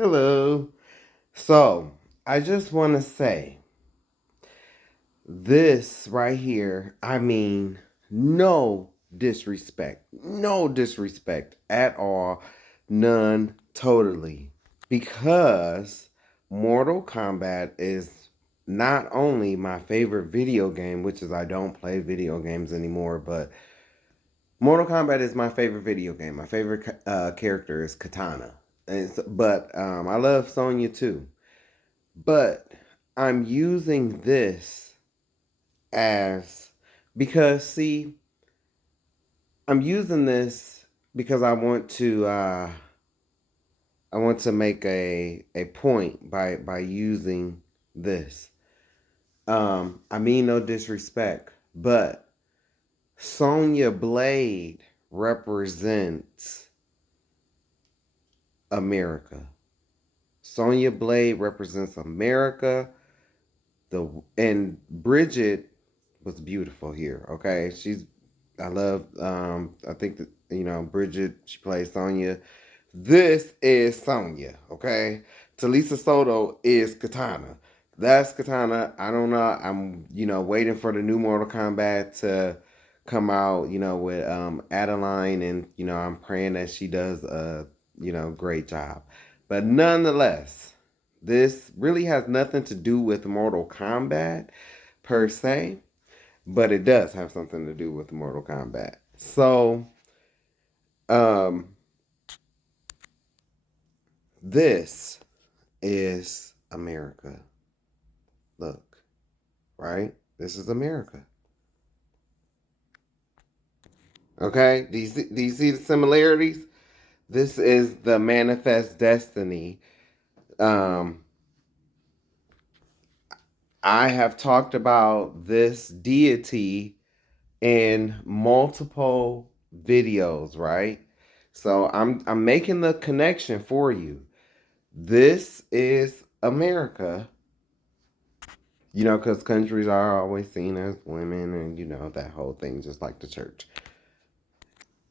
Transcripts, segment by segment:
Hello. So, I just want to say this right here, I mean, no disrespect at all, none totally. Because Mortal Kombat is not only my favorite video game, which is I don't play video games anymore, but Mortal Kombat is my favorite video game. My favorite character is Katana. But I love Sonya too. But I'm using this as because see, I'm using this because I want to make a point by using this. I mean no disrespect, but Sonya Blade represents America. Sonya Blade represents America. And Bridget was beautiful here. Okay, I love I think that Bridget, she plays Sonya. This is Sonya. Okay, Talisa Soto is Katana. That's Katana. I don't know. I'm waiting for the new Mortal Kombat to come out. With Adeline, and I'm praying that she does a great job. But nonetheless, this really has nothing to do with Mortal Kombat per se, but it does have something to do with Mortal Kombat. So, um, this is America. Look, right? This is America. Okay? Do you see the similarities? This is the manifest destiny. Um, I have talked about this deity in multiple videos, right? So I'm making the connection for you. This is America, because countries are always seen as women and that whole thing, just like the church.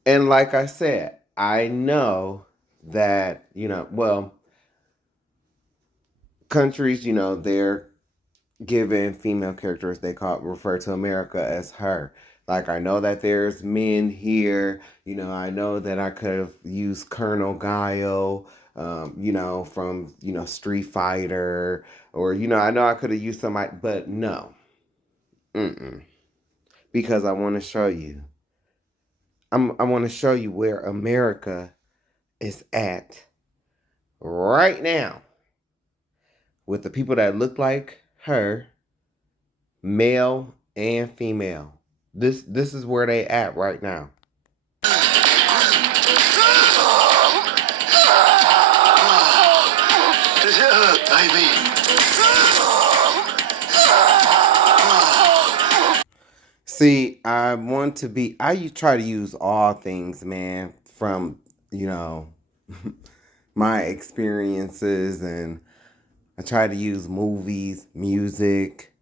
And like I said, I know that, well, countries, they're given female characters, they refer to America as her. Like I know that there's men here, I know that I could have used Colonel Guile, from Street Fighter, or I know I could have used somebody, but no, because I want to show you. I want to show you where America is at right now with the people that look like her, male and female. This is where they at right now. Does it hurt, baby? See, I try to use all things, man, from, you know, my experiences, and I try to use movies, music.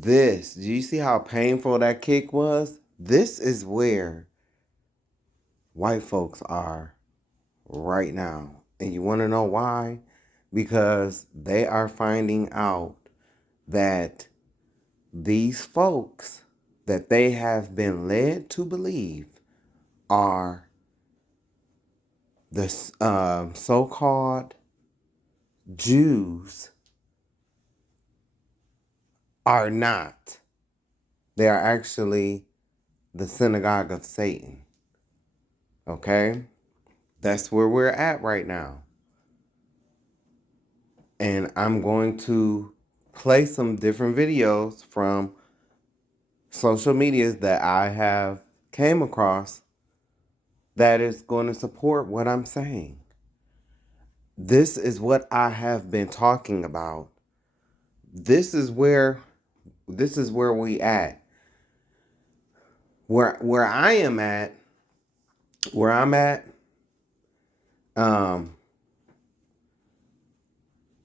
Do you see how painful that kick was? This is where white folks are right now. And you want to know why? Because they are finding out that these folks that they have been led to believe are the so-called Jews are not. They are actually the synagogue of Satan. Okay? That's where we're at right now. And I'm going to play some different videos from social medias that I have came across that is going to support what I'm saying. This is what I have been talking about. This is where we at. Where I am at, where I'm at,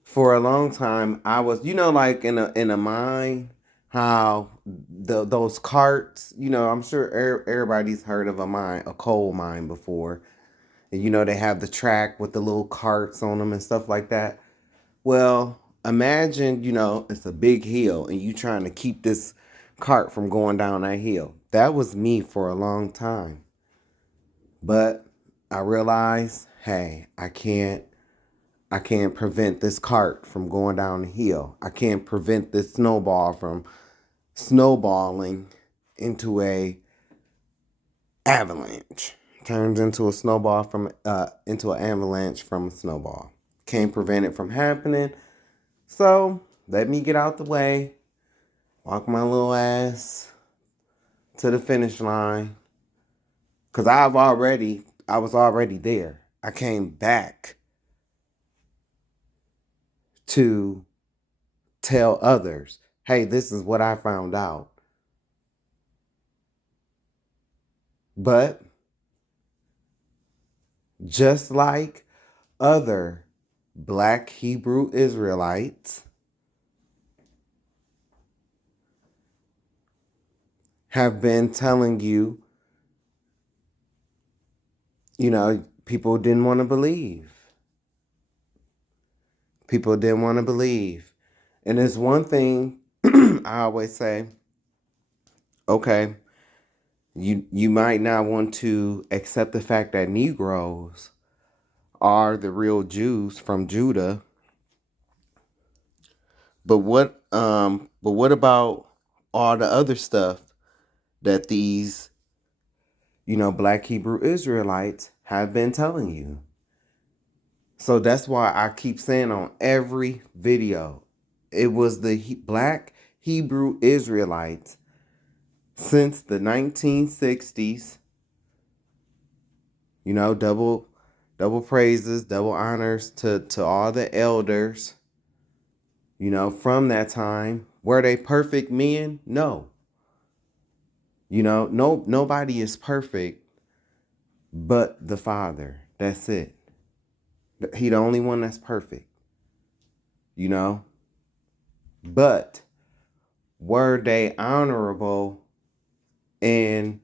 for a long time I was, like in a mine, how those carts, I'm sure everybody's heard of a coal mine before. And they have the track with the little carts on them and stuff like that. Well, imagine, it's a big hill and you trying to keep this cart from going down that hill. That was me for a long time. But I realized, hey, I can't prevent this cart from going down the hill. I can't prevent this snowball from snowballing into a avalanche. Turns into a snowball from into an avalanche from a snowball. Can't prevent it from happening. So let me get out the way, walk my little ass to the finish line. Cause I was already there. I came back to tell others, hey, this is what I found out. But just like other Black Hebrew Israelites have been telling you, people didn't want to believe. People didn't want to believe. And it's one thing I always say, okay, you might not want to accept the fact that Negroes are the real Jews from Judah. But what about all the other stuff that these, Black Hebrew Israelites have been telling you? So that's why I keep saying on every video, it was the Black Hebrew Israelites since the 1960s. Double praises, double honors to all the elders. From that time, were they perfect men? No. No, nobody is perfect but the Father. That's it. He the only one that's perfect. But were they honorable in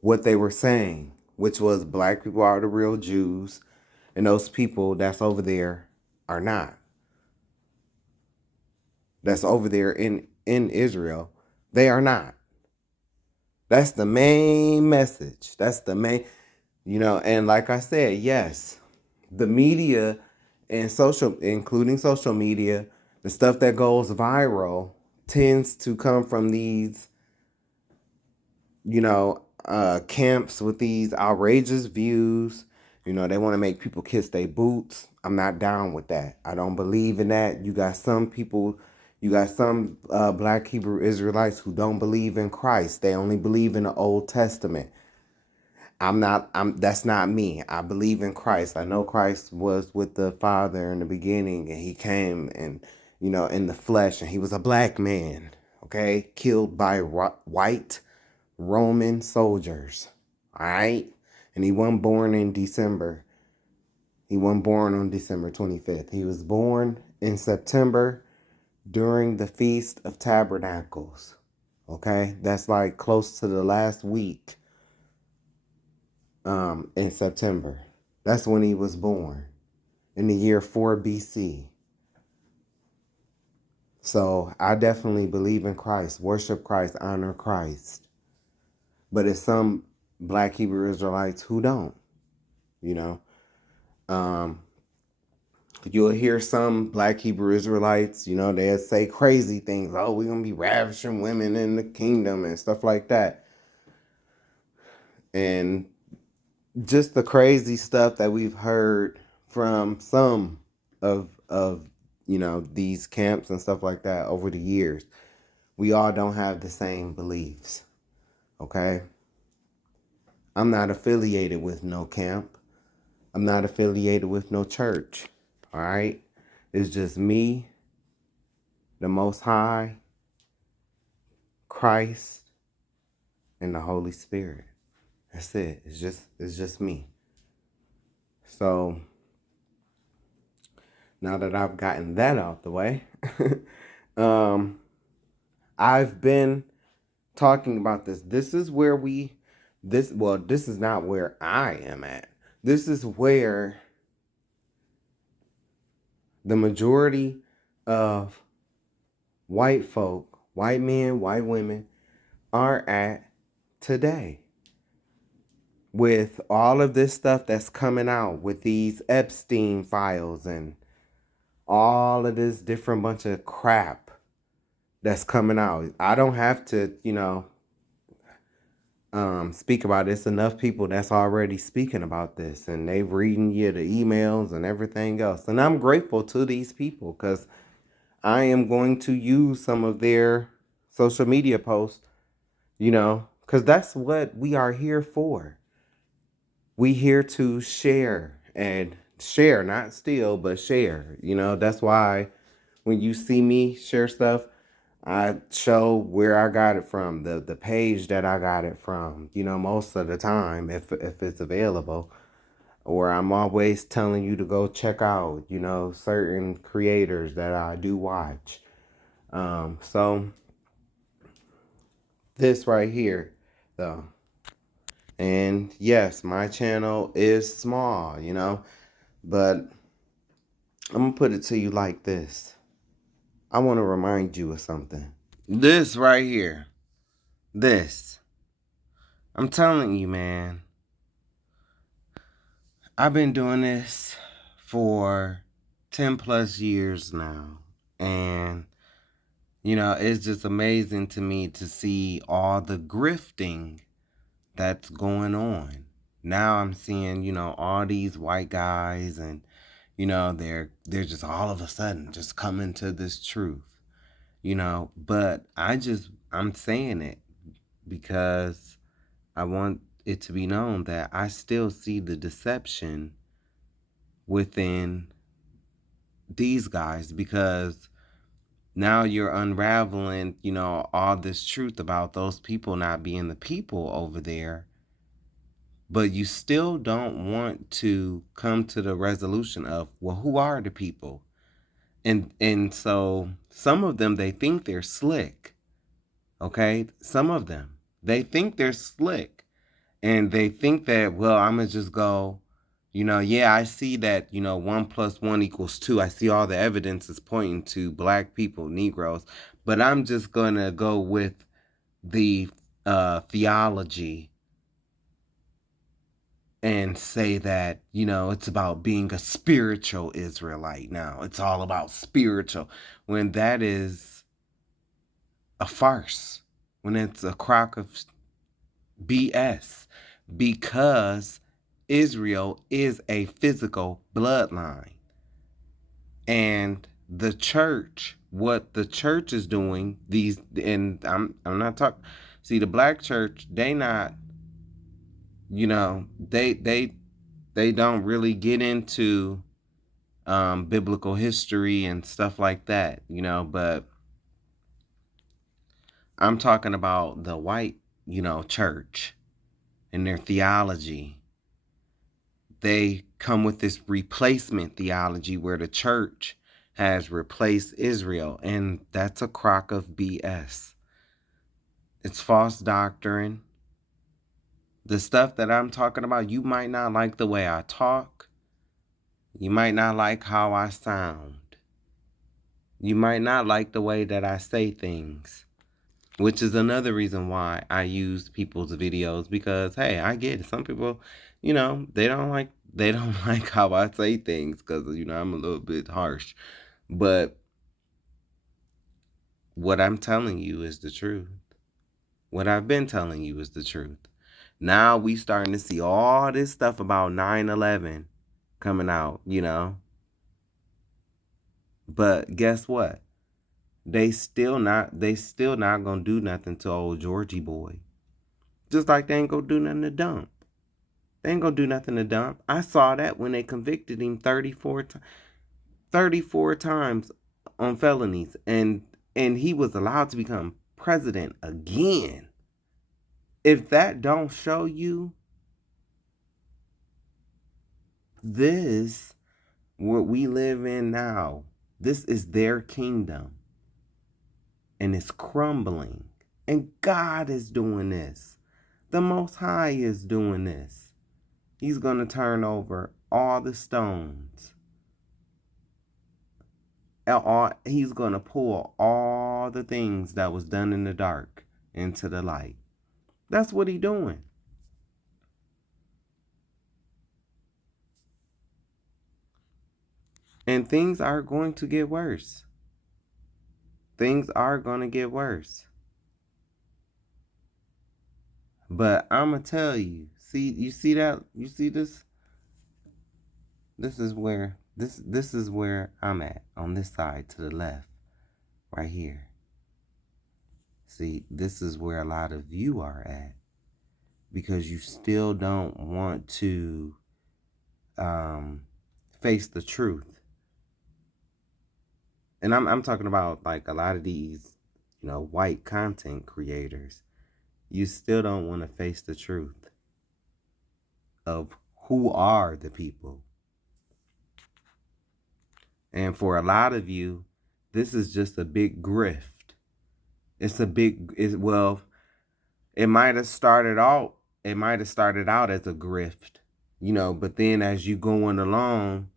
what they were saying, which was Black people are the real Jews, and those people that's over there are not. That's over there in Israel, they are not. That's the main message. That's the main, and like I said, yes, the media and including social media, the stuff that goes viral tends to come from these, camps with these outrageous views. They want to make people kiss their boots. I'm not down with that. I don't believe in that. You got some Black Hebrew Israelites who don't believe in Christ. They only believe in the Old Testament. That's not me. I believe in Christ. I know Christ was with the Father in the beginning, and he came and, in the flesh, and he was a black man, okay, killed by white Roman soldiers. All right. And he wasn't born in December. He wasn't born on December 25th. He was born in September during the Feast of Tabernacles. Okay. That's like close to the last week in September. That's when he was born, in the year 4 BC. So I definitely believe in Christ, worship Christ, honor Christ. But it's some Black Hebrew Israelites who don't, you know. You'll hear some Black Hebrew Israelites, they'll say crazy things. Oh, we're going to be ravishing women in the kingdom and stuff like that. And just the crazy stuff that we've heard from some of these camps and stuff like that over the years. We all don't have the same beliefs. Okay? I'm not affiliated with no camp. I'm not affiliated with no church. All right? It's just me, the Most High, Christ, and the Holy Spirit. That's it. It's just me. So now that I've gotten that out the way, I've been talking about this. This is where we this is not where I am at. This is where the majority of white folk, white men, white women are at today. With all of this stuff that's coming out with these Epstein files and all of this different bunch of crap that's coming out. I don't have to, speak about this. Enough people that's already speaking about this and they reading you the emails and everything else. And I'm grateful to these people because I am going to use some of their social media posts, because that's what we are here for. We here to share and share, not steal, but share. That's why when you see me share stuff, I show where I got it from, the page that I got it from, most of the time if it's available. Or I'm always telling you to go check out, certain creators that I do watch. So this right here, though. And yes, my channel is small, but I'm gonna put it to you like this. I want to remind you of something. This right here. This. I'm telling you, man. I've been doing this for 10 plus years now. And, it's just amazing to me to see all the grifting that's going on. Now I'm seeing, all these white guys and, they're just all of a sudden just coming to this truth, but I'm saying it because I want it to be known that I still see the deception within these guys, because now you're unraveling, all this truth about those people not being the people over there, but you still don't want to come to the resolution of, well, who are the people? And so some of them, they think they're slick, okay? Some of them, they think they're slick, and they think that, well, I'm going to just go, yeah, I see that, 1 + 1 = 2. I see all the evidence is pointing to black people, Negroes, but I'm just going to go with the theology and say that, it's about being a spiritual Israelite now. It's all about spiritual, when that is a farce, when it's a crock of BS, because Israel is a physical bloodline. And the church, what the church is doing, and I'm not talking, see, the black church, they not, they don't really get into biblical history and stuff like that, but I'm talking about the white, church and their theology. They come with this replacement theology where the church has replaced Israel, and that's a crock of BS. It's false doctrine. The stuff that I'm talking about, you might not like the way I talk. You might not like how I sound. You might not like the way that I say things, which is another reason why I use people's videos, because, hey, I get it. Some people, they don't like how I say things because, I'm a little bit harsh. But what I'm telling you is the truth. What I've been telling you is the truth. Now we starting to see all this stuff about 9/11 coming out, But guess what? They still not gonna do nothing to old Georgie boy. Just like they ain't gonna do nothing to Dump. They ain't gonna do nothing to Dump. I saw that when they convicted him 34 times on felonies, and he was allowed to become president again. If that don't show you this, what we live in now, this is their kingdom, and it's crumbling, and God is doing this. The Most High is doing this. He's going to turn over all the stones. He's going to pull all the things that was done in the dark into the light. That's what he's doing. And things are going to get worse. Things are going to get worse. But I'm going to tell you, you see that? You see this? This is where I'm at, on this side to the left, right here. See, this is where a lot of you are at, because you still don't want to face the truth. And I'm talking about like a lot of these, white content creators. You still don't want to face the truth of who are the people. And for a lot of you, this is just a big grift. It might have started out as a grift, but then as you going along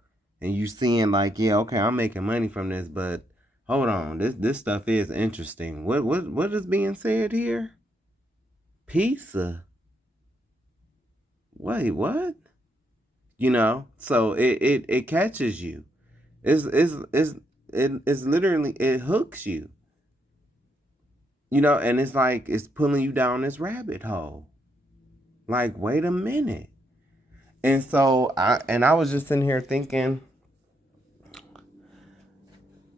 and you seeing like, yeah, okay, I'm making money from this, but hold on, this stuff is interesting. What is being said here? Pizza. Wait, what? So it catches you. It's literally, it hooks you. And it's like it's pulling you down this rabbit hole. Like, wait a minute. And so I was just sitting here thinking,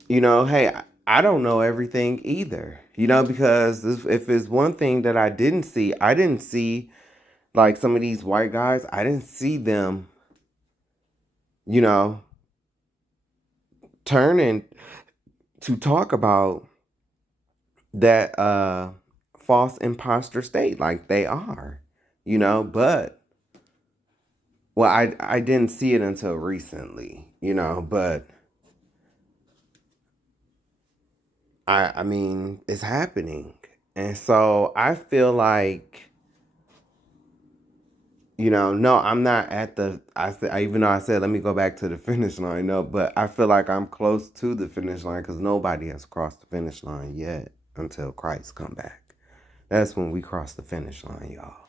hey, I don't know everything either. Because if it's one thing that I didn't see like some of these white guys, I didn't see them, turning to talk about that false imposter state like they are, but well, I didn't see it until recently, but I mean, it's happening. And so I feel like, no, I'm not at even though I said, let me go back to the finish line, no, but I feel like I'm close to the finish line because nobody has crossed the finish line yet until Christ come back. That's when we cross the finish line, y'all.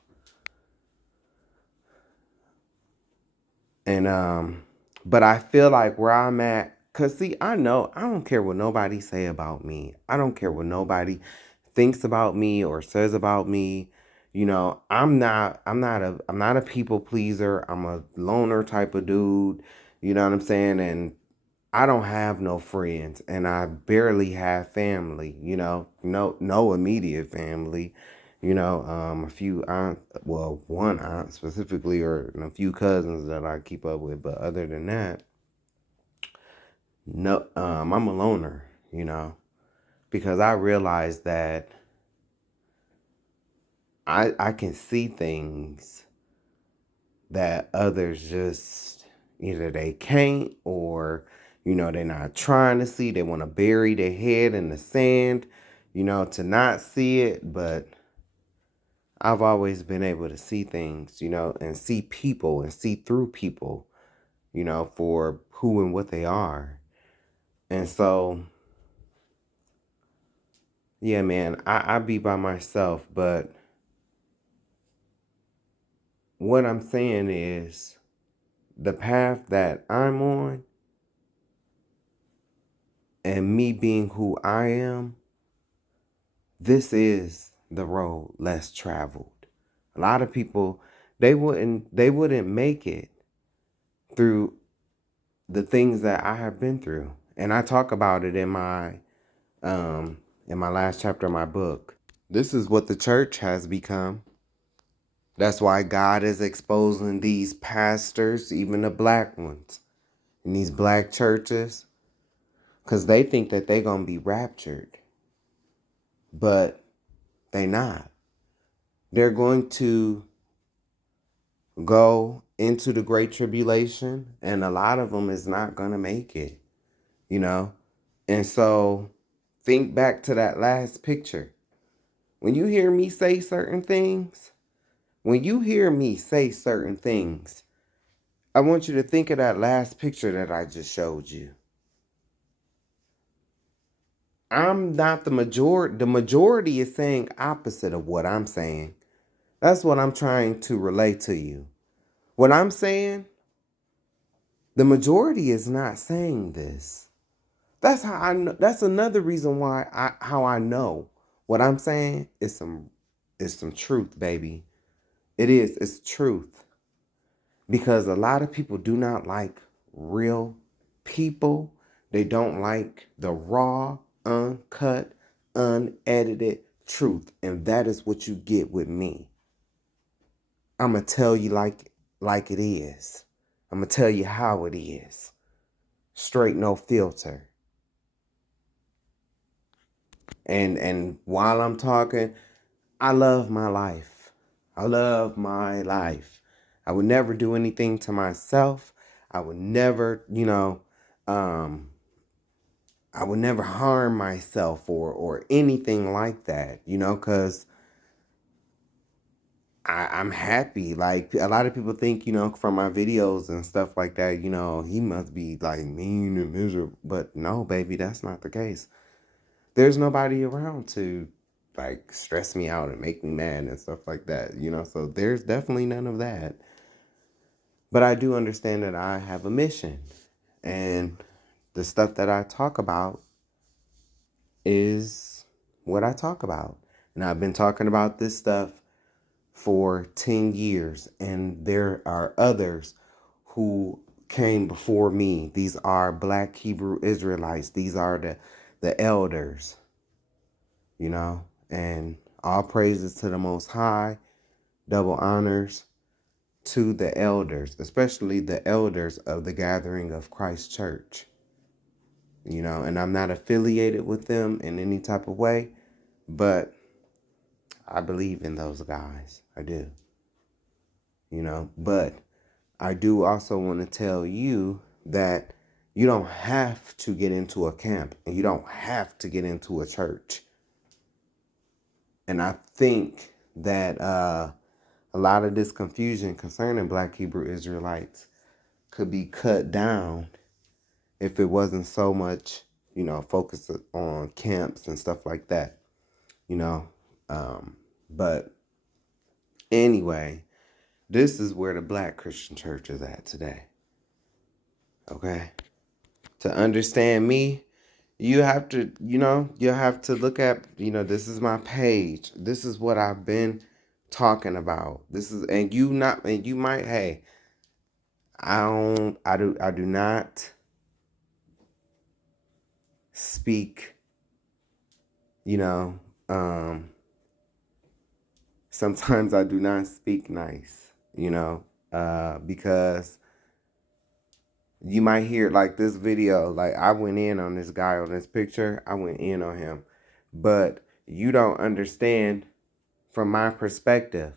And, but I feel like where I'm at, cause see, I know I don't care what nobody say about me. I don't care what nobody thinks about me or says about me. I'm not a people pleaser. I'm a loner type of dude. You know what I'm saying? And I don't have no friends, and I barely have family. No immediate family. A few aunt, well, one aunt specifically, or a few cousins that I keep up with. But other than that, no, I'm a loner. Because I realize that I can see things that others just either they can't, or they're not trying to see. They want to bury their head in the sand, to not see it. But I've always been able to see things, and see people and see through people, for who and what they are. And so, yeah, man, I be by myself. But what I'm saying is, the path that I'm on and me being who I am, this is the road less traveled. A lot of people, they wouldn't make it through the things that I have been through. And I talk about it in my last chapter of my book. This is what the church has become. That's why God is exposing these pastors, even the black ones, in these black churches, because they think that they're going to be raptured. But they not. They're going to go into the great tribulation, and a lot of them is not going to make it, And so think back to that last picture. When you hear me say certain things, When you hear me say certain things, I want you to think of that last picture that I just showed you. I'm not the majority. The majority is saying opposite of what I'm saying. That's what I'm trying to relate to you. What I'm saying, the majority is not saying this. That's how I know. That's another reason why how I know what I'm saying is some truth, baby. It's truth. Because a lot of people do not like real people. They don't like the raw, uncut, unedited truth. And that is what you get with me. I'm going to tell you like it is. I'm going to tell you how it is. Straight, no filter. And while I'm talking, I love my life. I love my life. I would never do anything to myself. I would never, I would never harm myself or anything like that, because I'm happy. Like a lot of people think, from my videos and stuff like that, he must be like mean and miserable. But no, baby, that's not the case. There's nobody around to like stress me out and make me mad and stuff like that, so there's definitely none of that. But I do understand that I have a mission, and the stuff that I talk about is what I talk about. And I've been talking about this stuff for 10 years, and there are others who came before me. These are Black Hebrew Israelites. These are the elders, and all praises to the Most High, double honors to the elders, especially the elders of the Gathering of Christ Church. And I'm not affiliated with them in any type of way, but I believe in those guys. I do. But I do also want to tell you that you don't have to get into a camp, and you don't have to get into a church. And I think that a lot of this confusion concerning Black Hebrew Israelites could be cut down if it wasn't so much, focused on camps and stuff like that, But anyway, this is where the Black Christian church is at today. Okay? To understand me, you have to, you have to look at, this is my page. This is what I've been talking about. This is, and you might, hey, I do not speak, sometimes I do not speak nice, because you might hear like this video, like I went in on this guy on this picture, I went in on him, but you don't understand from my perspective.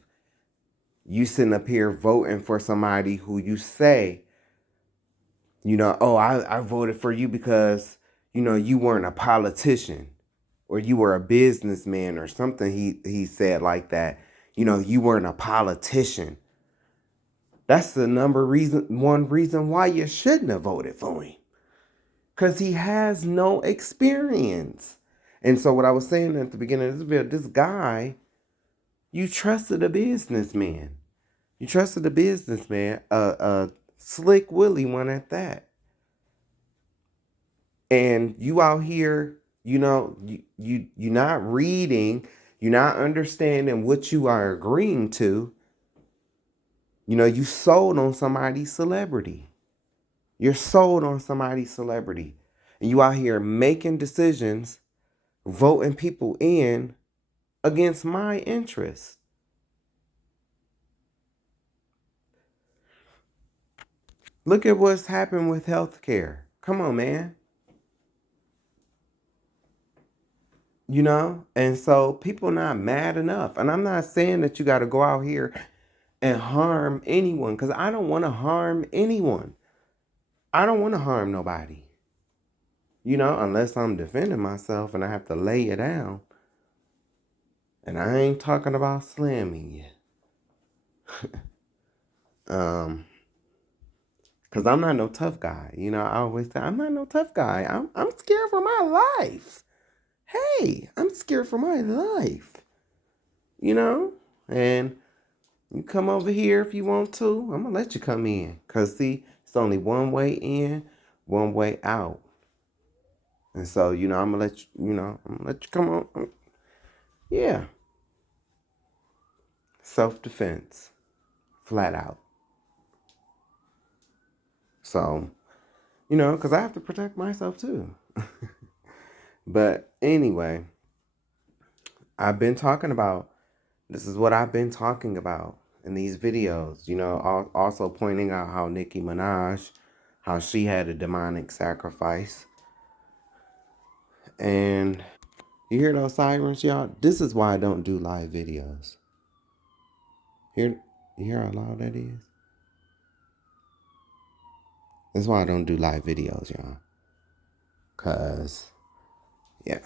You sitting up here voting for somebody who you say, oh, I voted for you because, you weren't a politician or you were a businessman or something. He said like that, you weren't a politician. That's the one reason why you shouldn't have voted for him. Because he has no experience. And so what I was saying at the beginning of this video, this guy, you trusted a businessman. You trusted a businessman, a slick Willie one at that. And you out here, you're not reading, you're not understanding what you are agreeing to. You sold on somebody's celebrity. You're sold on somebody's celebrity. And you out here making decisions, voting people in against my interests. Look at what's happened with healthcare. Come on, man. And so people not mad enough. And I'm not saying that you got to go out here and harm anyone, because I don't want to harm anyone. I don't want to harm nobody. Unless I'm defending myself and I have to lay it down. And I ain't talking about slamming you. um, because I'm not no tough guy. You know, I always say I'm not no tough guy. I'm scared for my life. Hey, I'm scared for my life. You know, and you come over here if you want to. I'm gonna let you come in. Cause see, it's only one way in, one way out. And so, you know, I'm gonna let you, I'm gonna let you come on. Yeah. Self-defense. Flat out. So, because I have to protect myself too. But anyway, this is what I've been talking about in these videos. Also pointing out how Nicki Minaj, how she had a demonic sacrifice. And you hear those sirens, y'all? This is why I don't do live videos. You hear how loud that is? That's why I don't do live videos, y'all. Cause, yeah.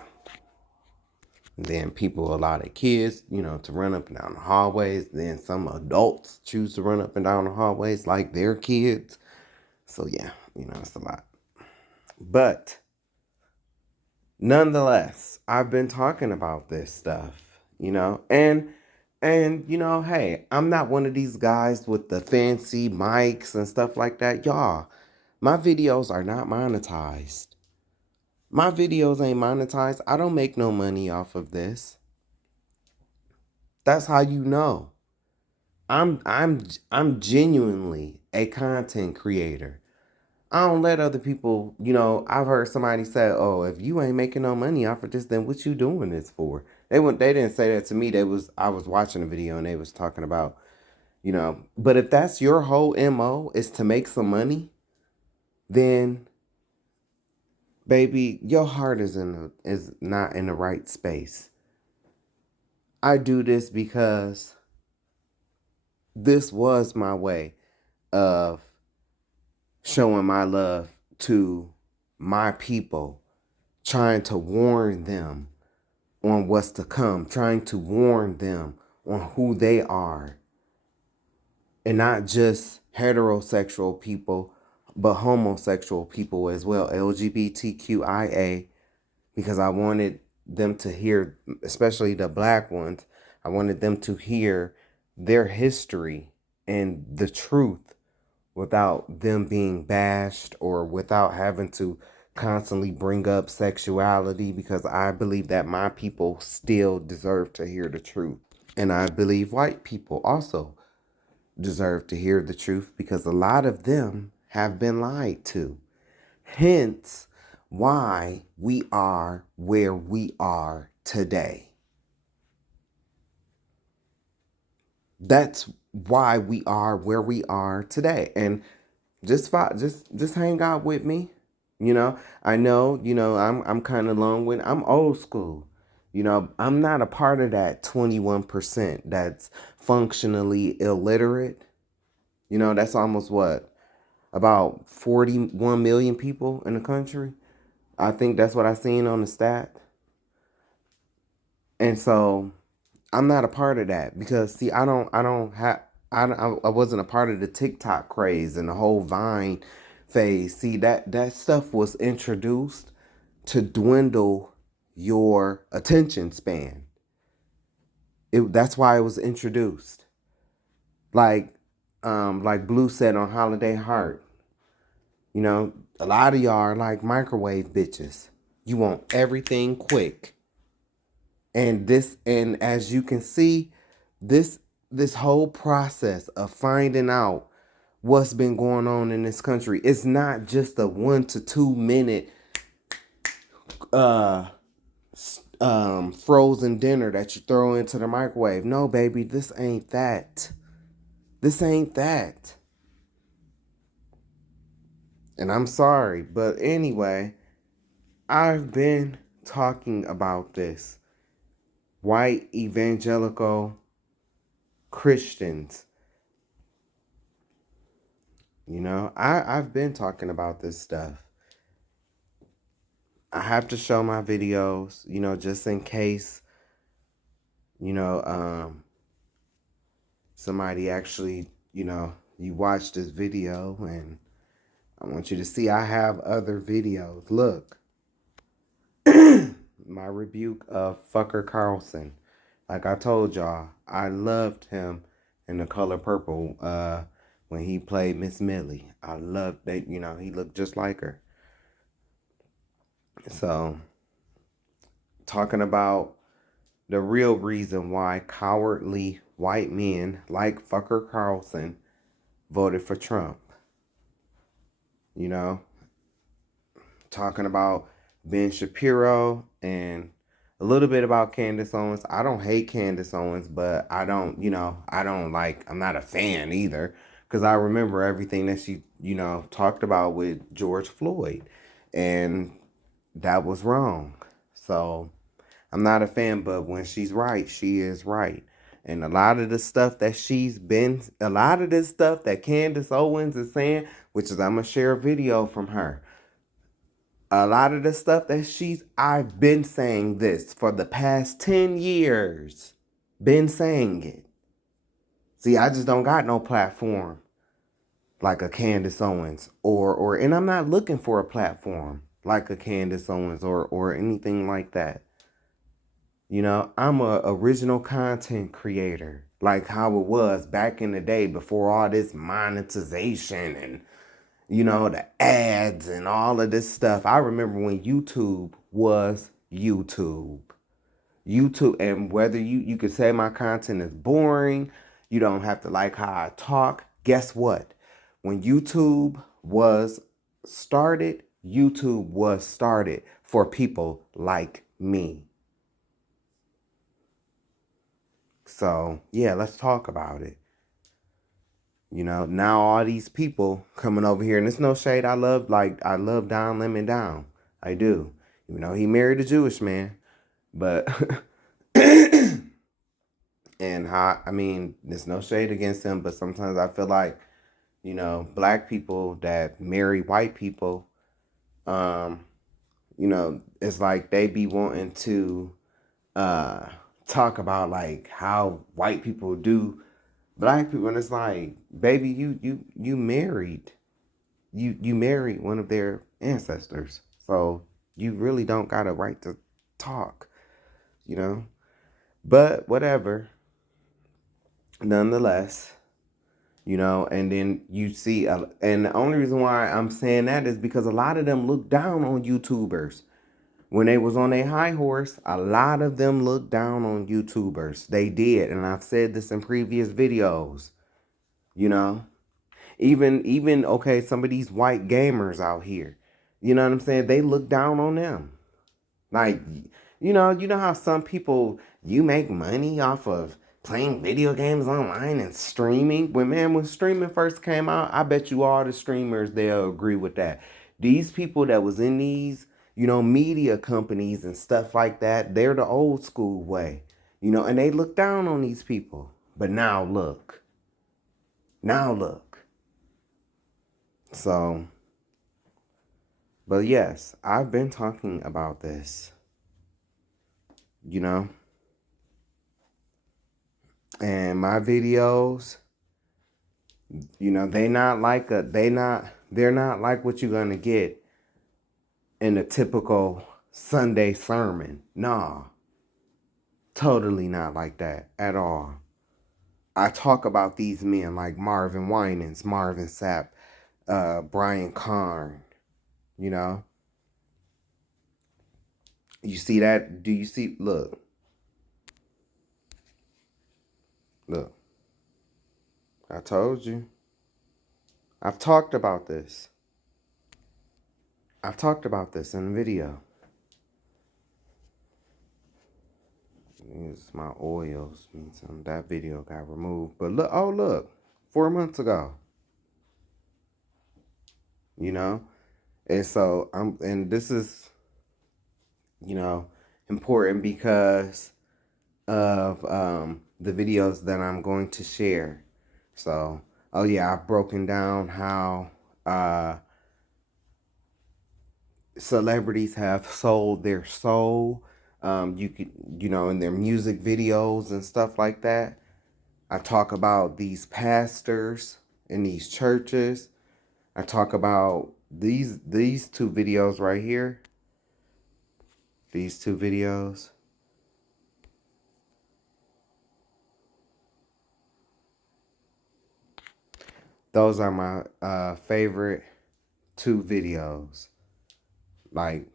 Then people allow their kids, to run up and down the hallways. Then some adults choose to run up and down the hallways like their kids. So yeah, it's a lot. But nonetheless, I've been talking about this stuff, and hey, I'm not one of these guys with the fancy mics and stuff like that. Y'all, my videos are not monetized. My videos ain't monetized. I don't make no money off of this. That's how you know. I'm genuinely a content creator. I don't let other people, I've heard somebody say, "Oh, if you ain't making no money off of this, then what you doing this for?" They didn't say that to me. I was watching a video and they was talking about, but if that's your whole MO is to make some money, then baby, your heart is not in the right space. I do this because this was my way of showing my love to my people, trying to warn them on what's to come, trying to warn them on who they are. And not just heterosexual people, but homosexual people as well, LGBTQIA, because I wanted them to hear, especially the black ones, I wanted them to hear their history and the truth without them being bashed or without having to constantly bring up sexuality, because I believe that my people still deserve to hear the truth. And I believe white people also deserve to hear the truth because a lot of them have been lied to. Hence, why we are where we are today. That's why we are where we are today. And just hang out with me. I know, I'm kind of long-winded. I'm old school. I'm not a part of that 21% that's functionally illiterate. That's almost what? About 41 million people in the country. I think that's what I seen on the stat. And so I'm not a part of that because see, I wasn't a part of the TikTok craze and the whole Vine phase. See, that stuff was introduced to dwindle your attention span. That's why it was introduced. Like Blue said on Holiday Heart, a lot of y'all are like microwave bitches. You want everything quick. And as you can see, this this whole process of finding out what's been going on in this country, it's not just a 1 to 2 minute uh frozen dinner that you throw into the microwave. No, baby, this ain't that. This ain't that. And I'm sorry, but anyway, I've been talking about this. White evangelical Christians. I've been talking about this stuff. I have to show my videos, just in case, you know, um, somebody actually, you watch this video, and I want you to see I have other videos. Look, my rebuke of Fucker Carlson. Like I told y'all, I loved him in The Color Purple when he played Miss Millie. I loved that, he looked just like her. So, talking about the real reason why cowardly white men like Fucker Carlson voted for Trump. Talking about Ben Shapiro and a little bit about Candace Owens. I don't hate Candace Owens, but I don't, I'm not a fan either, because I remember everything that she, talked about with George Floyd, and that was wrong. So I'm not a fan, but when she's right, she is right. And a lot of the stuff that a lot of this stuff that Candace Owens is saying, which is, I'm going to share a video from her. A lot of the stuff that I've been saying this for the past 10 years. Been saying it. See, I just don't got no platform like a Candace Owens and I'm not looking for a platform like a Candace Owens or anything like that. I'm a original content creator, like how it was back in the day before all this monetization and the ads and all of this stuff. I remember when YouTube was YouTube. And whether you could say my content is boring, you don't have to like how I talk. Guess what? When YouTube was started for people like me. So, yeah, let's talk about it. Now all these people coming over here, and it's no shade. I love Don Lemon Down. I do. He married a Jewish man, but and there's no shade against him, but sometimes I feel like, black people that marry white people, it's like they be wanting to talk about like how white people do black people, and it's like, baby, you married one of their ancestors, so you really don't got a right to talk, but whatever. Nonetheless, and then you see, and the only reason why I'm saying that is because a lot of them look down on YouTubers. When they was on a high horse, a lot of them looked down on YouTubers. They did, and I've said this in previous videos. Even okay, some of these white gamers out here, you know what I'm saying? They look down on them. Like, you know how some people, you make money off of playing video games online and streaming. When streaming first came out, I bet you all the streamers, they'll agree with that. These people that was in these, media companies and stuff like that, they're the old school way, and they look down on these people. But now look. Now look. So, but yes, I've been talking about this, and my videos, they're not like what you're gonna get in a typical Sunday sermon. Nah, totally not like that at all. I talk about these men like Marvin Winans, Marvin Sapp, Brian Karn. You see that? Do you see? Look. I told you. I've talked about this. I've talked about this in a video. It's my oils. That video got removed. But look, 4 months ago. And so and this is, important because of the videos that I'm going to share. So, oh yeah, I've broken down how celebrities have sold their soul. You could, in their music videos and stuff like that. I talk about these pastors in these churches. I talk about these two videos right here. These two videos. Those are my favorite two videos. Like,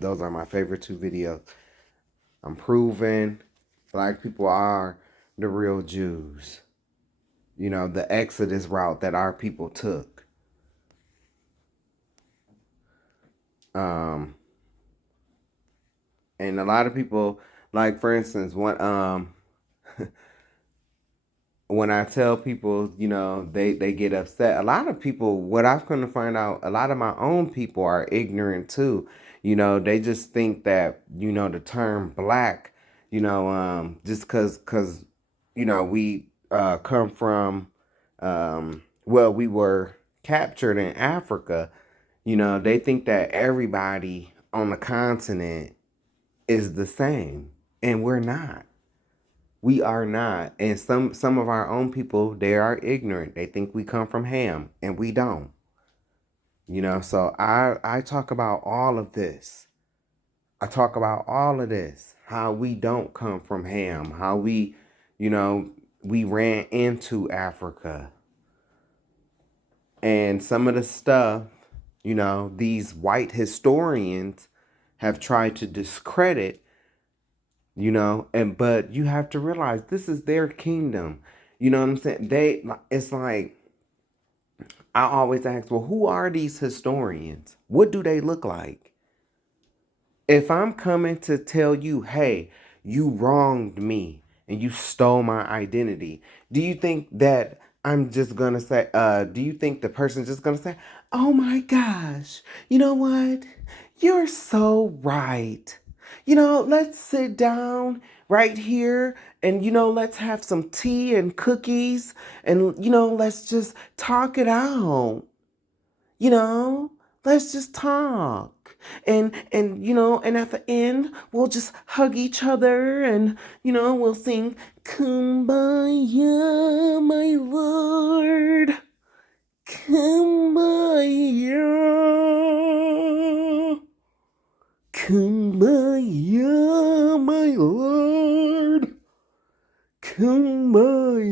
those are my favorite two videos. I'm proving black people are the real Jews. You know, the Exodus route that our people took. Um, and a lot of people, like for instance, when I tell people, you know, they get upset. A lot of people, what I've come to find out, a lot of my own people are ignorant too. You know, they just think that, you know, the term black, you know, just cause, you know, we come from, well, we were captured in Africa. You know, they think that everybody on the continent is the same, and we're not. We are not. And some of our own people, they are ignorant. They think we come from Ham, and we don't. You know, so I talk about all of this. I talk about all of this. How we don't come from Ham, how we, you know, we ran into Africa. And some of the stuff, you know, these white historians have tried to discredit, you know, and but you have to realize this is their kingdom. You know what I'm saying? It's like, I always ask, well, who are these historians? What do they look like? If I'm coming to tell you, hey, you wronged me and you stole my identity, do you think that I'm just gonna say, do you think the person's just gonna say, oh my gosh, you know what? You're so right. You know, let's sit down right here and, you know, let's have some tea and cookies and, you know, let's just talk it out. You know, let's just talk. And you know, and at the end, we'll just hug each other and, you know, we'll sing Kumbaya, my lord. Kumbaya. Kumbaya, my lord. Kumbaya.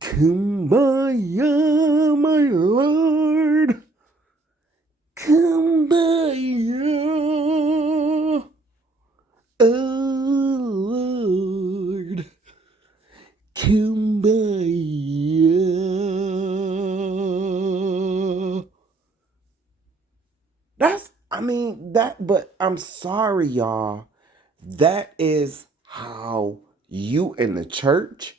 Kumbaya, my lord. Kumbaya, oh Lord. Kumbaya. But I'm sorry, y'all. That is how you in the church,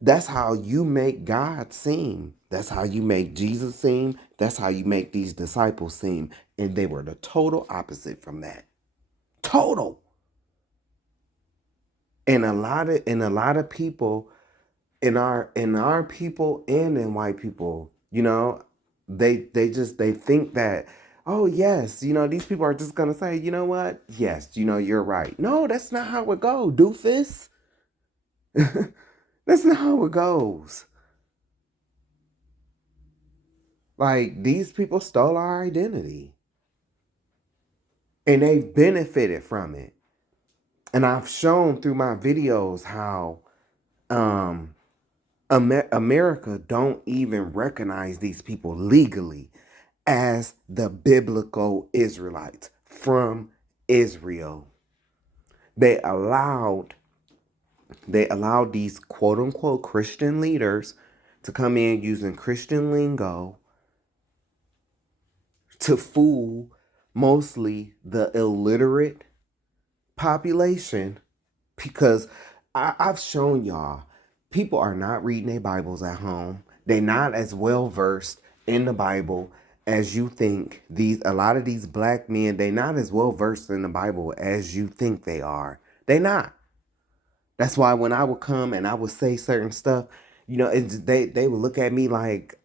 that's how you make God seem. That's how you make Jesus seem. That's how you make these disciples seem. And they were the total opposite from that. Total. And a lot of people in our people and in white people, you know, they think that, oh yes, you know, these people are just gonna say, you know what? Yes, you know, you're right. No, that's not how it goes, doofus. That's not how it goes. Like, these people stole our identity and they've benefited from it. And I've shown through my videos how um, America don't even recognize these people legally as the biblical Israelites from Israel. They allowed they allowed these quote unquote Christian leaders to come in using Christian lingo to fool mostly the illiterate population, because I've shown y'all people are not reading their Bibles at home. They're not as well versed in the Bible as you think. A lot of these black men, they're not as well versed in the Bible as you think they are. They not. That's why when I would come and I would say certain stuff, you know, they would look at me like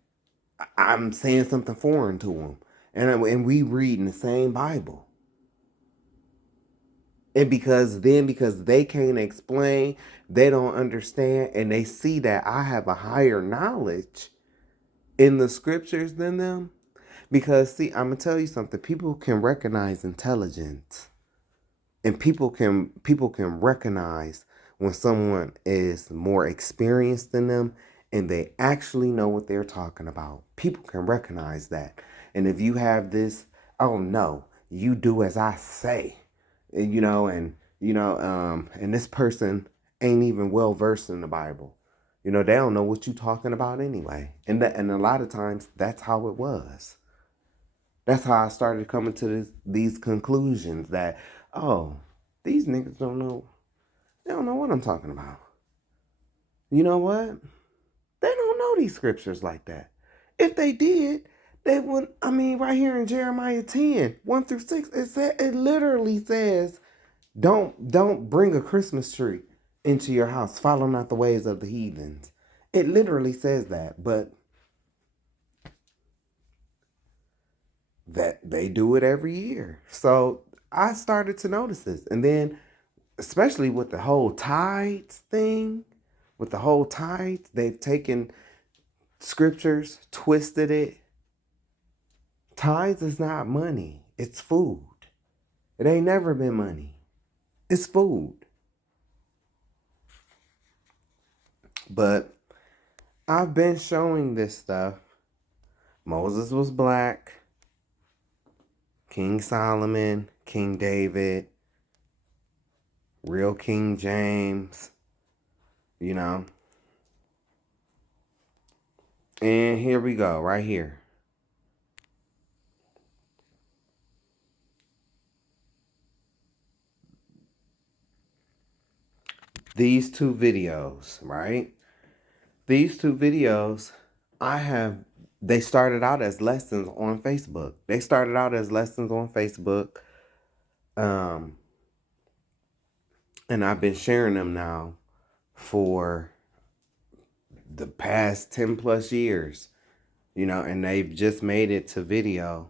I'm saying something foreign to them, and we read in the same Bible. And because they can't explain, they don't understand, and they see that I have a higher knowledge in the scriptures than them. Because see, I'm gonna tell you something. People can recognize intelligence, and people can recognize when someone is more experienced than them, and they actually know what they're talking about. People can recognize that. And if you have this, oh no, you do as I say, and and this person ain't even well versed in the Bible. They don't know what you're talking about anyway. And a lot of times that's how it was. That's how I started coming to these conclusions that, oh, these niggas don't know. They don't know what I'm talking about. You know what? They don't know these scriptures like that. If they did, they would. I mean, right here in Jeremiah 10, 1 through 6, it literally says, don't bring a Christmas tree into your house. Follow not the ways of the heathens. It literally says that, but that they do it every year. So I started to notice this. And then, especially with the whole tithes thing, they've taken scriptures, twisted it. Tithes is not money, it's food. It ain't never been money, it's food. But I've been showing this stuff. Moses was black, King Solomon, King David, real King James, you know. And here we go, right here. These two videos, right? These two videos, they started out as lessons on Facebook. Um, and I've been sharing them now for the past 10 plus years, and they've just made it to video,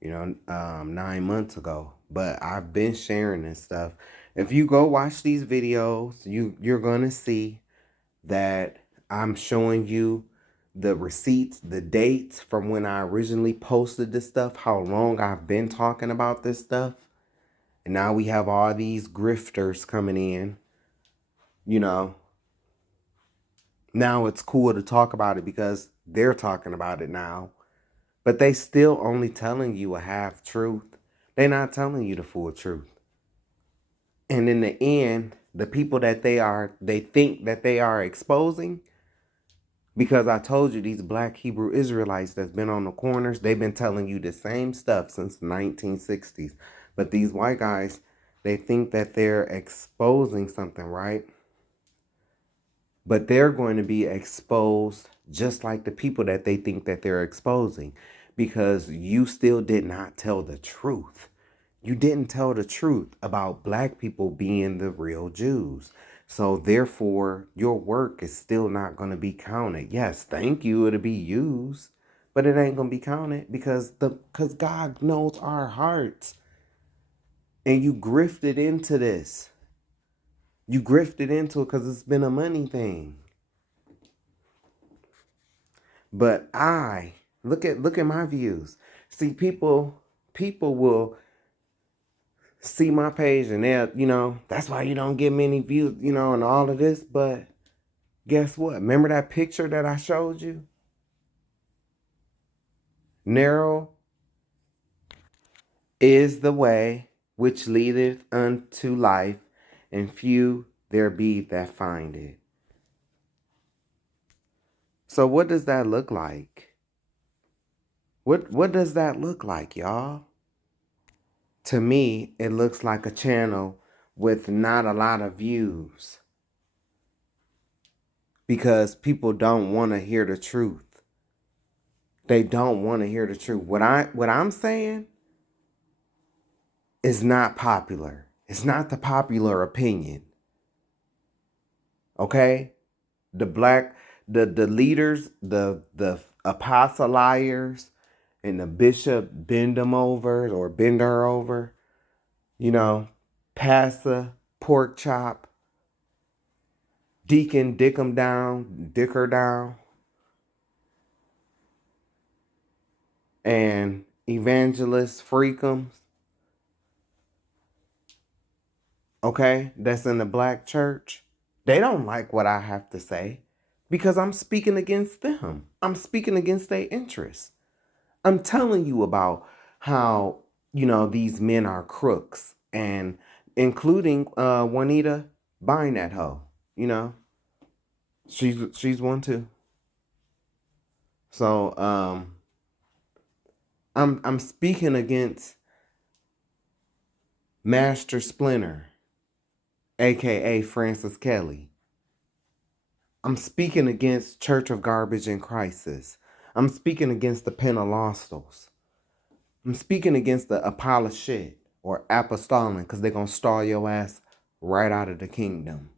9 months ago. But I've been sharing this stuff. If you go watch these videos, you're gonna see that I'm showing you the receipts, the dates from when I originally posted this stuff, how long I've been talking about this stuff. And now we have all these grifters coming in, you know. Now it's cool to talk about it because they're talking about it now. But they still only telling you a half truth. They're not telling you the full truth. And in the end, the people that they think that they are exposing, because I told you these black Hebrew Israelites that's been on the corners, they've been telling you the same stuff since the 1960s. But these white guys, they think that they're exposing something, right? But they're going to be exposed just like the people that they think that they're exposing, because you still did not tell the truth. You didn't tell the truth about black people being the real Jews. So therefore, your work is still not going to be counted. Yes, thank you, it'll be used, but it ain't going to be counted because God knows our hearts. And you grifted into this. You grifted into it because it's been a money thing. But I look at my views. See, people will see my page and they'll, that's why you don't get many views, and all of this. But guess what? Remember that picture that I showed you? Narrow is the way which leadeth unto life, and few there be that find it. So what does that look like? What does that look like, y'all? To me, it looks like a channel with not a lot of views because people don't want to hear the truth. They don't want to hear the truth. What I'm saying is not popular. It's not the popular opinion. Okay? The leaders, the apostoliars and the bishop bend them over or bend her over, you know. Pastor Pork Chop, Deacon Dick 'em Down, Dick her Down, and Evangelist Freakums, okay, that's in the black church. They don't like what I have to say because I'm speaking against them. I'm speaking against their interests. I'm telling you about how, these men are crooks, and including Juanita buying that hoe, you know. She's one too. So I'm speaking against Master Splinter, aka Francis Kelly. I'm speaking against Church of Garbage and Crisis. I'm speaking against the Pentecostals. I'm speaking against the Apollo or Apostolic because they're going to stall your ass right out of the kingdom.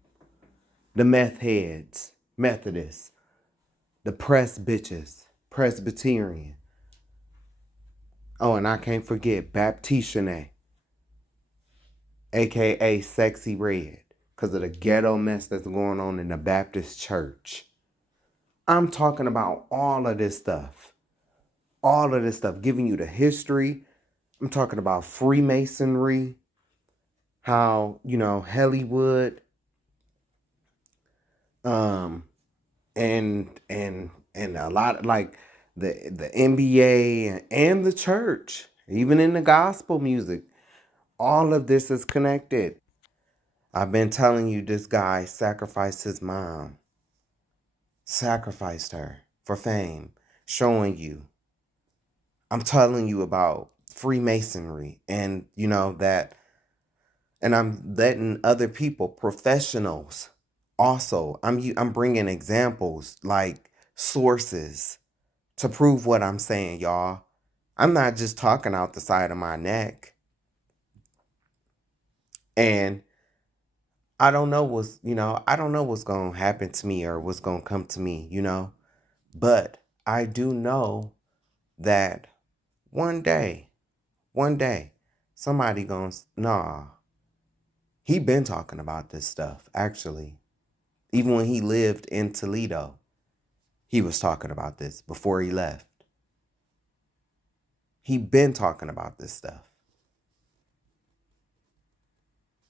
The meth heads, Methodists, the press bitches, Presbyterian. Oh, and I can't forget Baptiste, aka Sexy Red, because of the ghetto mess that's going on in the Baptist church. I'm talking about all of this stuff. All of this stuff, giving you the history. I'm talking about Freemasonry, how, Hollywood, and a lot of, like, the NBA and the church, even in the gospel music, all of this is connected. I've been telling you, this guy sacrificed his mom, sacrificed her for fame, showing you. I'm telling you about Freemasonry, and that, and I'm letting other people, professionals, also. I'm bringing examples, like sources, to prove what I'm saying, y'all. I'm not just talking out the side of my neck. And I don't know what's going to happen to me or what's going to come to me, but I do know that one day, somebody going to, nah, he been talking about this stuff, actually. Even when he lived in Toledo, he was talking about this before he left. He been talking about this stuff.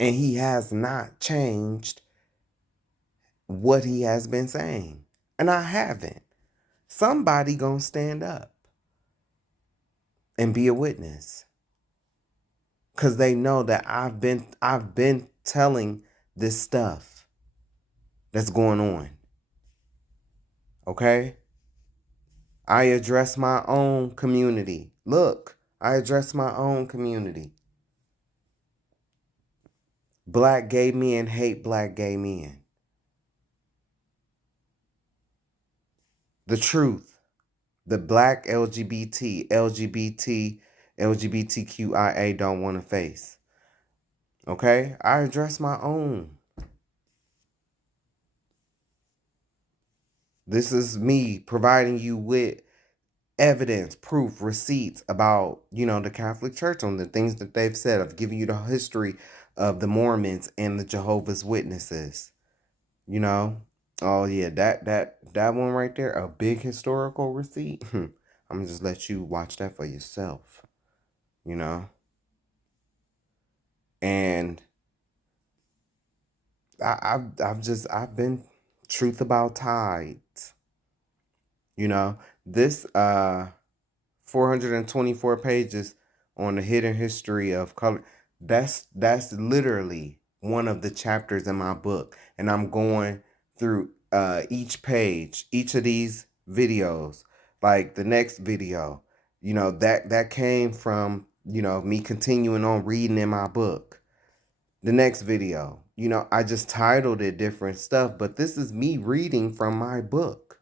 And he has not changed what he has been saying. And I haven't. Somebody gonna stand up and be a witness. Cause they know that I've been telling this stuff that's going on. Okay? I address my own community. Look, I address my own community. Black gay men hate black gay men. The truth. The black LGBTQIA don't want to face. Okay? I address my own. This is me providing you with evidence, proof, receipts about, the Catholic Church, on the things that they've said. I've given you the history of the Mormons and the Jehovah's Witnesses. Oh yeah, that one right there, a big historical receipt. I'm gonna just let you watch that for yourself. And I've been truth about tides. This 424 pages on the hidden history of color. That's literally one of the chapters in my book, and I'm going through each page, each of these videos. Like the next video, that came from me continuing on reading in my book. The next video, I just titled it different stuff, but this is me reading from my book,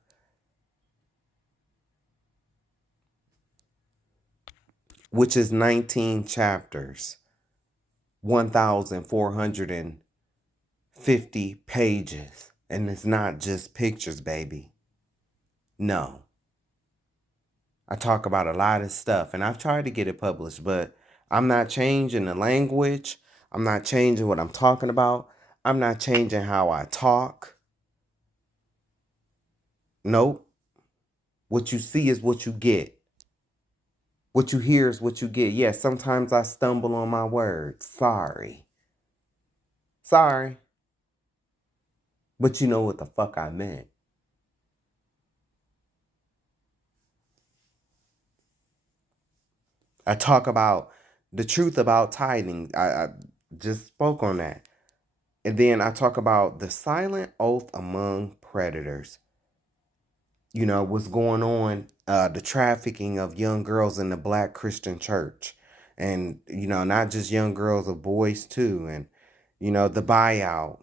which is 19 chapters, 1,450 pages. And it's not just pictures, baby. No. I talk about a lot of stuff, and I've tried to get it published, but I'm not changing the language. I'm not changing what I'm talking about. I'm not changing how I talk. Nope. What you see is what you get. What you hear is what you get. Yes, sometimes I stumble on my words. Sorry. Sorry. But you know what the fuck I meant. I talk about the truth about tithing. I just spoke on that. And then I talk about the silent oath among predators. You know, what's going on, the trafficking of young girls in the Black Christian church. And, you know, not just young girls, of boys too. And, you know, the buyout.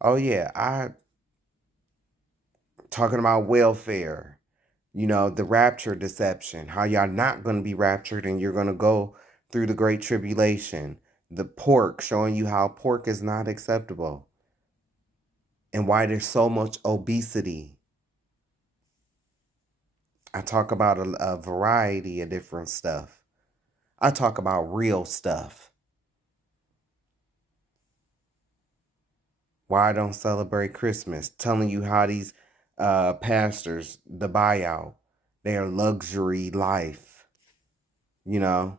Oh, yeah, I talking about welfare. You know, the rapture deception, how y'all not going to be raptured and you're going to go through the great tribulation. The pork, showing you how pork is not acceptable and why there's so much obesity. I talk about a variety of different stuff. I talk about real stuff. Why I don't celebrate Christmas. Telling you how these pastors, the buyout, their luxury life. You know,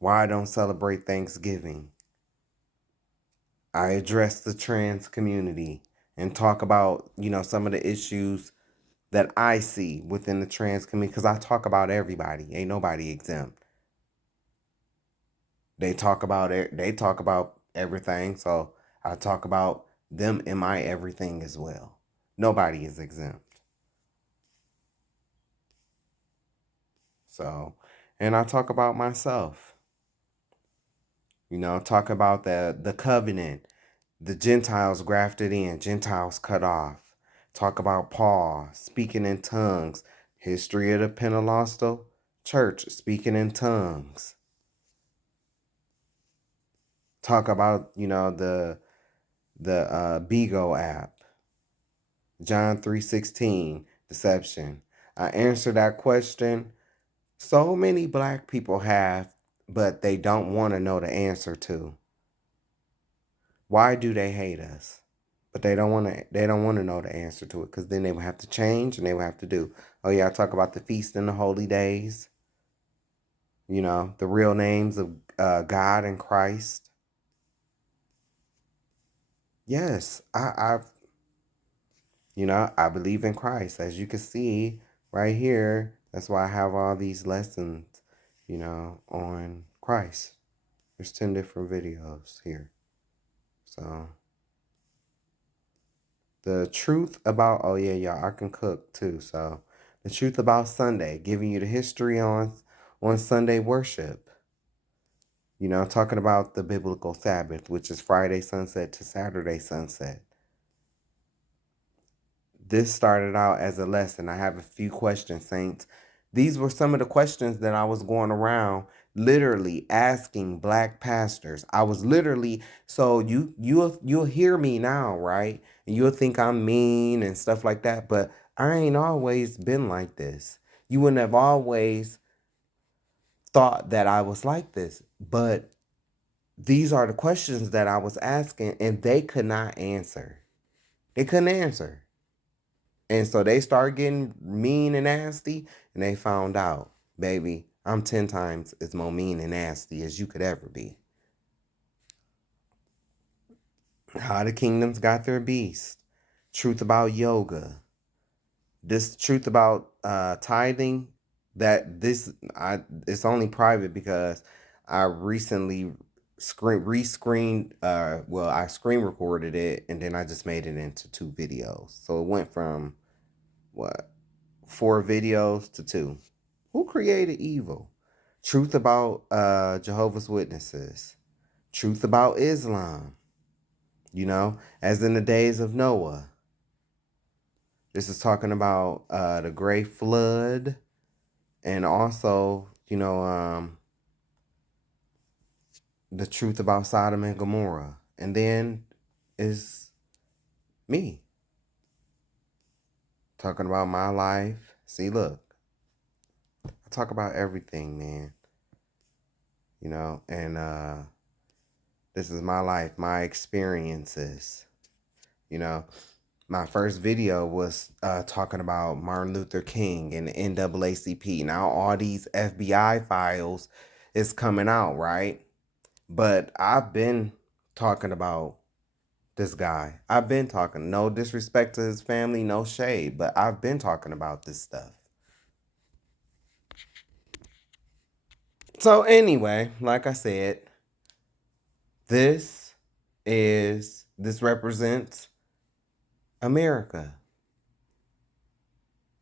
why I don't celebrate Thanksgiving. I address the trans community and talk about, you know, some of the issues that I see within the trans community, because I talk about everybody. Ain't nobody exempt. They talk about it. They talk about everything. So I talk about them in my everything as well. Nobody is exempt. So, and I talk about myself. You know, talk about the covenant, the Gentiles grafted in, Gentiles cut off. Talk about Paul speaking in tongues, history of the Pentecostal church speaking in tongues. Talk about, you know, the Bigo app, John 3:16, deception. I answer that question. So many black people have, but they don't want to know the answer to. Why do they hate us? But they don't want to know the answer to it, because then they will have to change and they will have to do. Oh yeah, I talk about the feast and the holy days. You know, the real names of God and Christ. Yes, I believe in Christ, as you can see right here. That's why I have all these lessons, you know, on Christ. There's 10 different videos here. So the truth about, oh yeah, y'all, I can cook too. So the truth about Sunday, giving you the history on Sunday worship. You know, talking about the biblical Sabbath, which is Friday sunset to Saturday sunset. This started out as a lesson. I have a few questions, Saints. These were some of the questions that I was going around literally asking black pastors. I was literally, so you'll hear me now, right? And you'll think I'm mean and stuff like that, but I ain't always been like this. You wouldn't have always thought that I was like this, but these are the questions that I was asking and they could not answer. They couldn't answer. And so they started getting mean and nasty, and they found out, baby, I'm 10 times as more mean and nasty as you could ever be. How the kingdoms got their beast. Truth about yoga. This truth about tithing, that it's only private because I recently rescreened, I screen recorded it and then I just made it into 2 videos. So it went from what, 4 videos to 2. Who created evil? Truth about Jehovah's Witnesses. Truth about Islam. You know, as in the days of Noah. This is talking about the Great Flood, and also, you know, the truth about Sodom and Gomorrah. And then is me talking about my life. See, look, I talk about everything, man. and this is my life, my experiences. You know, my first video was talking about Martin Luther King and the NAACP. Now all these FBI files is coming out, right? But I've been talking about this guy. I've been talking, no disrespect to his family, no shade, but I've been talking about this stuff. So anyway, like I said, this this represents America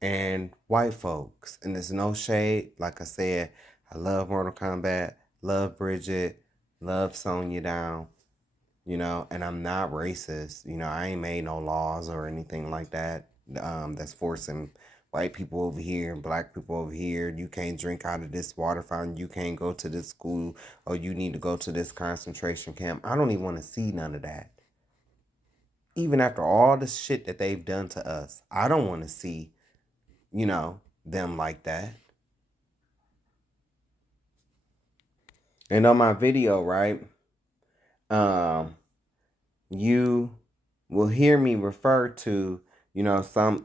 and white folks. And there's no shade. Like I said, I love Mortal Kombat, love Bridget, love Sonya Down, and I'm not racist. I ain't made no laws or anything like that that's forcing white people over here and black people over here. You can't drink out of this water fountain. You can't go to this school, or you need to go to this concentration camp. I don't even want to see none of that. Even after all the shit that they've done to us, I don't want to see, them like that. And on my video, right, um, you will hear me refer to,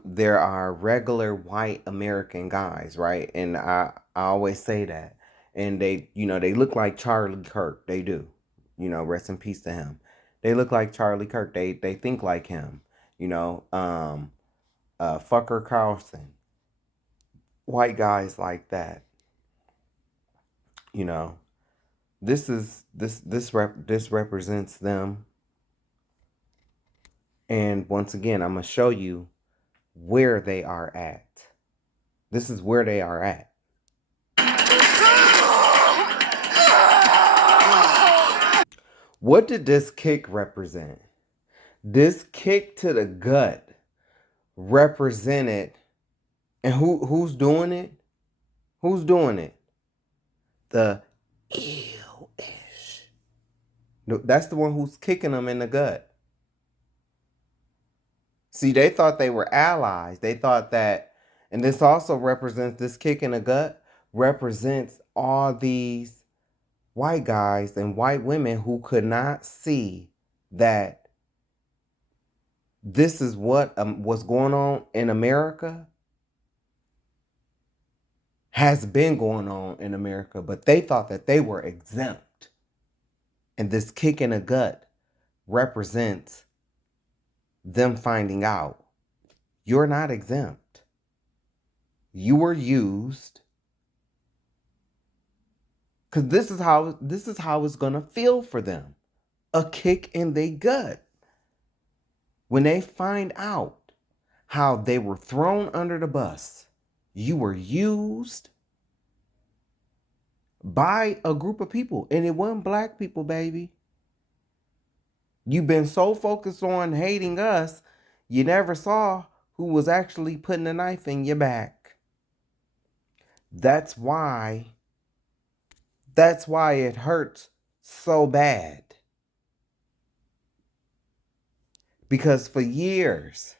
there are regular white American guys, right? And I always say that. And they look like Charlie Kirk. They do. Rest in peace to him. They look like Charlie Kirk. They think like him. Fucker Carlson. White guys like that. You know. This represents them. And once again, I'm gonna show you where they are at. This is where they are at. What did this kick represent? This kick to the gut represented, and who's doing it? Who's doing it? The ew-ish. That's the one who's kicking them in the gut. See, they thought they were allies. They thought that, and this also represents, this kick in the gut represents all these white guys and white women who could not see that this is what what's going on in America has been going on in America, but they thought that they were exempt. And this kick in the gut represents them finding out you're not exempt. You were used. Because this is how it's gonna feel for them. A kick in their gut. When they find out how they were thrown under the bus, you were used by a group of people. And it wasn't black people, baby. You've been so focused on hating us, you never saw who was actually putting a knife in your back. That's why it hurts so bad. Because for years,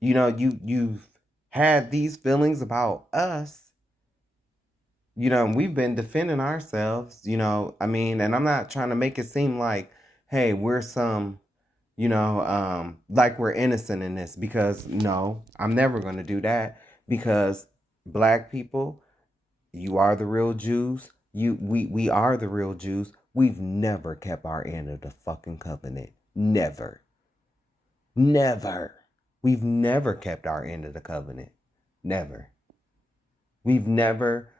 you've had these feelings about us. We've been defending ourselves, and I'm not trying to make it seem like, hey, we're some, like we're innocent in this, because no, I'm never going to do that, because black people, you are the real Jews. We are the real Jews. We've never kept our end of the fucking covenant. Never. Never. We've never kept our end of the covenant. Never. We never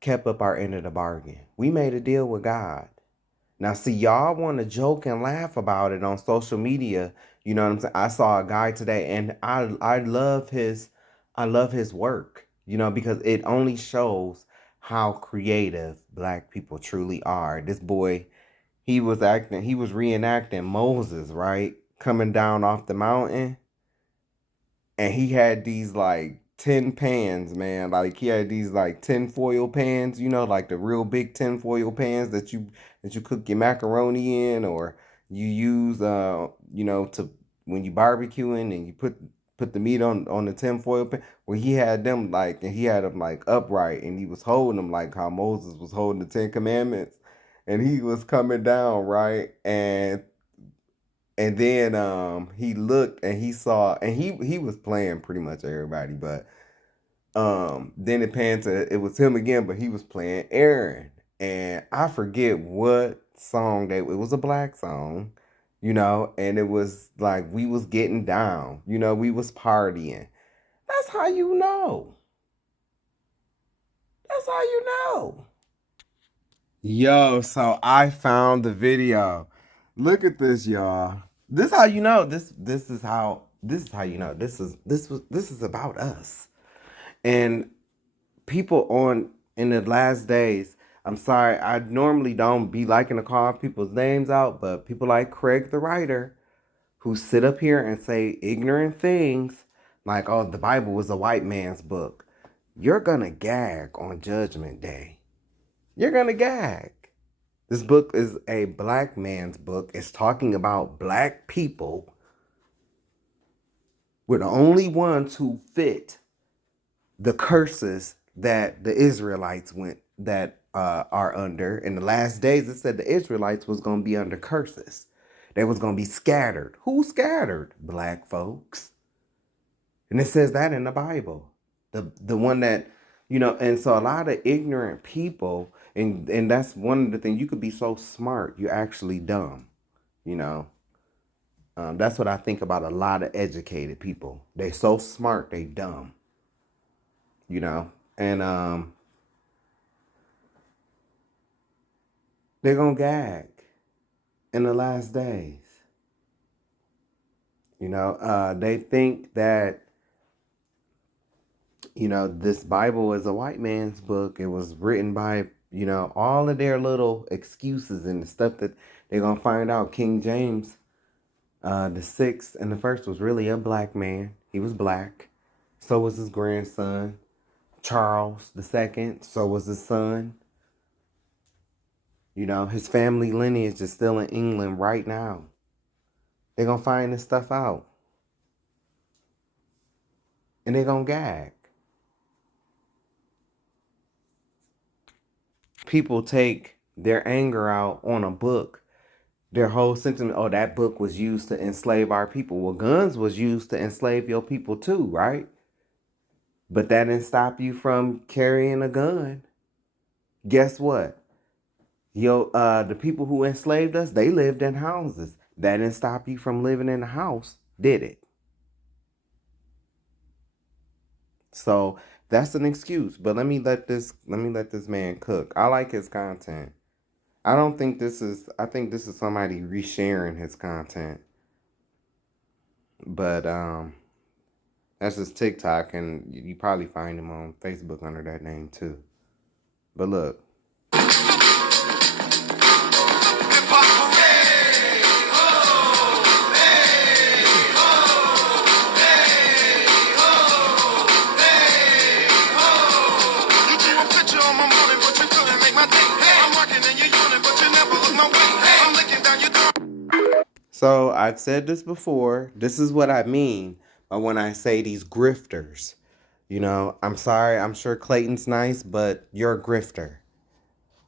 kept up our end of the bargain. We made a deal with God. Now, see, y'all want to joke and laugh about it on social media. You know what I'm saying? I saw a guy today, and I love his work, because it only shows how creative black people truly are. This boy, he was reenacting Moses, right? Coming down off the mountain. And he had these like 10 pans, man. Like he had these like 10 foil pans, like the real big 10 foil pans that you cook your macaroni in, or you use to when you barbecuing and you put put the meat on the tinfoil pan, where he had them like, and he had them like upright, and he was holding them like how Moses was holding the Ten Commandments, and he was coming down right, and then he looked and he saw, and he was playing pretty much everybody, but then it panned to it was him again, but he was playing Aaron, and I forget what song it was a black song, and it was like we was getting down, we was partying. That's how you know. That's how you know. Yo, so I found the video. Look at this, y'all. This how you know. This is how you know. This is about us. And people on in the last days, I'm sorry, I normally don't be liking to call people's names out, but people like Craig the writer who sit up here and say ignorant things like, oh, the Bible was a white man's book. You're gonna gag on Judgment Day. You're gonna gag. This book is a black man's book. It's talking about black people. We're the only ones who fit the curses that the Israelites are under. In the last days, it said the Israelites was going to be under curses. They was going to be scattered. Who scattered? Black folks. And it says that in the Bible. The one that, and so a lot of ignorant people, and that's one of the things, you could be so smart, you're actually dumb, you know. That's what I think about a lot of educated people. They so smart, they dumb, and they're gonna gag in the last days. They think that this Bible is a white man's book. It was written by all of their little excuses and the stuff that they're gonna find out. King James, the sixth and the first, was really a black man. He was black. So was his grandson, Charles the second. So was his son. His family lineage is still in England right now. They're going to find this stuff out. And they're going to gag. People take their anger out on a book. Their whole sentiment, oh, that book was used to enslave our people. Well, guns was used to enslave your people too, right? But that didn't stop you from carrying a gun. Guess what? The people who enslaved us, they lived in houses. That didn't stop you from living in a house, did it? So that's an excuse. But let me let this man cook. I like his content. I think this is somebody resharing his content. But that's his TikTok, and you probably find him on Facebook under that name too. But look. So I've said this before. This is what I mean when I say these grifters. I'm sorry. I'm sure Clayton's nice, but you're a grifter.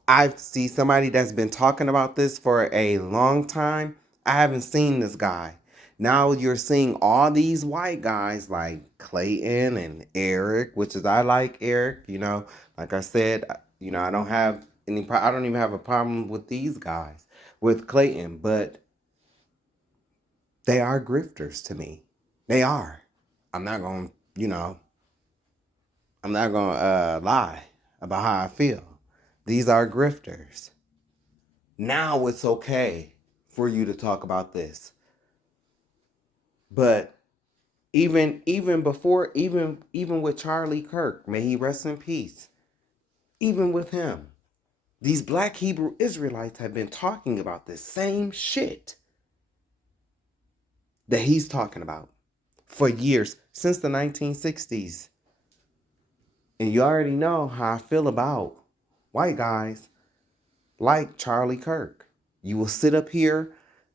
I see somebody that's been talking about this for a long time. I haven't seen this guy. Now you're seeing all these white guys like Clayton and Eric, which is I like Eric. Like I said, I don't have I don't even have a problem with these guys, with Clayton, but they are grifters to me. They are. I'm not going, I'm not going to lie about how I feel. These are grifters. Now it's okay for you to talk about this. But even before, even with Charlie Kirk, may he rest in peace. Even with him, these black Hebrew Israelites have been talking about this same shit that he's talking about for years, since the 1960s. And you already know how I feel about white guys like Charlie Kirk. You will sit up here,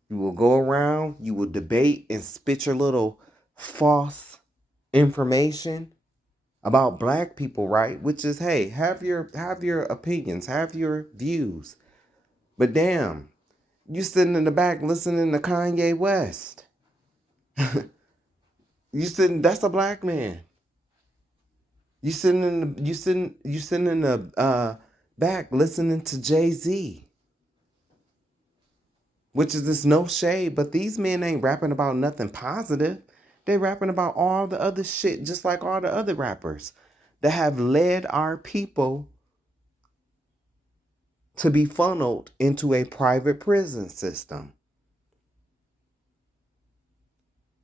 you will go around, you will debate and spit your little false information about black people, right? Which is, hey, have your opinions, have your views. But damn, you sitting in the back listening to Kanye West. That's a black man. You sitting in the back listening to Jay-Z. Which is this no shade, but these men ain't rapping about nothing positive. They rapping about all the other shit, just like all the other rappers that have led our people to be funneled into a private prison system.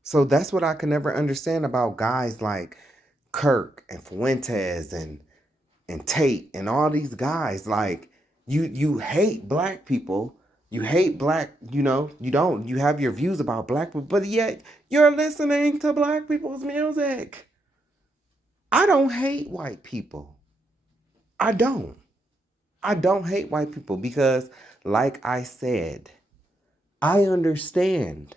So that's what I can never understand about guys like Kirk and Fuentes and Tate and all these guys. Like, you hate black people. You hate black, you have your views about black people, but yet you're listening to black people's music. I don't hate white people. I don't hate white people because, like I said, I understand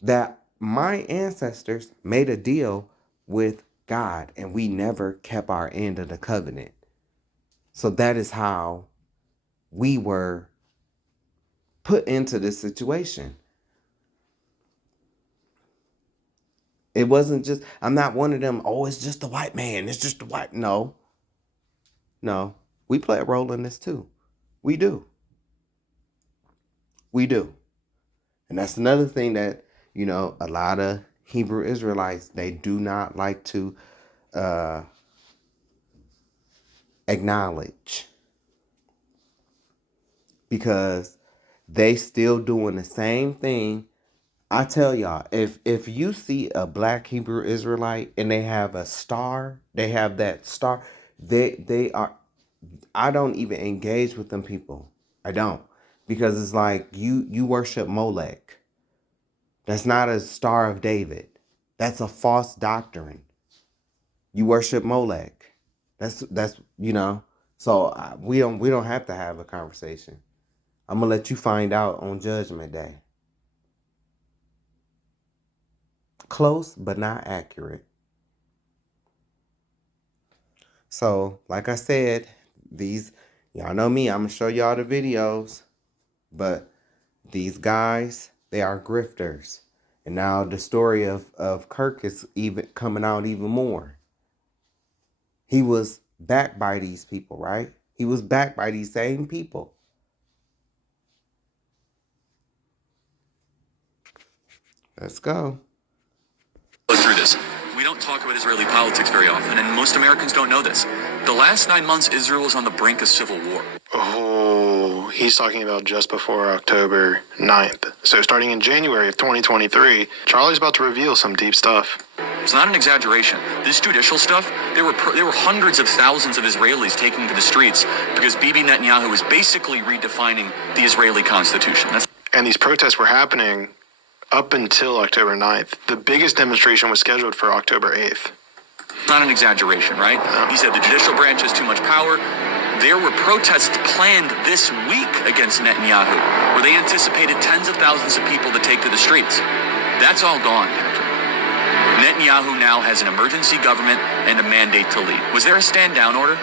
that my ancestors made a deal with God and we never kept our end of the covenant. So that is how we were put into this situation. It wasn't just, I'm not one of them, oh, it's just the white man. It's just the white. No. We play a role in this too. We do. And that's another thing that, a lot of Hebrew Israelites, they do not like to acknowledge. Because they still doing the same thing. I tell y'all, if you see a black Hebrew Israelite and they have a star, they have that star, they are, I don't even engage with them people. I don't. Because it's like you worship Molech. That's not a Star of David. That's a false doctrine. You worship Molech. That's So we don't have to have a conversation. I'm gonna let you find out on Judgment Day. Close, but not accurate. So, like I said, y'all know me, I'm going to show y'all the videos. But these guys, they are grifters. And now the story of Kirk is even coming out even more. He was backed by these people, right? He was backed by these same people. Let's go. Through this. We don't talk about Israeli politics very often, and most Americans don't know this. The last 9 months, Israel is on the brink of civil war. Oh, he's talking about just before October 9th. So starting in January of 2023, Charlie's about to reveal some deep stuff. It's not an exaggeration. This judicial stuff, there were hundreds of thousands of Israelis taking to the streets because Bibi Netanyahu was basically redefining the Israeli constitution. And these protests were happening up until October 9th. The biggest demonstration was scheduled for October 8th. Not an exaggeration, right? No. He said the judicial branch has too much power. There were protests planned this week against Netanyahu, where they anticipated tens of thousands of people to take to the streets. That's all gone, Patrick. Netanyahu now has an emergency government and a mandate to lead. Was there a stand-down order?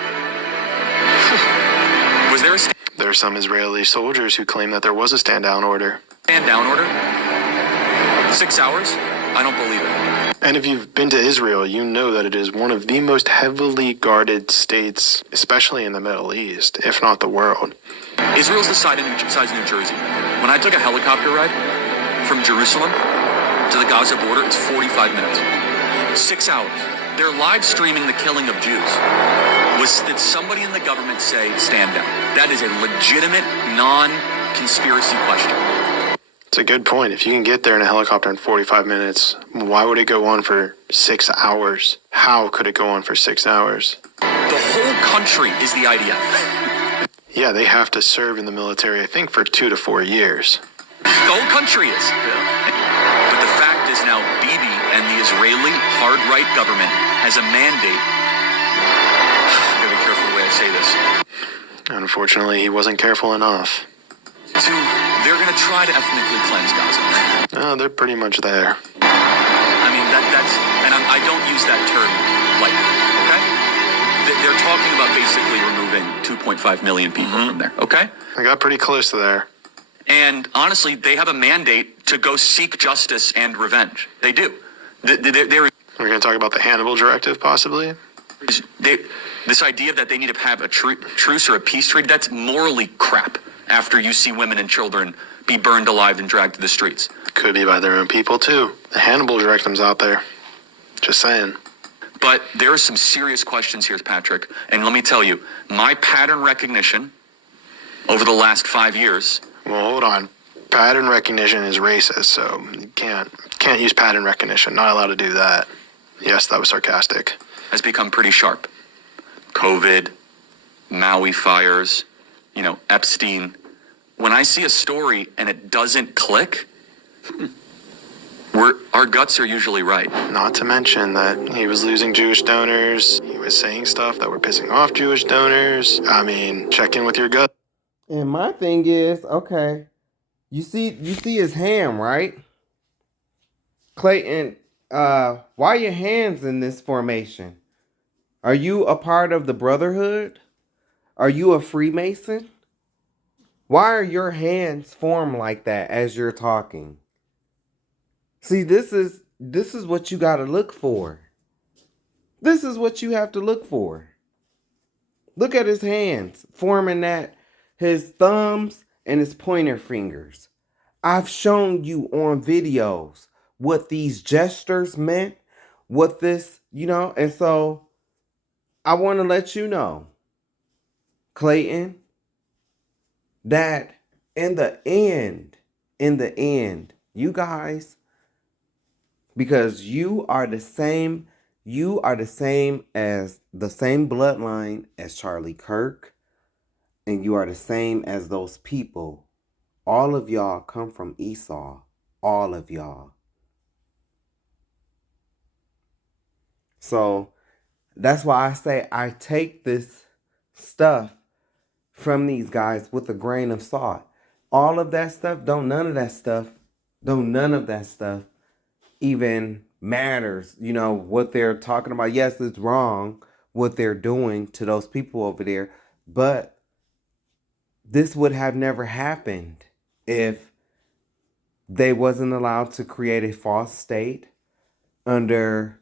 There are some Israeli soldiers who claim that there was a stand-down order. Stand-down order? 6 hours? I don't believe it. And if you've been to Israel, you know that it is one of the most heavily guarded states, especially in the Middle East, if not the world. Israel's the size of New Jersey. When I took a helicopter ride from Jerusalem to the Gaza border, it's 45 minutes. 6 hours. They're live streaming the killing of Jews. Did somebody in the government say, stand down? That is a legitimate, non-conspiracy question. It's a good point. If you can get there in a helicopter in 45 minutes, why would it go on for 6 hours? How could it go on for 6 hours? The whole country is the IDF. Yeah, they have to serve in the military, I think, for 2 to 4 years. The whole country is. But the fact is now Bibi and the Israeli hard-right government has a mandate. I gotta be careful the way I say this. Unfortunately, he wasn't careful enough. They're going to try to ethnically cleanse Gaza. Oh, they're pretty much there. I mean, I I don't use that term lightly, okay? They're talking about basically removing 2.5 million people from there, okay? I got pretty close to there. And honestly, they have a mandate to go seek justice and revenge. They do. We're going to talk about the Hannibal Directive, possibly? This idea that they need to have a truce or a peace treaty, that's morally crap after you see women and children be burned alive and dragged to the streets. Could be by their own people, too. The Hannibal Directive's out there. Just saying. But there are some serious questions here, Patrick. And let me tell you, my pattern recognition over the last 5 years... Well, hold on. Pattern recognition is racist, so you can't use pattern recognition. Not allowed to do that. Yes, that was sarcastic. ...has become pretty sharp. COVID, Maui fires, Epstein. When I see a story and it doesn't click, our guts are usually right. Not to mention that he was losing Jewish donors. He was saying stuff that were pissing off Jewish donors. I mean, check in with your gut. And my thing is, okay, you see his hand, right? Clayton, why are your hands in this formation? Are you a part of the Brotherhood? Are you a Freemason? Why are your hands formed like that as you're talking? See, this is what you got to look for. This is what you have to look for. Look at his hands forming that, his thumbs and his pointer fingers. I've shown you on videos what these gestures meant, what this, and so I want to let you know, Clayton, that in the end, you guys, because you are the same as the same bloodline as Charlie Kirk, and you are the same as those people. All of y'all come from Esau. All of y'all. So that's why I say I take this stuff from these guys with a grain of salt. All of that stuff, none of that stuff even matters. What they're talking about. Yes, it's wrong what they're doing to those people over there, but this would have never happened if they wasn't allowed to create a false state under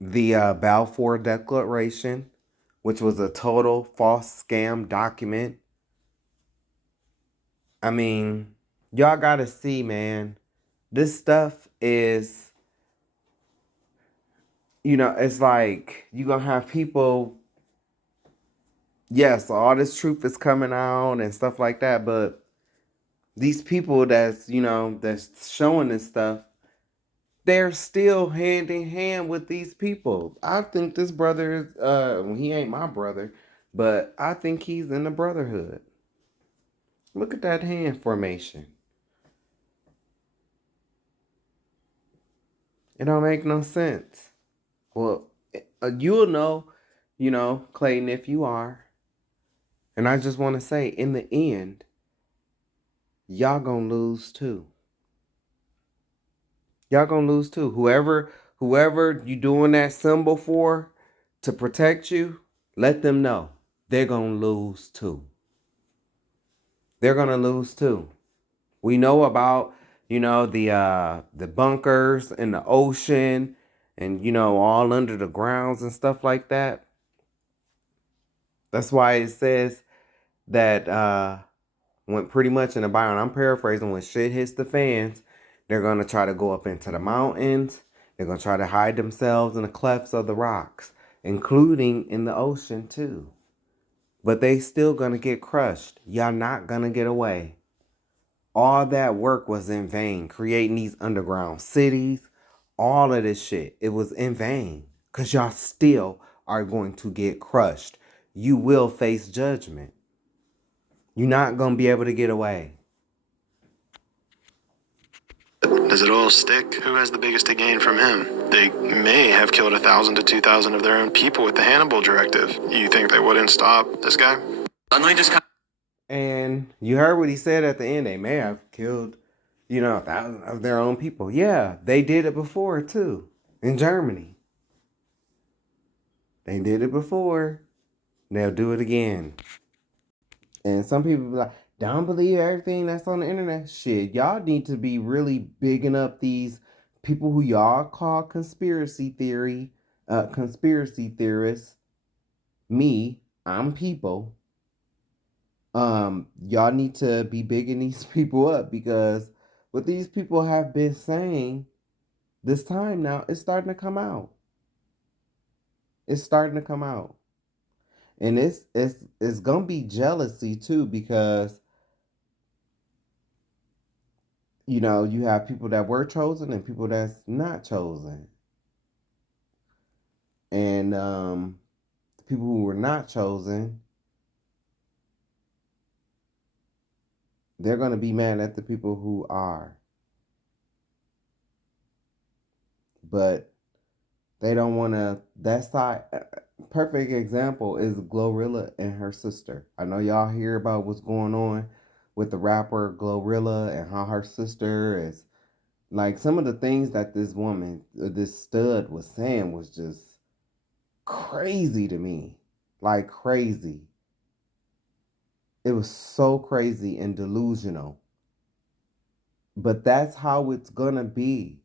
the Balfour Declaration, which was a total false scam document. I mean, y'all gotta see, man. This stuff is, it's like you're gonna have people. Yes, all this truth is coming out and stuff like that, but these people that's showing this stuff, they're still hand in hand with these people. I think this brother is, he ain't my brother, but I think he's in the Brotherhood. Look at that hand formation. It don't make no sense. Well, you'll know, Clayton, if you are. And I just want to say, in the end, y'all gonna lose too. Y'all gonna lose too. Whoever you doing that symbol for to protect you, let them know they're gonna lose too. They're gonna lose too. We know about, the bunkers in the ocean and, all under the grounds and stuff like that. That's why it says that when pretty much in the Bible, and I'm paraphrasing, when shit hits the fans, they're going to try to go up into the mountains. They're going to try to hide themselves in the clefts of the rocks, including in the ocean too. But they still going to get crushed. Y'all not going to get away. All that work was in vain. Creating these underground cities, all of this shit, it was in vain. Because y'all still are going to get crushed. You will face judgment. You're not going to be able to get away. Does it all stick? Who has the biggest to gain from him? They may have killed 1,000 to 2,000 of their own people with the Hannibal Directive. You think they wouldn't stop this guy? And you heard what he said at the end. They may have killed, 1,000 of their own people. Yeah, they did it before too, in Germany. They did it before. They'll do it again. And some people be like, don't believe everything that's on the internet. Shit, y'all need to be really bigging up these people who y'all call conspiracy theorists. Me, I'm people. Y'all need to be bigging these people up, because what these people have been saying this time now, it's starting to come out. It's starting to come out. And it's gonna be jealousy too, because you have people that were chosen and people that's not chosen. And the people who were not chosen, they're gonna be mad at the people who are. But they don't wanna that side. Perfect example is Glorilla and her sister. I know y'all hear about what's going on with the rapper Glorilla and how her sister is, like, some of the things that this woman, this stud, was saying was just crazy to me. Like, crazy. It was so crazy and delusional. But that's how it's gonna be.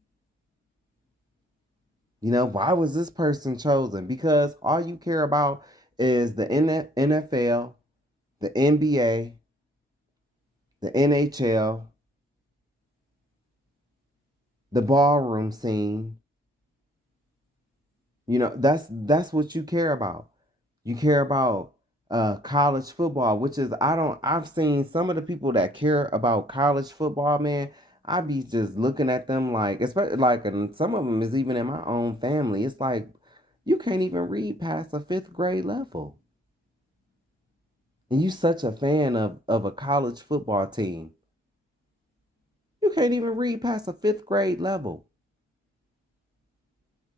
Why was this person chosen? Because all you care about is the NFL, the NBA, the NHL, the ballroom scene. That's what you care about. You care about college football, which is I've seen some of the people that care about college football, man. I be just looking at them like, especially like, and some of them is even in my own family. It's like, you can't even read past a fifth grade level, and you such a fan of a college football team. You can't even read past a fifth grade level,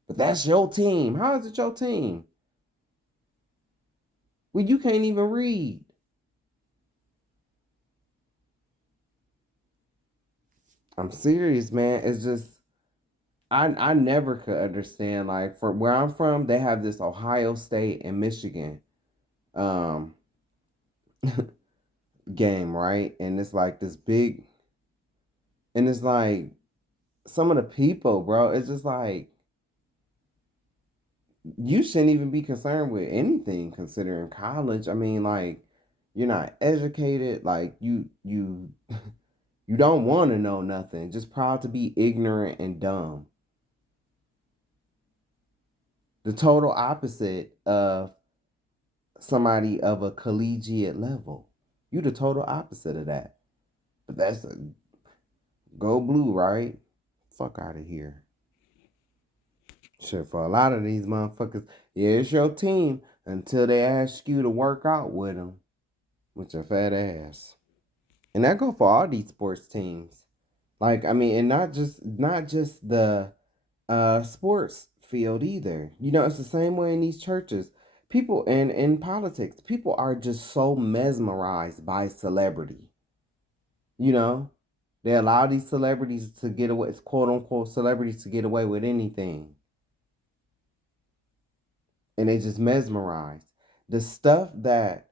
but that's your team. How is it your team? Well, you can't even read. I'm serious, man. It's just I never could understand, like, for where I'm from, they have this Ohio State and Michigan um game, right? And it's like this big, and it's like some of the people, bro, it's just like you shouldn't even be concerned with anything considering college. I mean, like, you're not educated, like you you don't want to know nothing, just proud to be ignorant and dumb. The total opposite of somebody of a collegiate level. You the total opposite of that. But that's a go blue, right? Fuck out of here. Shit, for a lot of these motherfuckers, yeah, it's your team until they ask you to work out with them with your fat ass. And that go for all these sports teams. Like, I mean, and not just the sports field either. It's the same way in these churches. People in politics, people are just so mesmerized by celebrity. You know, they allow these celebrities to get away, quote unquote celebrities, to get away with anything. And they just mesmerized. The stuff that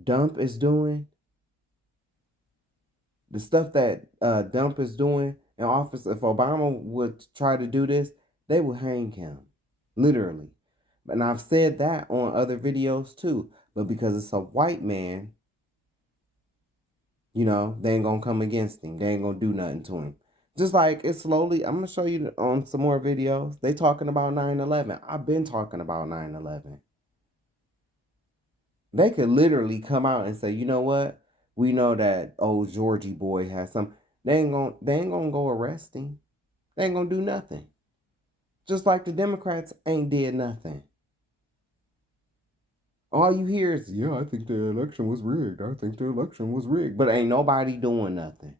Dump is doing, the stuff that Dump is doing in office, if Obama would try to do this, they would hang him. Literally. And I've said that on other videos too. But because it's a white man, they ain't gonna come against him. They ain't gonna do nothing to him. Just like it's slowly, I'm gonna show you on some more videos. They talking about 9/11. I've been talking about 9/11. They could literally come out and say, you know what? We know that old Georgie boy has some. They ain't gonna go arrest him. They ain't gonna do nothing. Just like the Democrats ain't did nothing. All you hear is, yeah, I think the election was rigged. I think the election was rigged. But ain't nobody doing nothing.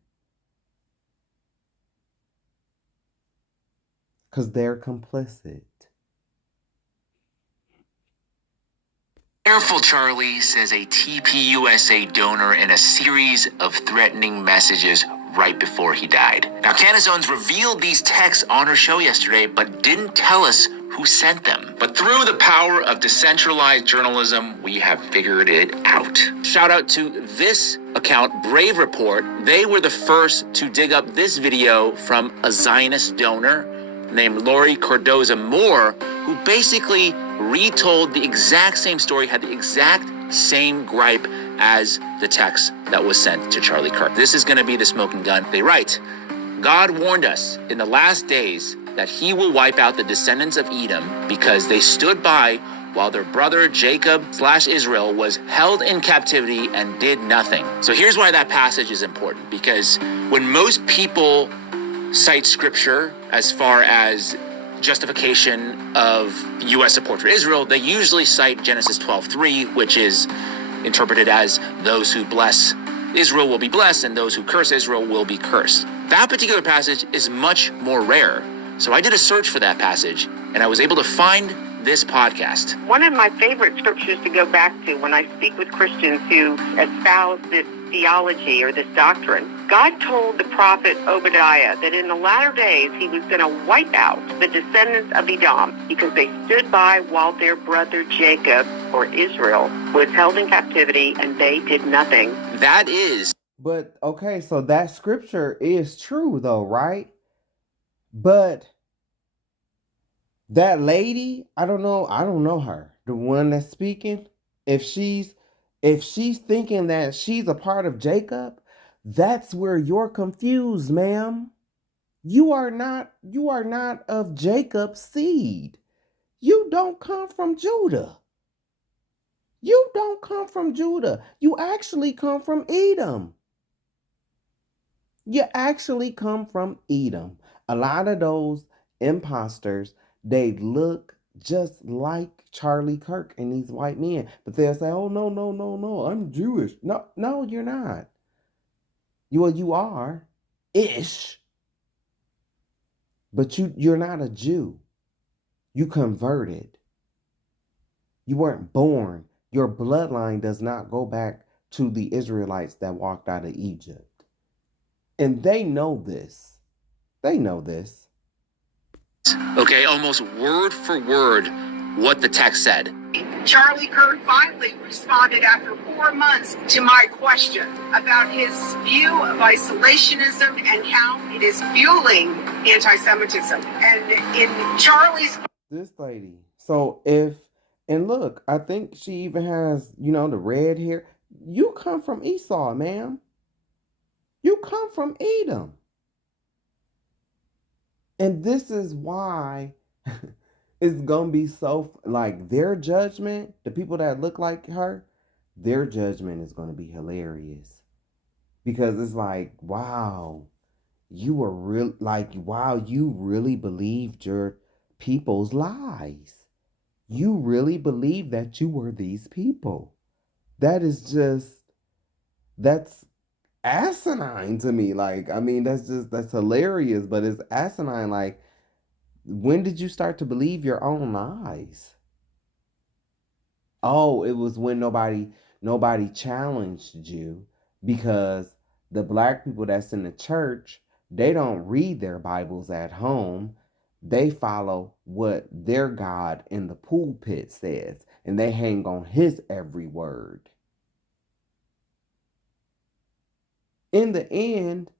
Because they're complicit. Careful Charlie, says a TPUSA donor in a series of threatening messages right before he died. Now, Canazones revealed these texts on her show yesterday, but didn't tell us who sent them. But through the power of decentralized journalism, we have figured it out. Shout out to this account, Brave Report. They were the first to dig up this video from a Zionist donor named Lori Cardoza Moore, who basically retold the exact same story, had the exact same gripe as the text that was sent to Charlie Kirk. This is going to be the smoking gun. They write, God warned us in the last days that he will wipe out the descendants of Edom because they stood by while their brother Jacob/Israel was held in captivity and did nothing. So here's why that passage is important, because when most people cite scripture as far as justification of U.S. support for Israel, they usually cite Genesis 12:3, which is interpreted as those who bless Israel will be blessed and those who curse Israel will be cursed. That particular passage is much more rare. So I did a search for that passage and I was able to find this podcast. One of my favorite scriptures to go back to when I speak with Christians who espouse this theology or this doctrine, God told the prophet Obadiah that in the latter days he was going to wipe out the descendants of Edom because they stood by while their brother Jacob, or Israel, was held in captivity and they did nothing. That is. But okay, so that scripture is true though, right? But that lady, I don't know her. The one that's speaking, if she's thinking that she's a part of Jacob, that's where you're confused, ma'am. You are not of Jacob's seed. You don't come from Judah. You don't come from Judah. You actually come from Edom. You actually come from Edom. A lot of those imposters, they look just like Charlie Kirk and these white men. But they'll say, oh, no, I'm Jewish. No, you're not. You are, ish. But you're not a Jew. You converted. You weren't born. Your bloodline does not go back to the Israelites that walked out of Egypt. And they know this. They know this. Okay, almost word for word what the text said. Charlie Kirk finally responded after 4 months to my question about his view of isolationism and how it is fueling anti-Semitism. And in Charlie's... This lady. So and look, I think she even has, the red hair. You come from Esau, ma'am. You come from Edom. And this is why it's going to be so, like, their judgment, the people that look like her, their judgment is going to be hilarious. Because it's like, wow, you really believed your people's lies. You really believed that you were these people. That's asinine to me. Like, I mean, that's hilarious, but it's asinine. Like, when did you start to believe your own lies? Oh, it was when nobody challenged you, because the black people that's in the church, they don't read their Bibles at home. They follow what their God in the pulpit says, and they hang on his every word. In the end,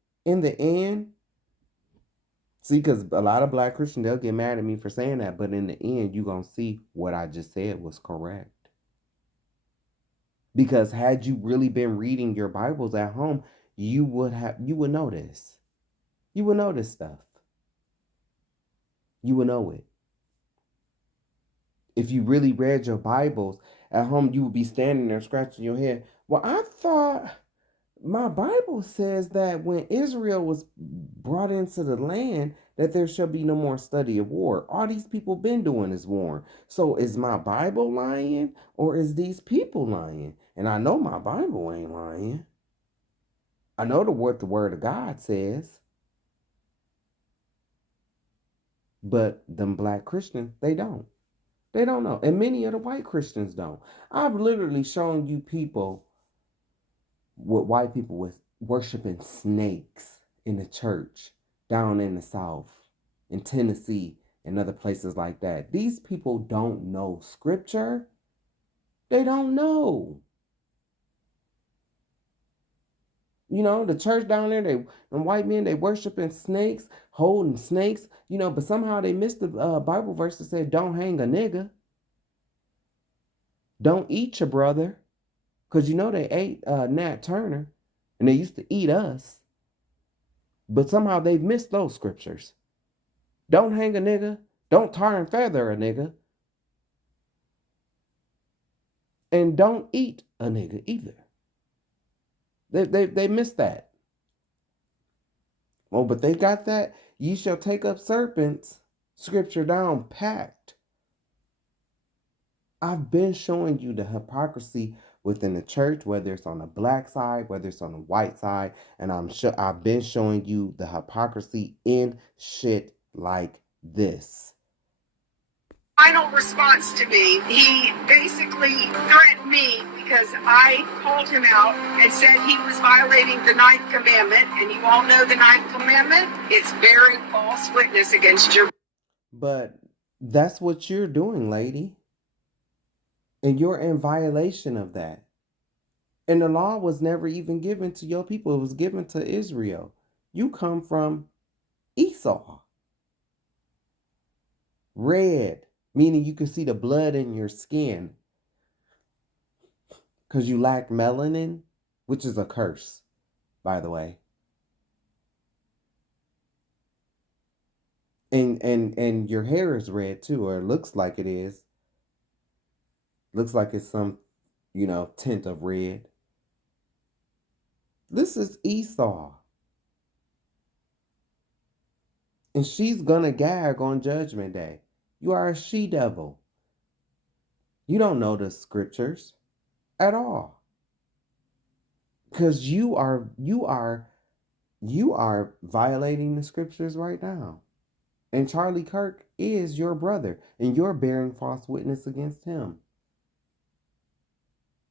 see, because a lot of black Christians, they'll get mad at me for saying that, but in the end, you're going to see what I just said was correct. Because had you really been reading your Bibles at home, you would know this. You would know this stuff. You would know it. If you really read your Bibles at home, you would be standing there scratching your head. Well, I thought my Bible says that when Israel was brought into the land, that there shall be no more study of war. All these people been doing is war. So is my Bible lying, or is these people lying? And I know my Bible ain't lying. I know what the word of God says. But them black Christians, they don't. They don't know. And many of the white Christians don't. I've literally shown you people with white people with worshiping snakes in the church down in the South, in Tennessee and other places like that. These people don't know scripture. They don't know. You know, the church down there, and white men, they worshiping snakes, holding snakes, you know, but somehow they missed the Bible verse that said, don't hang a nigga. Don't eat your brother. Because you know they ate Nat Turner, and they used to eat us. But somehow they've missed those scriptures. Don't hang a nigga. Don't tar and feather a nigga. And don't eat a nigga either. They missed that. Oh, but they got that. Ye shall take up serpents. Scripture down packed. I've been showing you the hypocrisy within the church, whether it's on the black side, whether it's on the white side, and I've been showing you the hypocrisy in shit like this. Final response to me, he basically threatened me because I called him out and said he was violating the 9th commandment, and you all know the 9th commandment, it's bearing false witness against your... But that's what you're doing, lady. And you're in violation of that. And the law was never even given to your people. It was given to Israel. You come from Esau. Red, meaning you can see the blood in your skin. Because you lack melanin, which is a curse, by the way. And your hair is red too, or it looks like it is. Looks like it's some, tint of red. This is Esau. And she's gonna gag on Judgment Day. You are a she-devil. You don't know the scriptures at all. Because you are violating the scriptures right now. And Charlie Kirk is your brother, and you're bearing false witness against him.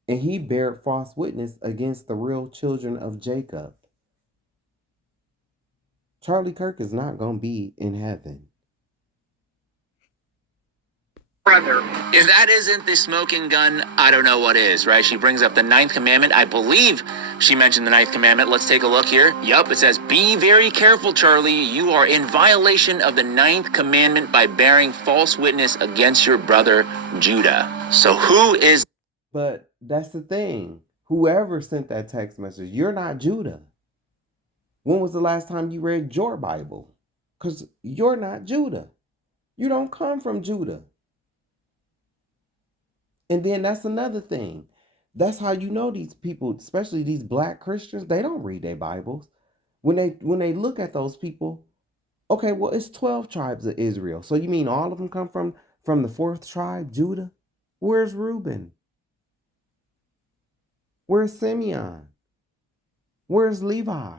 And he bared false witness against the real children of Jacob. Charlie Kirk is not going to be in heaven. Brother. If that isn't the smoking gun, I don't know what is, right? She brings up the 9th commandment. I believe she mentioned the 9th commandment. Let's take a look here. Yup, it says, be very careful, Charlie. You are in violation of the 9th commandment by bearing false witness against your brother, Judah. So who is... But that's the thing. Whoever sent that text message, you're not Judah. When was the last time you read your Bible? Because you're not Judah. You don't come from Judah. And then that's another thing. That's how you know these people, especially these black Christians, they don't read their Bibles. When they look at those people, okay, well, it's 12 tribes of Israel. So you mean all of them come from the 4th tribe, Judah? Where's Reuben? Where's Simeon? Where's Levi?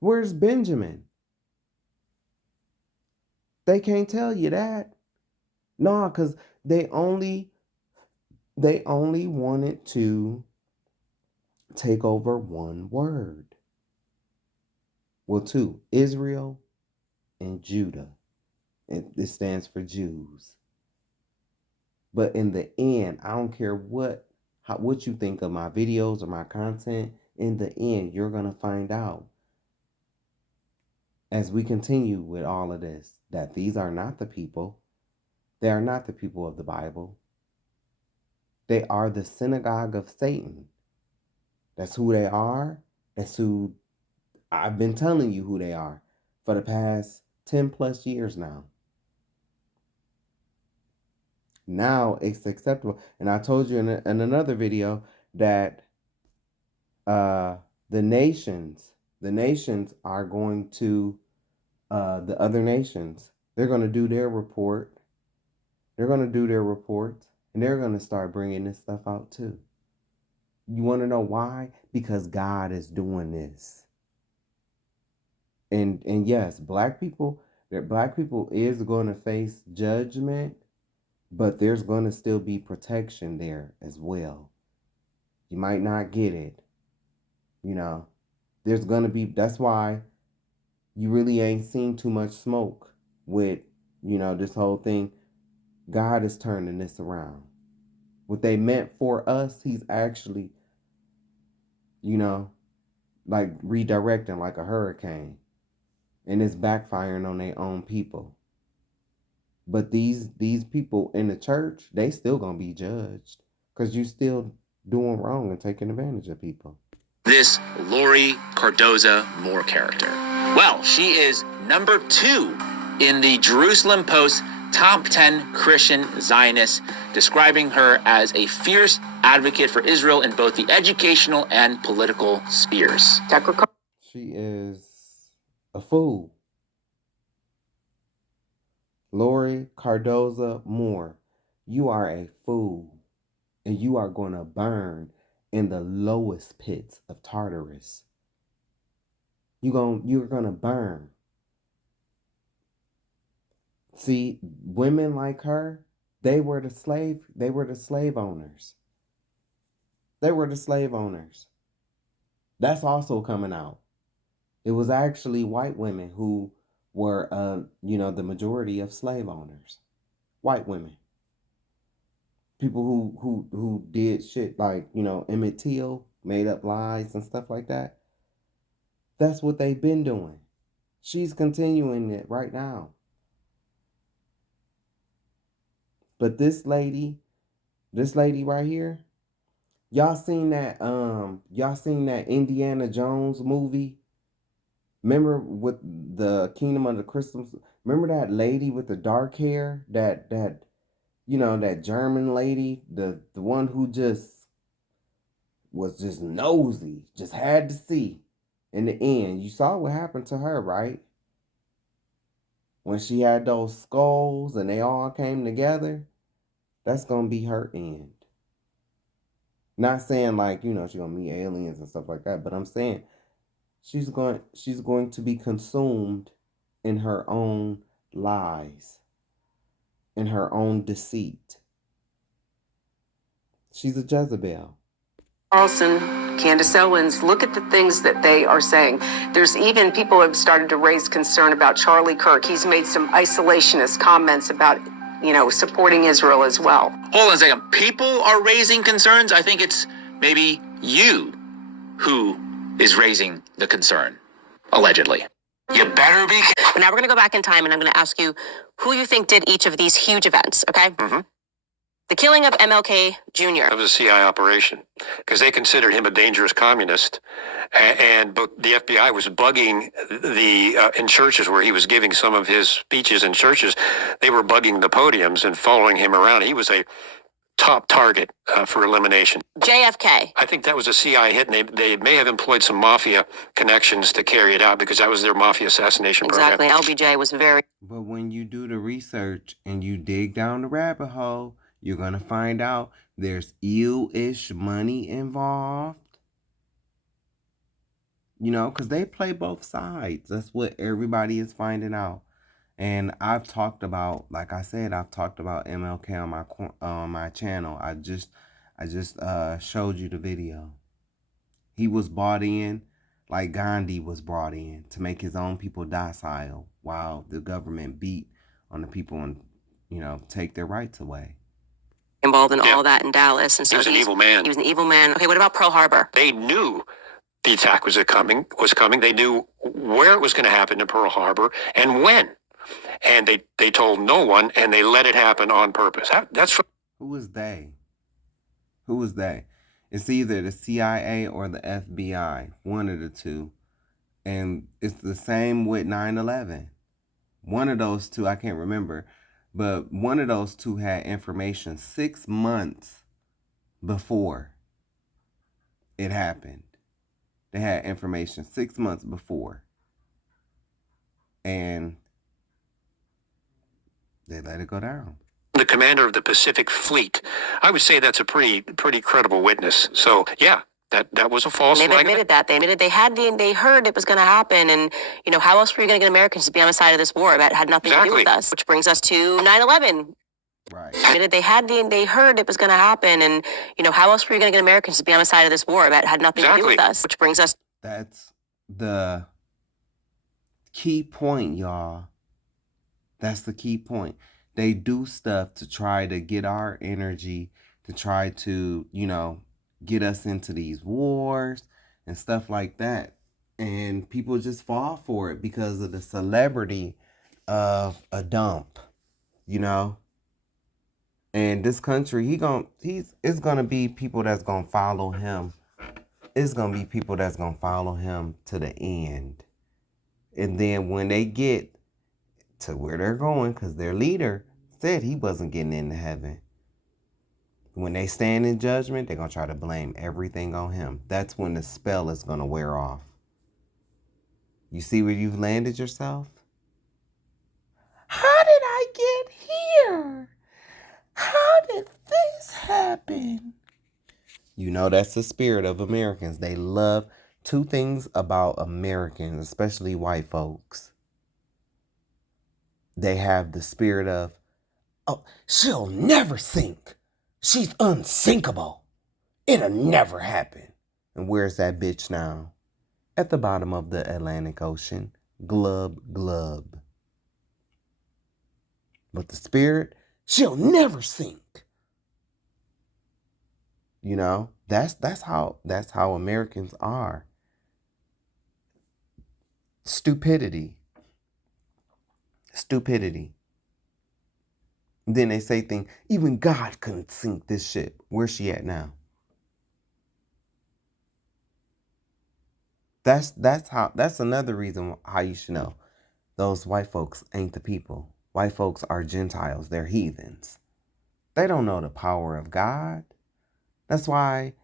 Where's Benjamin? They can't tell you that. No, because they only wanted to take over one word. Well, 2, Israel and Judah. It stands for Jews. But in the end, I don't care what you think of my videos or my content. In the end, you're going to find out as we continue with all of this that these are not the people. They are not the people of the Bible. They are the synagogue of Satan. That's who they are. That's who I've been telling you who they are for the past 10 plus years now. Now it's acceptable. And I told you in another video that the nations are going to, the other nations, they're going to do their report. They're going to do their reports, and they're going to start bringing this stuff out too. You want to know why? Because God is doing this. And yes, black people is going to face judgment, but there's going to still be protection there as well. You might not get it. There's going to be, that's why You really ain't seen too much smoke with, this whole thing. God is turning this around. What they meant for us, he's actually, you know, like redirecting like a hurricane. And it's backfiring on their own people. But these people in the church, they still gonna be judged. Because you still doing wrong and taking advantage of people. This Lori Cardoza Moore character. Well, she is number 2 in the Jerusalem Post top 10 Christian Zionists, describing her as a fierce advocate for Israel in both the educational and political spheres. She is a fool. Lori Cardoza Moore, you are a fool. And you are going to burn in the lowest pits of Tartarus. You're going to burn. See, women like her, they were the slave owners. They were the slave owners. That's also coming out. It was actually white women who were, the majority of slave owners. White women. People who did shit like, Emmett Till, made up lies and stuff like that. That's what they've been doing. She's continuing it right now. But this lady right here, y'all seen that Indiana Jones movie? Remember with the Kingdom of the Crystal? Remember that lady with the dark hair? That German lady, the one who just was just nosy, just had to see. In the end, you saw what happened to her, right? When she had those skulls and they all came together, that's gonna be her end. Not saying like, she's gonna meet aliens and stuff like that, but I'm saying she's going to be consumed in her own lies, in her own deceit. She's a Jezebel. Carlson, Candace Owens, look at the things that they are saying. There's even people have started to raise concern about Charlie Kirk. He's made some isolationist comments about, supporting Israel as well. Hold on a second. People are raising concerns? I think it's maybe you who is raising the concern, allegedly. You better be. But now we're going to go back in time, and I'm going to ask you who you think did each of these huge events, okay? Mm-hmm. The killing of MLK Jr. That was a CIA operation because they considered him a dangerous communist, but the FBI was bugging in churches where he was giving some of his speeches in churches. They were bugging the podiums and following him around. He was a top target for elimination. JFK. I think that was a CIA hit, and they may have employed some mafia connections to carry it out because that was their mafia assassination program. Exactly. LBJ was very. But when you do the research and you dig down the rabbit hole, you're going to find out there's ill-ish money involved. Because they play both sides. That's what everybody is finding out. And I've talked about, like I said, MLK on my channel. I just showed you the video. He was bought in like Gandhi was brought in to make his own people docile while the government beat on the people and, take their rights away. Involved in all that in Dallas. And so he was an evil man. He was an evil man. Okay, what about Pearl Harbor? They knew the attack was coming. They knew where it was going to happen in Pearl Harbor and when. And they told no one, and they let it happen on purpose. Who was they? Who was they? It's either the CIA or the FBI, one of the two. And it's the same with 9/11. One of those two, I can't remember. But one of those two had information 6 months before it happened. They had information 6 months before. And they let it go down. The commander of the Pacific Fleet. I would say that's a pretty credible witness. So, yeah. That was a false flag. They've admitted that. They admitted they heard it was going to happen. And, how else were you going to get Americans to be on the side of this war? That had nothing to do with us. Which brings us to 9/11. Right. Admitted they heard it was going to happen. And, how else were you going to get Americans to be on the side of this war? That had nothing to do with us. Which brings us. That's the key point, y'all. That's the key point. They do stuff to try to get our energy, to try to, get us into these wars and stuff like that. And people just fall for it because of the celebrity of a dump, And this country, it's gonna be people that's gonna follow him. It's gonna be people that's gonna follow him to the end. And then when they get to where they're going, because their leader said he wasn't getting into heaven. When they stand in judgment, they're going to try to blame everything on him. That's when the spell is going to wear off. You see where you've landed yourself? How did I get here? How did this happen? That's the spirit of Americans. They love two things about Americans, especially white folks. They have the spirit of, oh, she'll never sink. She's unsinkable. It'll never happen. And where's that bitch now? At the bottom of the Atlantic Ocean. Glub, glub. But the spirit, she'll never sink. That's how Americans are. Stupidity. Then they say things, even God couldn't sink this ship. Where's she at now? That's another reason how you should know. Those white folks ain't the people. White folks are Gentiles. They're heathens. They don't know the power of God. That's why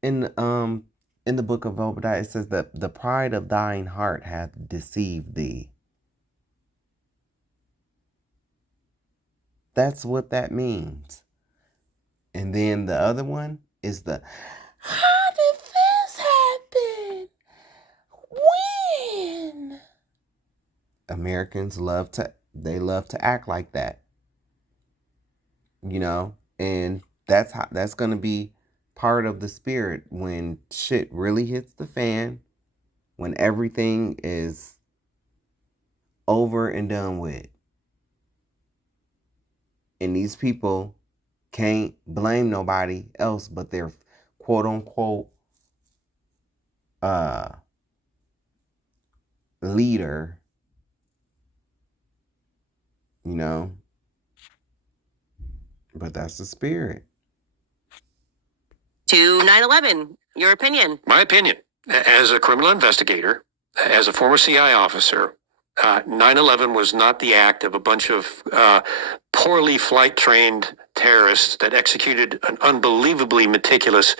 in the book of Obadiah it says that the pride of thine heart hath deceived thee. That's what that means. And then the other one is the, how did this happen? When? Americans love to act like that. And that's going to be part of the spirit when shit really hits the fan, when everything is over and done with. And these people can't blame nobody else but their quote unquote leader, But that's the spirit. To 9/11, your opinion? My opinion, as a criminal investigator, as a former CI officer, 9/11 was not the act of a bunch of poorly flight-trained terrorists that executed an unbelievably meticulous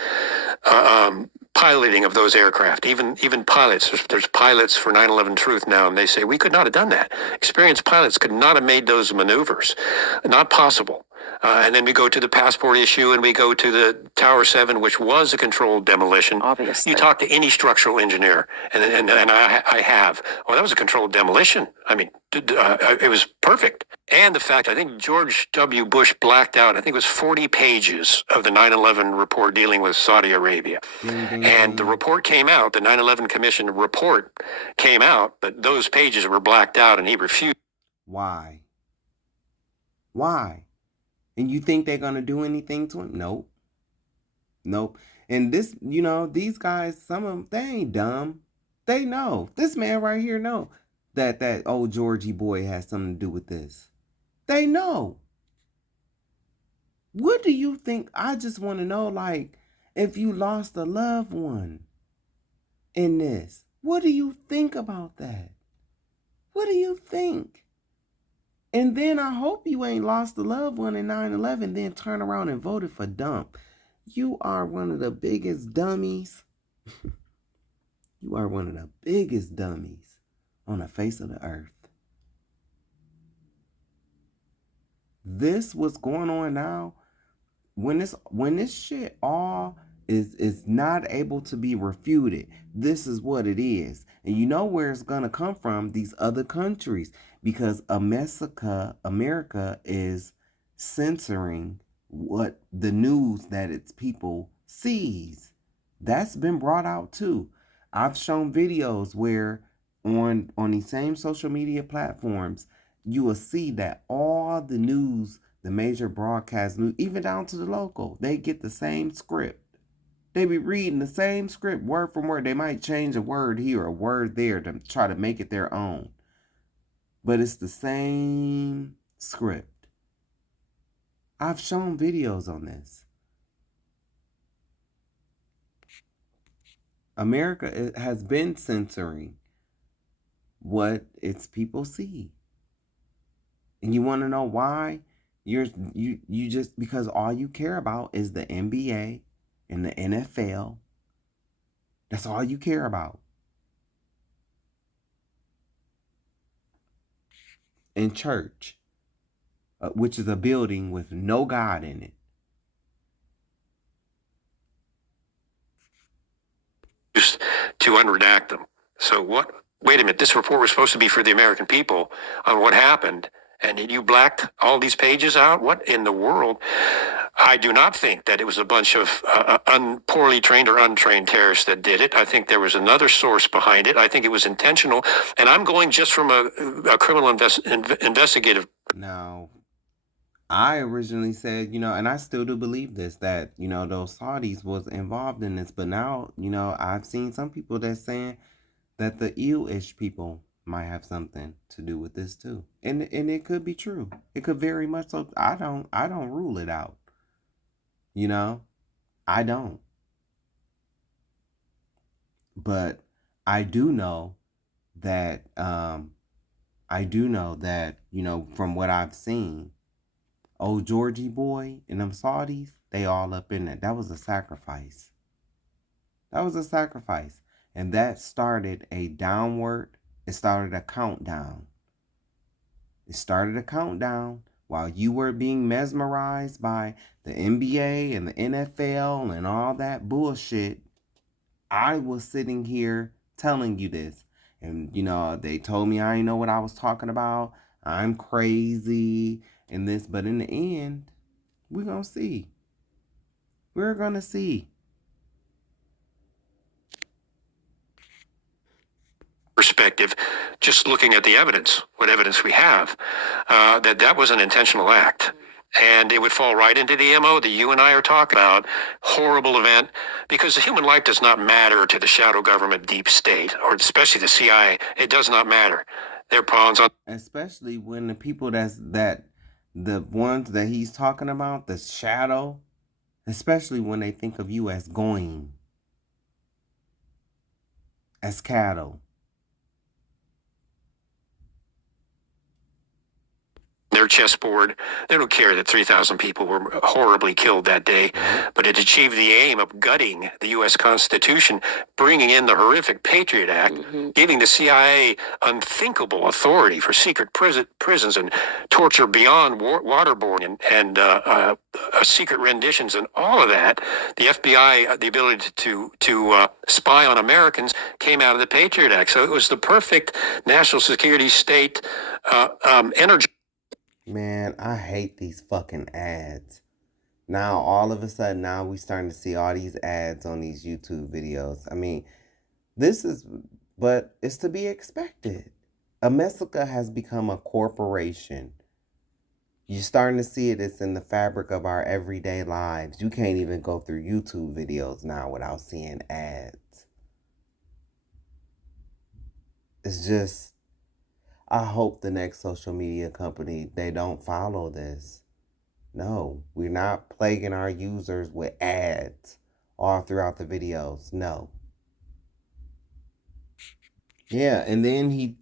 piloting of those aircraft. Even pilots, there's pilots for 9/11 Truth now, and they say we could not have done that. Experienced pilots could not have made those maneuvers. Not possible. And then we go to the passport issue, and we go to the Tower 7, which was a controlled demolition. Obviously. You talk to any structural engineer, and I have. Oh, that was a controlled demolition. I mean, it was perfect. And the fact, I think George W. Bush blacked out, I think it was 40 pages of the 9/11 report dealing with Saudi Arabia. And the report came out, the 9/11 Commission report came out, but those pages were blacked out, and he refused. Why? Why? And you think they're going to do anything to him? Nope. And this, these guys, some of them, they ain't dumb. They know. This man right here know that old Georgie boy has something to do with this. They know. What do you think? I just want to know, if you lost a loved one in this, what do you think about that? What do you think? And then I hope you ain't lost a loved one in 9/11, then turn around and voted for dump. You are one of the biggest dummies. You are one of the biggest dummies on the face of the earth. This what's going on now. When this shit all is not able to be refuted, this is what it is. And you know where it's gonna come from, these other countries, because America is censoring what the news that its people sees. That's been brought out too. I've shown videos where on these same social media platforms, you will see that all the news, the major broadcast news, even down to the local, they get the same script. They be reading the same script word for word. They might change a word here or a word there to try to make it their own. But it's the same script. I've shown videos on this. America has been censoring what its people see. And you want to know why? You just, because all you care about is the NBA and the NFL. That's all you care about. And church, which is a building with no God in it. To unredact them. So what? Wait a minute. This report was supposed to be for the American people on what happened, and you blacked all these pages out? What in the world? I do not think that it was a bunch of poorly trained or untrained terrorists that did it. I think there was another source behind it. I think it was intentional. And I'm going just from a criminal investigative. Now, I originally said, and I still do believe this, that, those Saudis was involved in this. But now, I've seen some people that's saying that the ill-ish people might have something to do with this too. And it could be true. It could very much so. I don't rule it out. I don't. But I do know that from what I've seen, old Georgie boy and them Saudis, they all up in it. That was a sacrifice. That was a sacrifice. And that started a downward, it started a countdown. It started a countdown while you were being mesmerized by the NBA and the NFL and all that bullshit. I was sitting here telling you this. And, they told me I didn't know what I was talking about. I'm crazy and this. But in the end, we're going to see. We're going to see. Perspective, just looking at the evidence, what evidence we have, that was an intentional act. And it would fall right into the MO that you and I are talking about. Horrible event, because the human life does not matter to the shadow government deep state, or especially the CIA. It does not matter. They're pawns on. Especially when the people the ones that he's talking about, the shadow, especially when they think of you as going, as cattle. Their chessboard. They don't care that 3,000 people were horribly killed that day, but it achieved the aim of gutting the U.S. Constitution, bringing in the horrific Patriot Act, giving the CIA unthinkable authority for secret prisons and torture beyond waterboarding and secret renditions and all of that. The FBI, the ability to spy on Americans, came out of the Patriot Act. So it was the perfect national security state energy. Man, I hate these fucking ads. Now, all of a sudden, now we starting to see all these ads on these YouTube videos. I mean, but it's to be expected. America has become a corporation. You're starting to see it. It's in the fabric of our everyday lives. You can't even go through YouTube videos now without seeing ads. It's just, I hope the next social media company, they don't follow this. No, we're not plaguing our users with ads all throughout the videos. No. Yeah, and then he,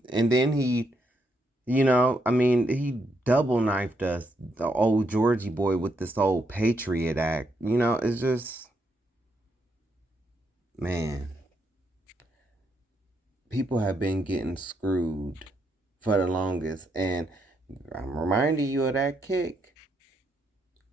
he double knifed us, the old Georgie boy, with this old Patriot Act. It's just, man, people have been getting screwed for the longest. And I'm reminding you of that kick.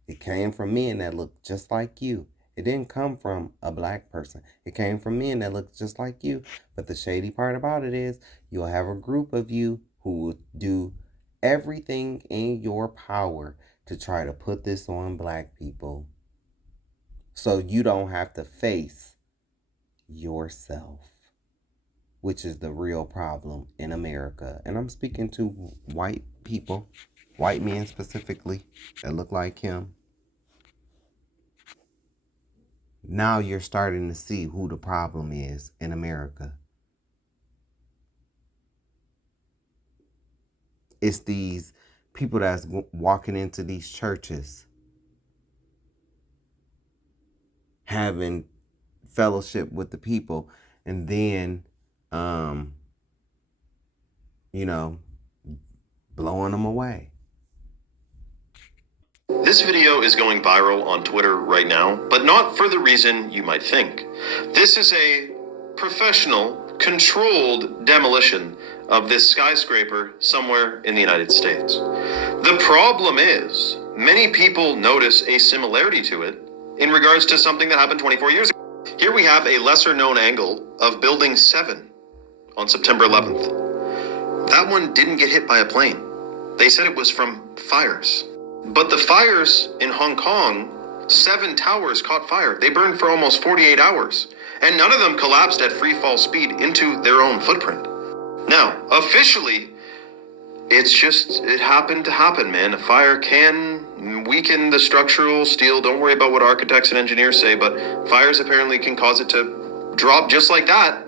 It came from men that looked just like you. It didn't come from a black person. It came from men that looked just like you. But the shady part about it is you'll have a group of you who will do everything in your power to try to put this on black people, so you don't have to face yourself. which is the real problem in America. And I'm speaking to white people, white men specifically, that look like him. Now you're starting to see who the problem is in America. It's these people that's walking into these churches, having fellowship with the people, and then, blowing them away. This video is going viral on Twitter right now, but not for the reason you might think. This is a professional, controlled demolition of this skyscraper somewhere in the United States. The problem is, many people notice a similarity to it in regards to something that happened 24 years ago. Here we have a lesser known angle of Building 7 on September 11th. That one didn't get hit by a plane. They said it was from fires. But the fires in Hong Kong, 7 towers caught fire. They burned for almost 48 hours. And none of them collapsed at free fall speed into their own footprint. Now, officially, it happened to happen, man. A fire can weaken the structural steel. Don't worry about what architects and engineers say, but fires apparently can cause it to drop just like that.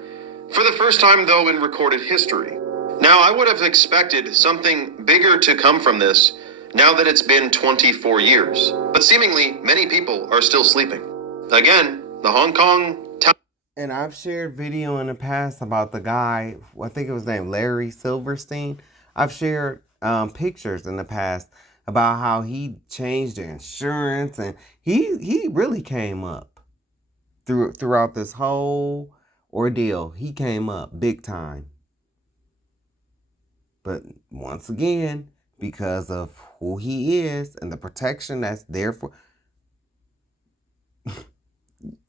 For the first time, though, in recorded history. Now, I would have expected something bigger to come from this, now that it's been 24 years. But seemingly, many people are still sleeping. Again, the Hong Kong town. And I've shared video in the past about the guy, I think it was named Larry Silverstein. I've shared pictures in the past about how he changed the insurance, and he really came up throughout this whole ordeal. He came up big time. But once again, because of who he is and the protection that's there for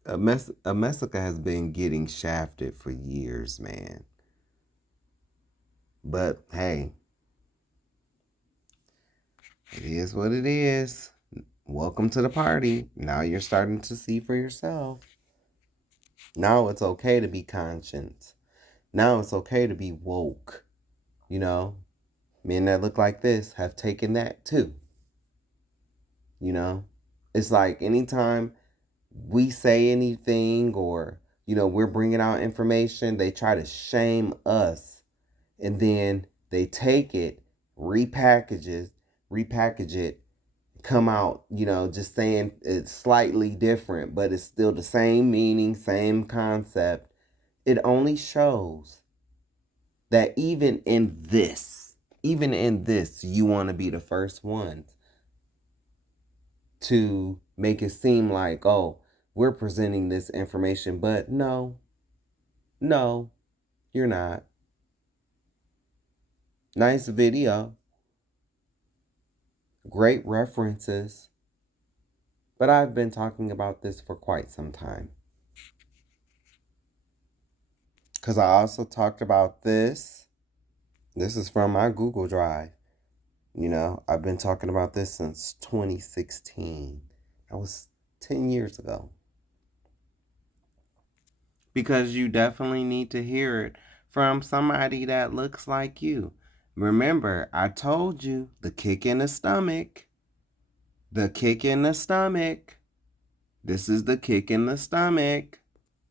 America has been getting shafted for years, man. But hey, it is what it is. Welcome to the party. Now you're starting to see for yourself. Now it's okay to be conscious. Now it's okay to be woke. Men that look like this have taken that too. It's like anytime we say anything or, we're bringing out information, they try to shame us. And then they take it, repackage it, come out, just saying it's slightly different, but it's still the same meaning, same concept. It only shows that even in this, you want to be the first ones to make it seem like, oh, we're presenting this information, but no, you're not. Nice video. Great references. But I've been talking about this for quite some time. Because I also talked about this. This is from my Google Drive. I've been talking about this since 2016. That was 10 years ago. Because you definitely need to hear it from somebody that looks like you. Remember, I told you the kick in the stomach. The kick in the stomach. This is the kick in the stomach.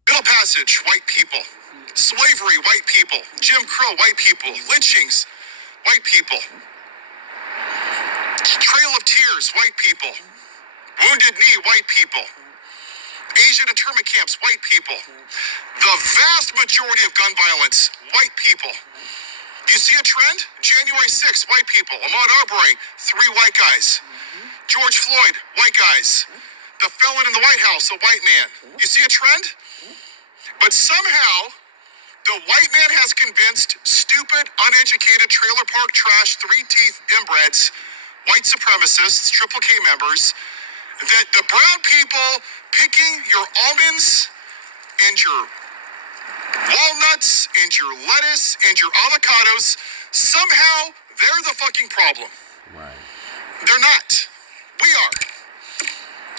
Middle Passage, white people. Slavery, white people. Jim Crow, white people. Lynchings, white people. Trail of Tears, white people. Wounded Knee, white people. Asian internment camps, white people. The vast majority of gun violence, white people. Do you see a trend? January 6th, white people. Ahmaud Arbery, 3 white guys. George Floyd, white guys. The felon in the White House, a white man. You see a trend? But somehow, the white man has convinced stupid, uneducated, trailer park trash, 3-teeth inbreds, white supremacists, Triple K members, that the brown people picking your almonds and your walnuts and your lettuce and your avocados, somehow they're the fucking problem. Right. They're not. We are.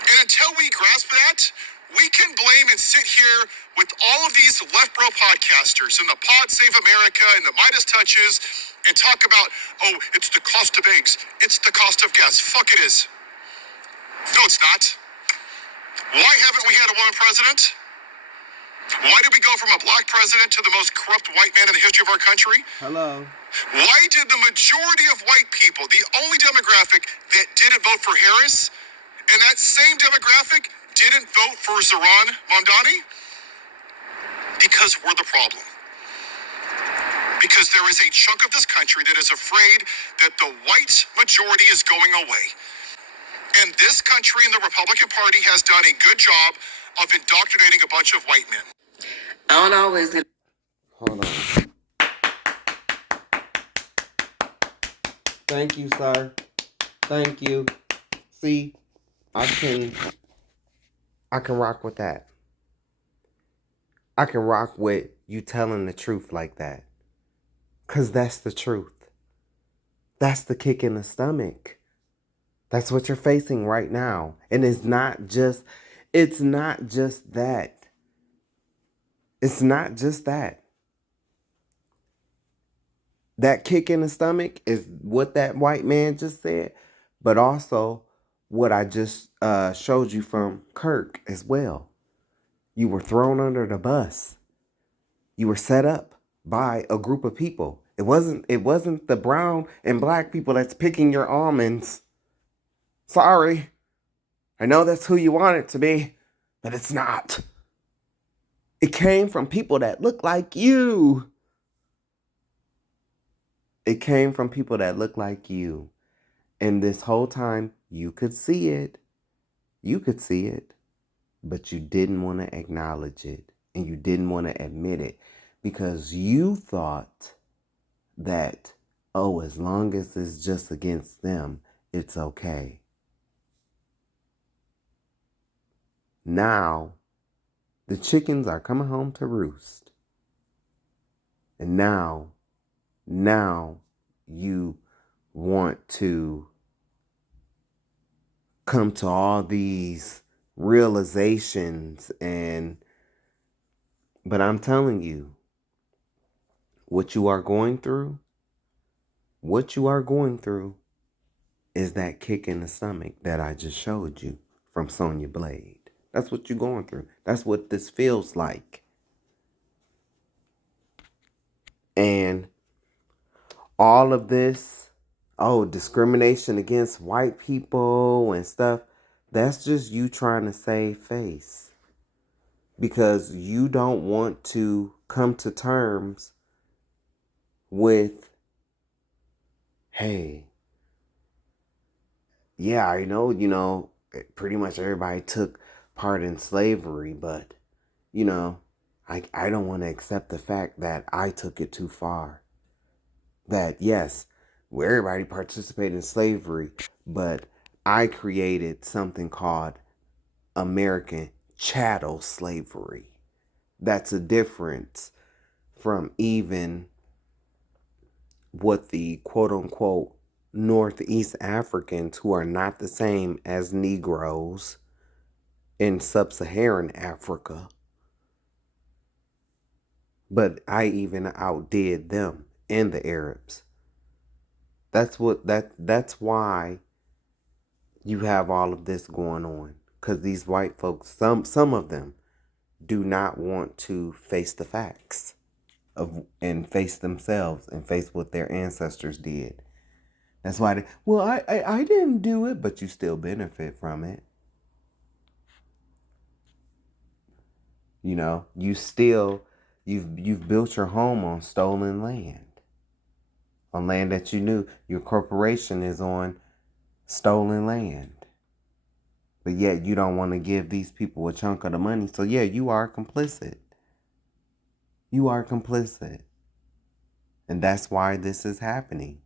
And until we grasp that, We can blame and sit here with all of these left bro podcasters and the Pod Save America and the Midas Touches and talk about, oh, it's the cost of eggs. It's the cost of gas. Fuck it is. No, it's not. Why haven't we had a woman president? Why did we go from a black president to the most corrupt white man in the history of our country? Hello. Why did the majority of white people, the only demographic that didn't vote for Harris, and that same demographic didn't vote for Zohran Mamdani? Because we're the problem. Because there is a chunk of this country that is afraid that the white majority is going away. And this country and the Republican Party has done a good job of indoctrinating a bunch of white men. I don't always get. Hold on. Thank you, sir. Thank you. See, I can rock with that. I can rock with you telling the truth like that. 'Cause that's the truth. That's the kick in the stomach. That's what you're facing right now. And it's not just that. It's not just that. That kick in the stomach is what that white man just said, but also what I just showed you from Kirk as well. You were thrown under the bus. You were set up by a group of people. It wasn't the brown and black people that's picking your almonds. Sorry. I know that's who you want it to be, but it's not. It came from people that look like you. It came from people that look like you. And this whole time, you could see it. You could see it. But you didn't want to acknowledge it. And you didn't want to admit it. Because you thought that, oh, as long as it's just against them, it's okay. Now, the chickens are coming home to roost. And now you want to come to all these realizations but I'm telling you, what you are going through is that kick in the stomach that I just showed you from Sonya Blade. That's what you're going through. That's what this feels like. And all of this, discrimination against white people and stuff, that's just you trying to save face. Because you don't want to come to terms with, hey, yeah, I know, pretty much everybody took part in slavery, but, I don't want to accept the fact that I took it too far. That, yes, everybody participated in slavery, but I created something called American chattel slavery. That's a difference from even what the quote-unquote Northeast Africans, who are not the same as Negroes in sub-Saharan Africa, but I even outdid them and the Arabs. That's why you have all of this going on. Because these white folks, some of them, do not want to face the facts and face themselves and face what their ancestors did. That's why I didn't do it, but you still benefit from it. You've built your home on stolen land. On land that you knew. Your corporation is on stolen land. But yet you don't want to give these people a chunk of the money. So yeah, you are complicit. You are complicit. And that's why this is happening.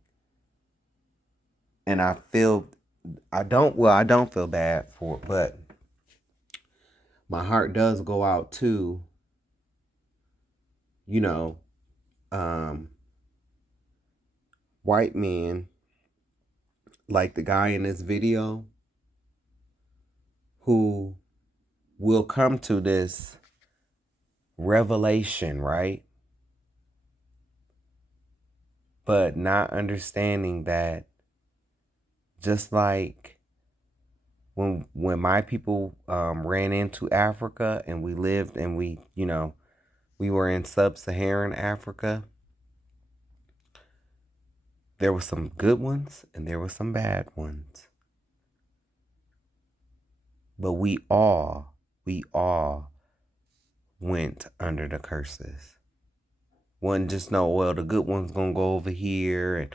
And I don't feel bad for it, but my heart does go out to, white men, like the guy in this video, who we'll come to this revelation, right? But not understanding that just like when my people ran into Africa and we lived and we were in sub-Saharan Africa, there were some good ones and there were some bad ones. But we all went under the curses. One just know, well, the good one's gonna go over here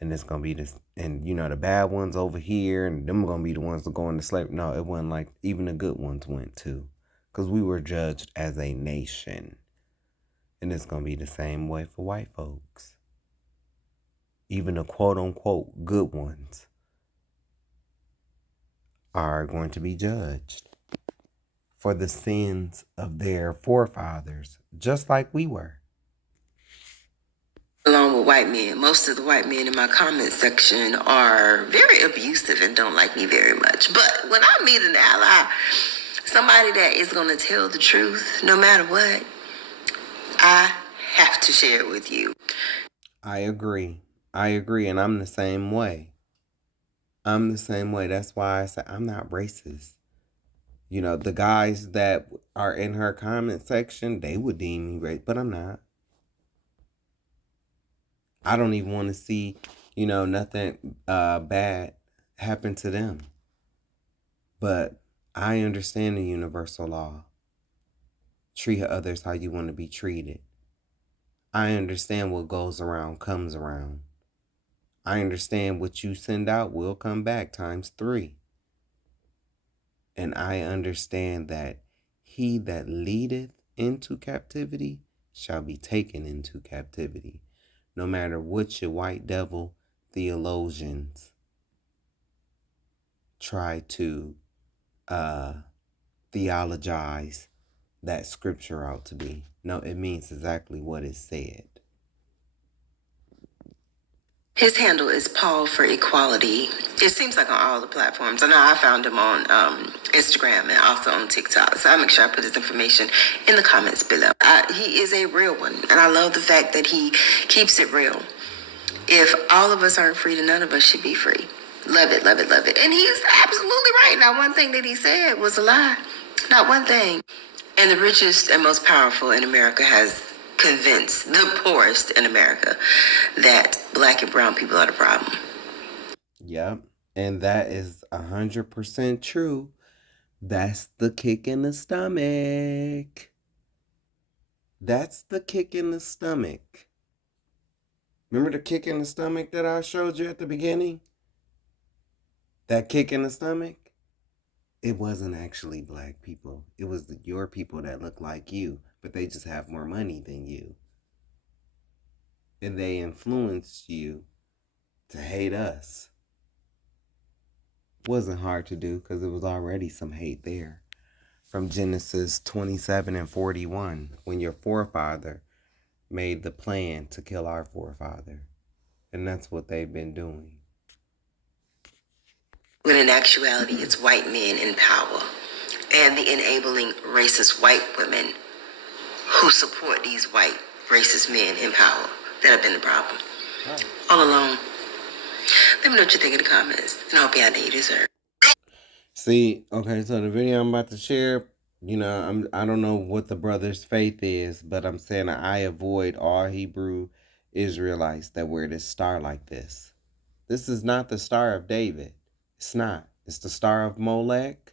and it's gonna be this, and the bad ones over here, and them gonna be the ones that go into slavery. No, it wasn't like even the good ones went too, because we were judged as a nation, and it's gonna be the same way for white folks. Even the quote unquote good ones are going to be judged for the sins of their forefathers, just like we were. Along with white men, most of the white men in my comment section are very abusive and don't like me very much. But when I meet an ally, somebody that is going to tell the truth, no matter what, I have to share it with you. I agree, and I'm the same way. That's why I say I'm not racist. The guys that are in her comment section, they would deem me racist, but I'm not. I don't even want to see, nothing bad happen to them. But I understand the universal law. Treat others how you want to be treated. I understand what goes around comes around. I understand what you send out will come back ×3. And I understand that he that leadeth into captivity shall be taken into captivity. No matter what your white devil theologians try to theologize that scripture out to be. No, it means exactly what it said. His handle is Paul for Equality. It seems like on all the platforms. I know I found him on Instagram and also on TikTok. So I'll make sure I put his information in the comments below. He is a real one. And I love the fact that he keeps it real. If all of us aren't free, then none of us should be free. Love it, love it, love it. And he's absolutely right. Not one thing that he said was a lie. Not one thing. And the richest and most powerful in America has convinced the poorest in America that black and brown people are the problem. Yep. And that is 100% true. That's the kick in the stomach. That's the kick in the stomach. Remember the kick in the stomach that I showed you at the beginning? That kick in the stomach? It wasn't actually black people. It was your people that look like you, but they just have more money than you. And they influenced you to hate us. Wasn't hard to do because it was already some hate there. From Genesis 27:41, when your forefather made the plan to kill our forefather. And that's what they've been doing. When in actuality, it's white men in power and the enabling racist white women who support these white racist men in power that have been the problem. Right. All along. Let me know what you think in the comments. And I hope you had you deserve. See, okay, so the video I'm about to share, I don't know what the brother's faith is, but I'm saying I avoid all Hebrew Israelites that wear this star like this. This is not the Star of David. It's not. It's the Star of Molech.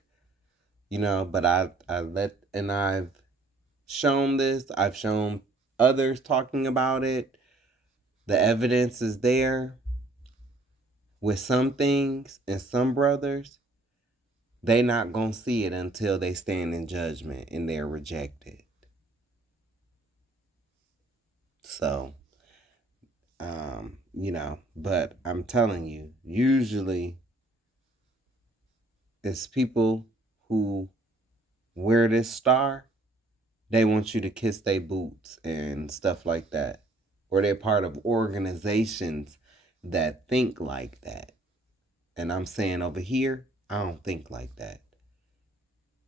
But I've shown this. I've shown others talking about it. The evidence is there. With some things and some brothers, they not going to see it until they stand in judgment and they're rejected. So, but I'm telling you, usually it's people who wear this star, they want you to kiss their boots and stuff like that. Or they're part of organizations that think like that. And I'm saying over here, I don't think like that.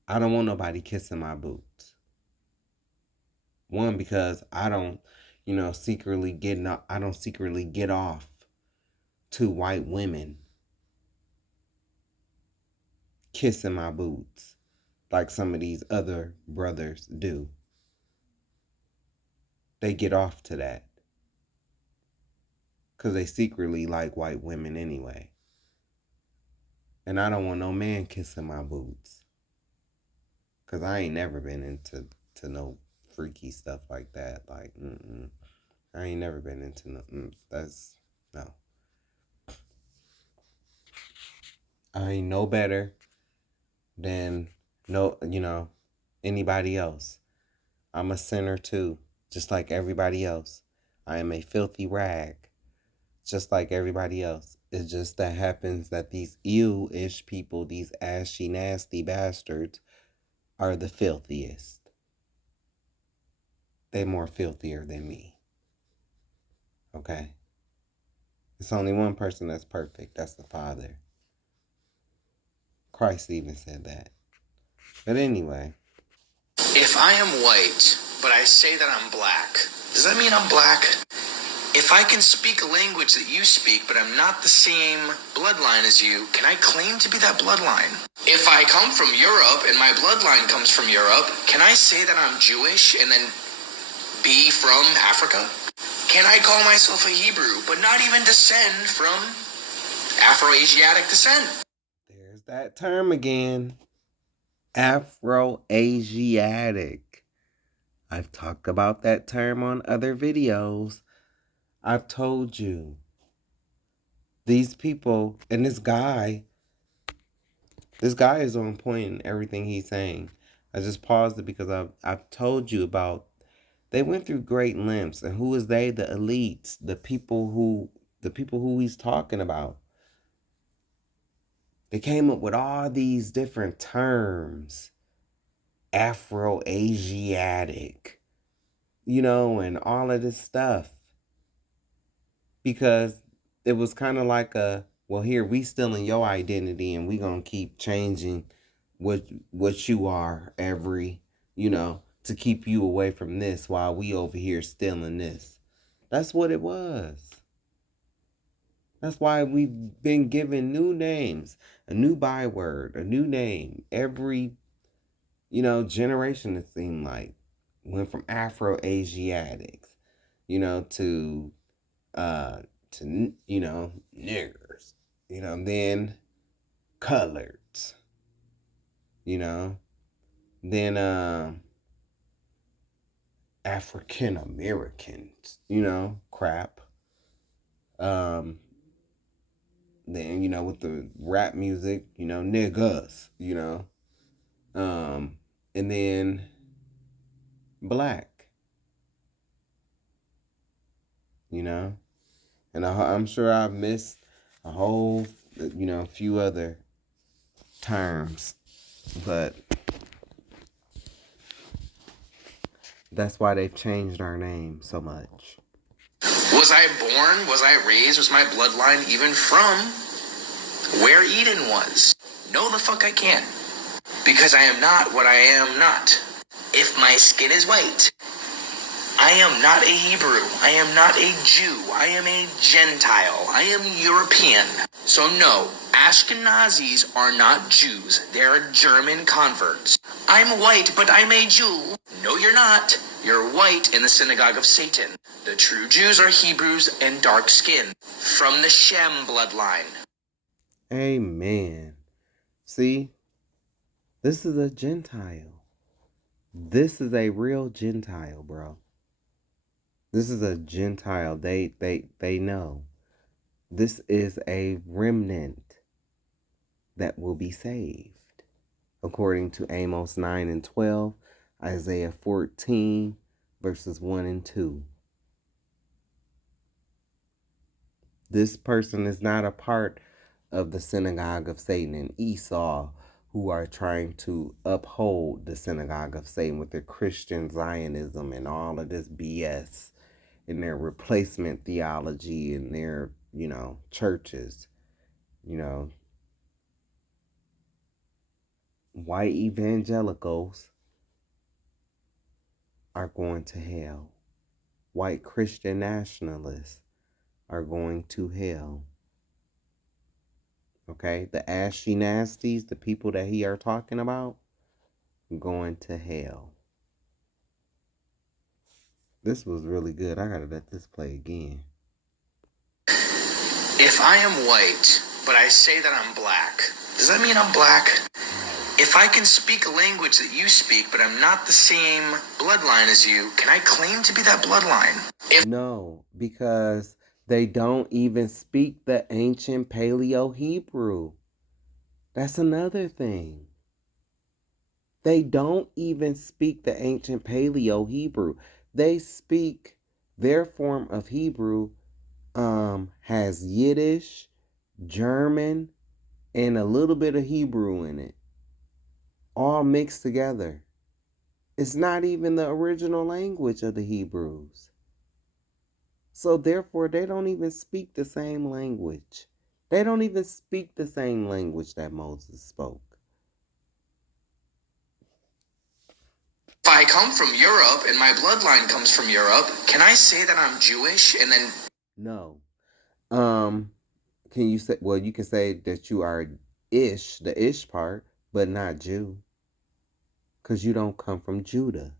I don't want nobody kissing my boots. One, because I don't, secretly get off to white women kissing my boots like some of these other brothers do. They get off to that because they secretly like white women anyway. And I don't want no man kissing my boots because I ain't never been into no freaky stuff like that. Like, I ain't never been into no. No. I ain't no better than anybody else. I'm a sinner too, just like everybody else. I am a filthy rag, just like everybody else. It just that happens that these ew-ish people, these ashy, nasty bastards, are the filthiest. They more filthier than me. Okay? It's only one person that's perfect. That's the Father. Christ even said that. But anyway. If I am white, but I say that I'm black, does that mean I'm black? If I can speak a language that you speak, but I'm not the same bloodline as you, can I claim to be that bloodline? If I come from Europe and my bloodline comes from Europe, can I say that I'm Jewish and then be from Africa? Can I call myself a Hebrew, but not even descend from Afro-Asiatic descent? There's that term again. Afro-Asiatic. I've talked about that term on other videos. I've told you. These people, and this guy is on point in everything he's saying. I just paused it because I've told you about, they went through great lengths. And who is they? The elites, the people who he's talking about. They came up with all these different terms. Afro-Asiatic, and all of this stuff. Because it was kind of like here, we still in your identity and we gonna keep changing what you are to keep you away from this while we over here still in this. That's what it was. That's why we've been given new names, a new byword, a new name. Every, generation, it seemed like, went from Afro-Asiatics, to niggers, then coloreds, then African Americans, crap. Then, with the rap music, niggas, and then black, and I'm sure I've missed a whole, few other terms, but that's why they've changed our name so much. Was I born? Was I raised? Was my bloodline even from where Eden was? No, the fuck I can't. Because I am not what I am not. If my skin is white, I am not a Hebrew. I am not a Jew. I am a Gentile. I am European. So no, Ashkenazis are not Jews. They're German converts. I'm white, but I'm a Jew. No, you're not. You're white in the synagogue of Satan. The true Jews are Hebrews and dark skin. From the Shem bloodline. Amen. See? This is a Gentile. This is a real Gentile, bro. This is a Gentile. They know. This is a remnant that will be saved. According to Amos 9 and 12, Isaiah 14, verses 1 and 2. This person is not a part of the synagogue of Satan and Esau, who are trying to uphold the synagogue of Satan with their Christian Zionism and all of this BS and their replacement theology and their, churches, white evangelicals are going to hell. White Christian nationalists are going to hell. Okay? The ashy nasties, the people that he are talking about, going to hell. This was really good. I gotta let this play again. If I am white, but I say that I'm black, does that mean I'm black? If I can speak a language that you speak, but I'm not the same bloodline as you, can I claim to be that bloodline? No, because they don't even speak the ancient Paleo Hebrew. That's another thing. They don't even speak the ancient Paleo Hebrew. They speak their form of Hebrew has Yiddish, German, and a little bit of Hebrew in it. All mixed together. It's not even the original language of the Hebrews. So therefore, they don't even speak the same language. They don't even speak the same language that Moses spoke. If I come from Europe and my bloodline comes from Europe, can I say that I'm Jewish and then... No. Can you say, well, you can say that you are Ish, the Ish part, but not Jew. Because you don't come from Judah.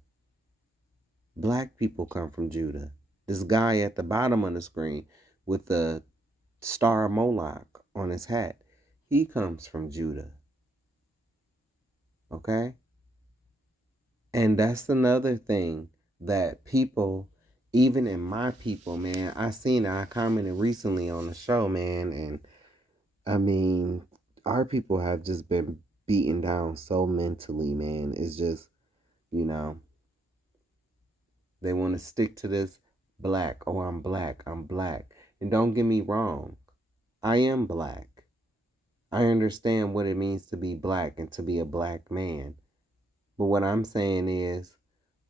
Black people come from Judah. This guy at the bottom of the screen with the star Moloch on his hat, he comes from Judah. Okay? And that's another thing that people, even in my people, man, I seen it. I commented recently on the show, man, and I mean, our people have just been beaten down so mentally, man. It's just, you know, they want to stick to this black. Oh, I'm black. I'm black. And don't get me wrong. I am black. I understand what it means to be black and to be a black man. But what I'm saying is,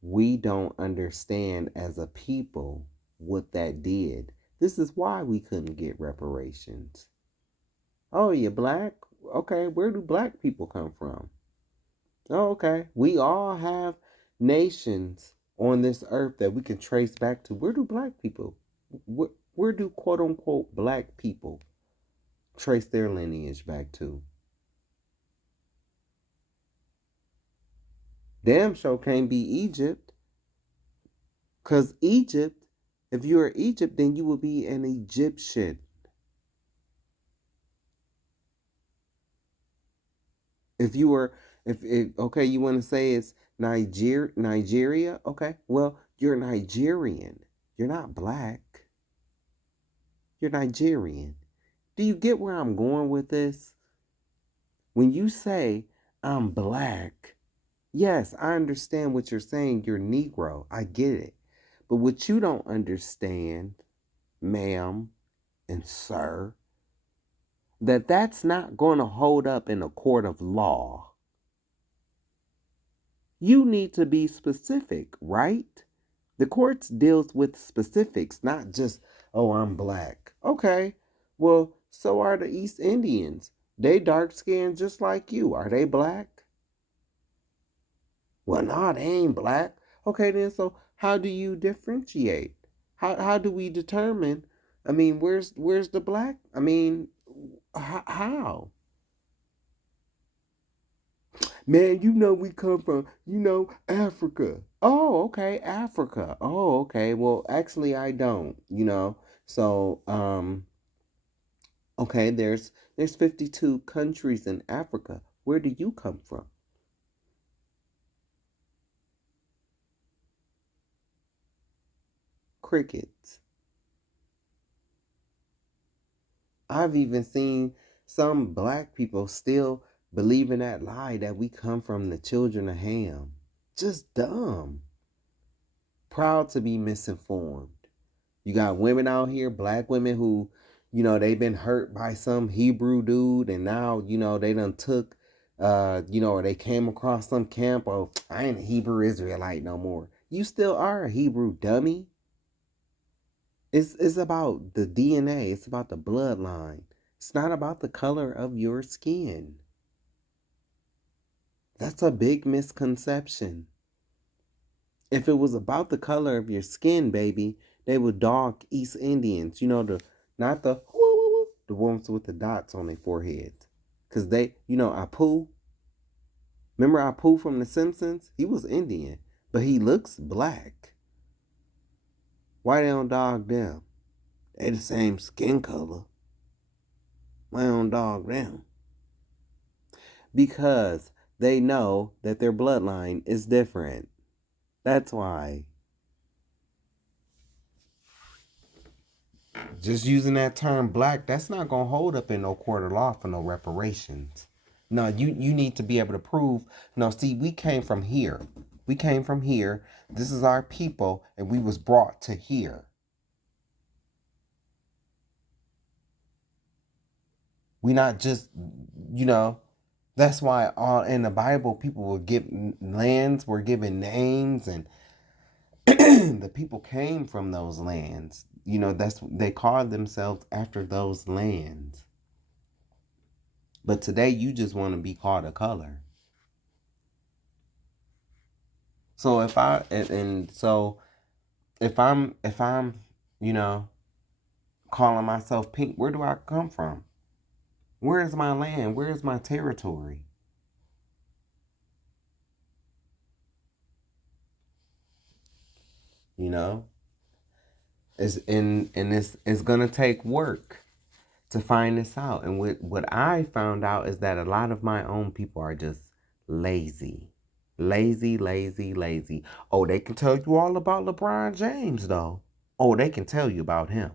we don't understand as a people what that did. This is why we couldn't get reparations. Oh, you're black? Okay, where do black people come from? Oh, okay. We all have nations on this earth that we can trace back to. Where do black people, where do quote unquote black people trace their lineage back to? Damn sure can't be Egypt. Because Egypt, if you are Egypt, then you would be an Egyptian. If you were, if okay, you want to say it's Nigeria, okay, well, you're Nigerian. You're not black. You're Nigerian. Do you get where I'm going with this? When you say I'm black, yes, I understand what you're saying. You're Negro. I get it. But what you don't understand, ma'am and sir, that's not going to hold up in a court of law. You need to be specific, right? The courts deals with specifics, not just, oh, I'm black. Okay, well, so are the East Indians. They dark skinned just like you. Are they black? Well, no, they ain't black. Okay, then, so how do you differentiate? How do we determine? I mean, where's the black? I mean, how? Man, you know we come from, Africa. Oh, okay, Africa. Oh, okay. Well, actually I don't. So, okay, there's 52 countries in Africa. Where do you come from? Crickets. I've even seen some black people still believe in that lie that we come from the children of Ham. Just dumb. Proud to be misinformed. You got women out here, black women who, they've been hurt by some Hebrew dude and now, they done took, or they came across some camp. Oh, I ain't a Hebrew Israelite no more. You still are a Hebrew dummy. It's about the DNA. It's about the bloodline. It's not about the color of your skin. That's a big misconception. If it was about the color of your skin, baby, they would dog East Indians. You know, not the the ones with the dots on their foreheads. Cause they, Apu. Remember Apu from The Simpsons? He was Indian, but he looks black. Why they don't dog them? They the same skin color. Why don't dog them? Because they know that their bloodline is different. That's why. Just using that term black, that's not gonna hold up in no court of law for no reparations. No, you need to be able to prove. No, see, we came from here. We came from here. This is our people, and we was brought to here. We not just, that's why all in the Bible people were given lands, were given names, and the people came from those lands. That's they called themselves after those lands. But today you just want to be called a color. So if I and so if I'm calling myself pink, where do I come from? Where is my land? Where is my territory? It's gonna take work to find this out. And what I found out is that a lot of my own people are just lazy. Lazy, lazy, lazy. Oh, they can tell you all about LeBron James, though. Oh, they can tell you about him.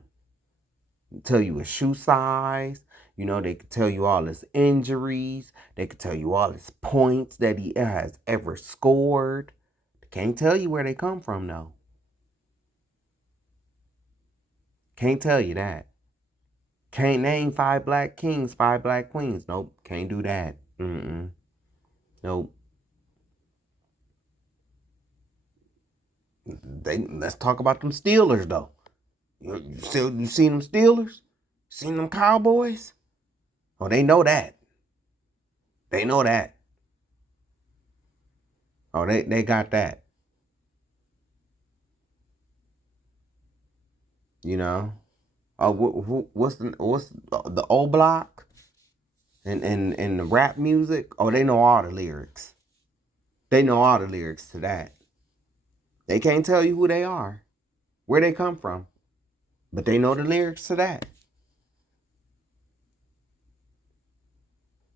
Tell you his shoe size. They can tell you all his injuries. They can tell you all his points that he has ever scored. They can't tell you where they come from, though. Can't tell you that. Can't name 5 black kings, 5 black queens. Nope, can't do that. Nope. Let's talk about them Steelers, though. You seen them Steelers? Seen them Cowboys? Oh, they know that. They know that. Oh, they got that. Oh, what's the O Block and the rap music? Oh, they know all the lyrics. They know all the lyrics to that. They can't tell you who they are, where they come from, but they know the lyrics to that.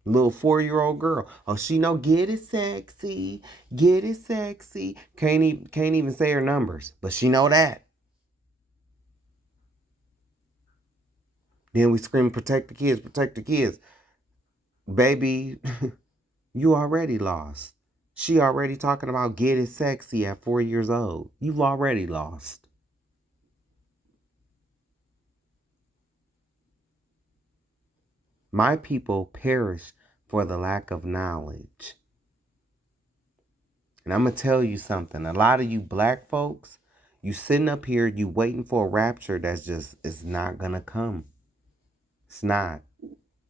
Little 4-year-old girl. Oh, she know get it sexy, get it sexy. Can't even say her numbers, but she know that. Then we scream, protect the kids, protect the kids. Baby, you already lost. She already talking about get it sexy at 4 years old. You've already lost. My people perish for the lack of knowledge. And I'm going to tell you something. A lot of you black folks, you sitting up here, you waiting for a rapture that's just, it's not going to come. It's not.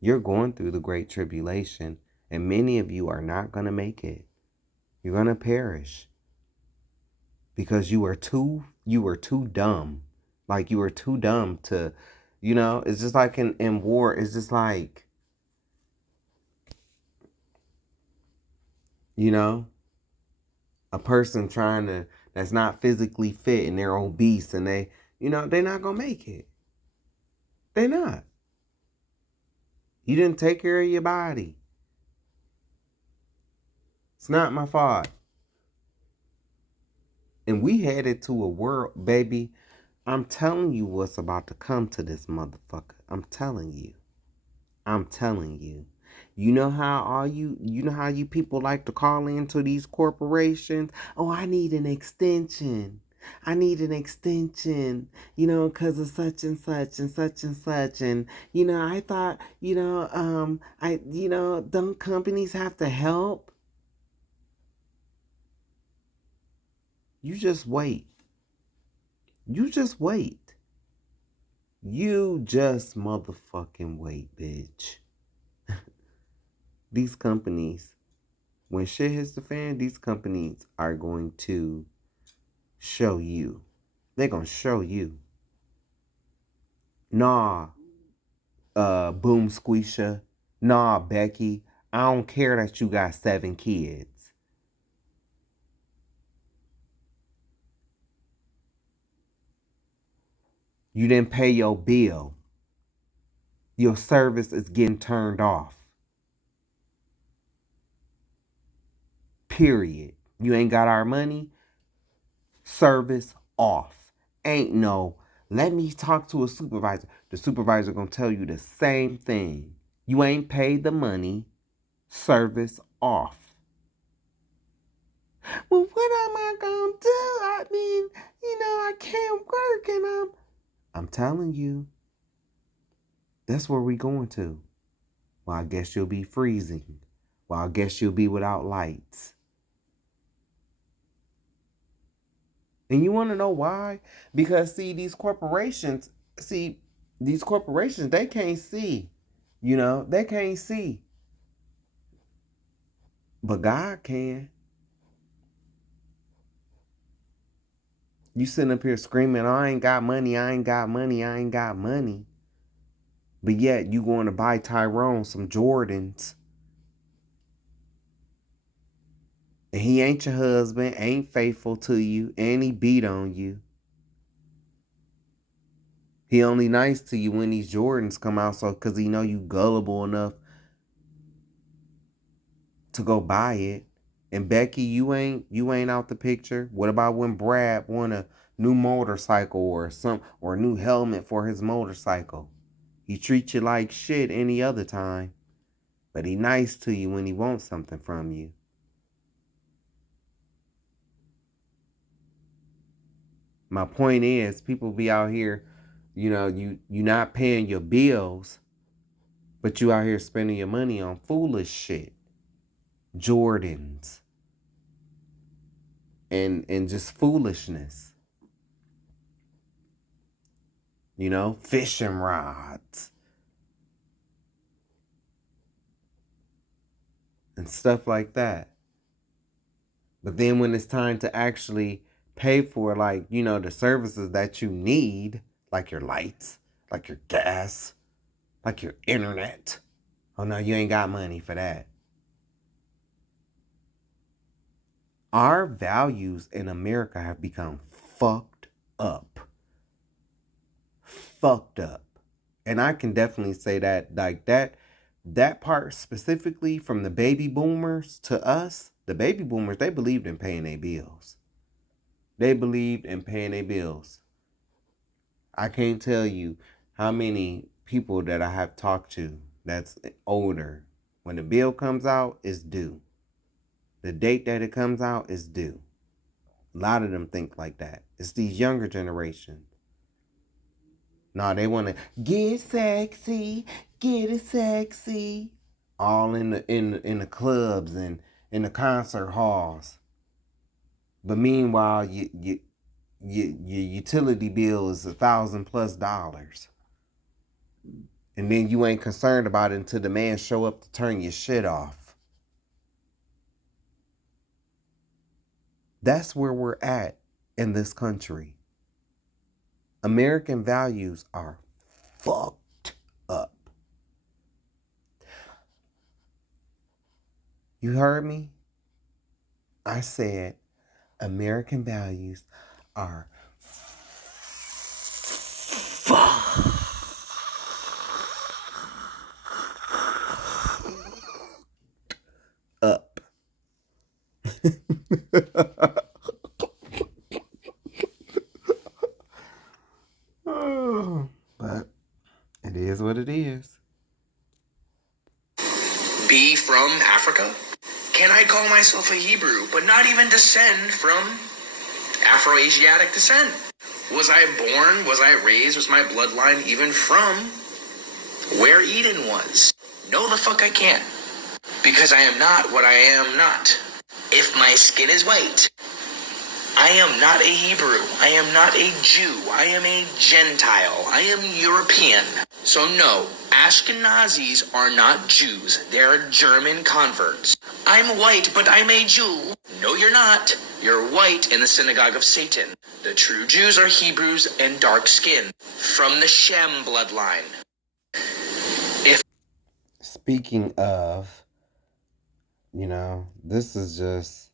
You're going through the great tribulation, and many of you are not going to make it. You're going to perish because you were too dumb. Like you were too dumb to, it's just like in war, it's just like, a person that's not physically fit and they're obese and they're not going to make it. They're not. You didn't take care of your body. It's not my fault. And we headed to a world, baby. I'm telling you what's about to come to this motherfucker. I'm telling you. You know how you people like to call into these corporations? Oh, I need an extension. Because of such and such and such and such. And, I thought, don't companies have to help? You just wait. You just wait. You just motherfucking wait, bitch. These companies, When shit hits the fan, these companies are going to show you. They're going to show you. Nah, Boom Squeesha. Nah, Becky. I don't care that you got 7 kids. You didn't pay your bill. Your service is getting turned off. Period. You ain't got our money. Service off. Ain't no, let me talk to a supervisor. The supervisor gonna tell you the same thing. You ain't paid the money. Service off. Well, what am I gonna do? I mean, I can't work and I'm telling you, that's where we going to. Well, I guess you'll be freezing. Well, I guess you'll be without lights. And you want to know why? Because, these corporations, they can't see. They can't see. But God can. You sitting up here screaming, I ain't got money, I ain't got money, I ain't got money. But yet you going to buy Tyrone some Jordans. And he ain't your husband, ain't faithful to you, and he beat on you. He only nice to you when these Jordans come out, so because he know you gullible enough to go buy it. And Becky, you ain't out the picture. What about when Brad won a new motorcycle or a new helmet for his motorcycle? He treats you like shit any other time, but he nice to you when he wants something from you. My point is, people be out here, you not paying your bills, but you out here spending your money on foolish shit. Jordans. And just foolishness. Fishing rods. And stuff like that. But then when it's time to actually pay for, the services that you need, like your lights, like your gas, like your internet. Oh no, you ain't got money for that. Our values in America have become fucked up. Fucked up. And I can definitely say that, that part specifically from the baby boomers to us, the baby boomers, they believed in paying their bills. They believed in paying their bills. I can't tell you how many people that I have talked to that's older. When the bill comes out, it's due. The date that it comes out is due. A lot of them think like that. It's these younger generations. No, they want to get sexy, get it sexy. All in the clubs and in the concert halls. But meanwhile, your utility bill is $1,000+. And then you ain't concerned about it until the man show up to turn your shit off. That's where we're at in this country. American values are fucked up. You heard me? I said American values are fucked up. But it is what it is. Be from Africa? Can I call myself a Hebrew, but not even descend from Afro-Asiatic descent? Was I raised, was my bloodline even from where Eden was? No, the fuck I can't. Because I am not what I am not. If my skin is white, I am not a Hebrew. I am not a Jew. I am a Gentile. I am European. So no, Ashkenazis are not Jews. They're German converts. I'm white, but I'm a Jew. No, you're not. You're white in the synagogue of Satan. The true Jews are Hebrews and dark skin from the Shem bloodline. Speaking of, this is just,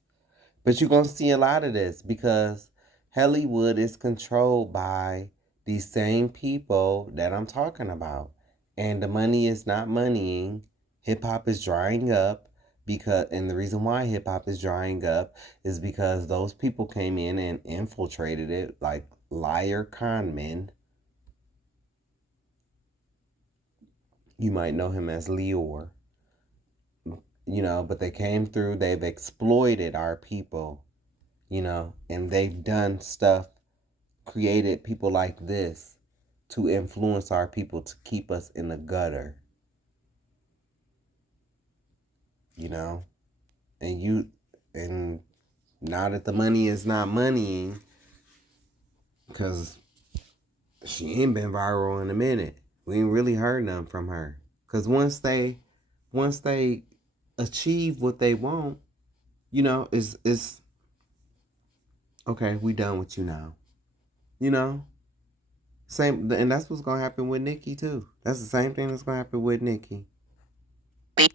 but you're going to see a lot of this because Hollywood is controlled by these same people that I'm talking about. And the money is not moneying. Hip hop is drying up and the reason why hip hop is drying up is because those people came in and infiltrated it like liar con men. You might know him as Leor. But they came through, they've exploited our people, and they've done stuff, created people like this to influence our people to keep us in the gutter, and now that the money is not moneying, because she ain't been viral in a minute. We ain't really heard nothing from her. Because once they achieve what they want, it's okay, we done with you now. Same, and that's what's gonna happen with Nikki too. That's the same thing that's gonna happen with Nikki.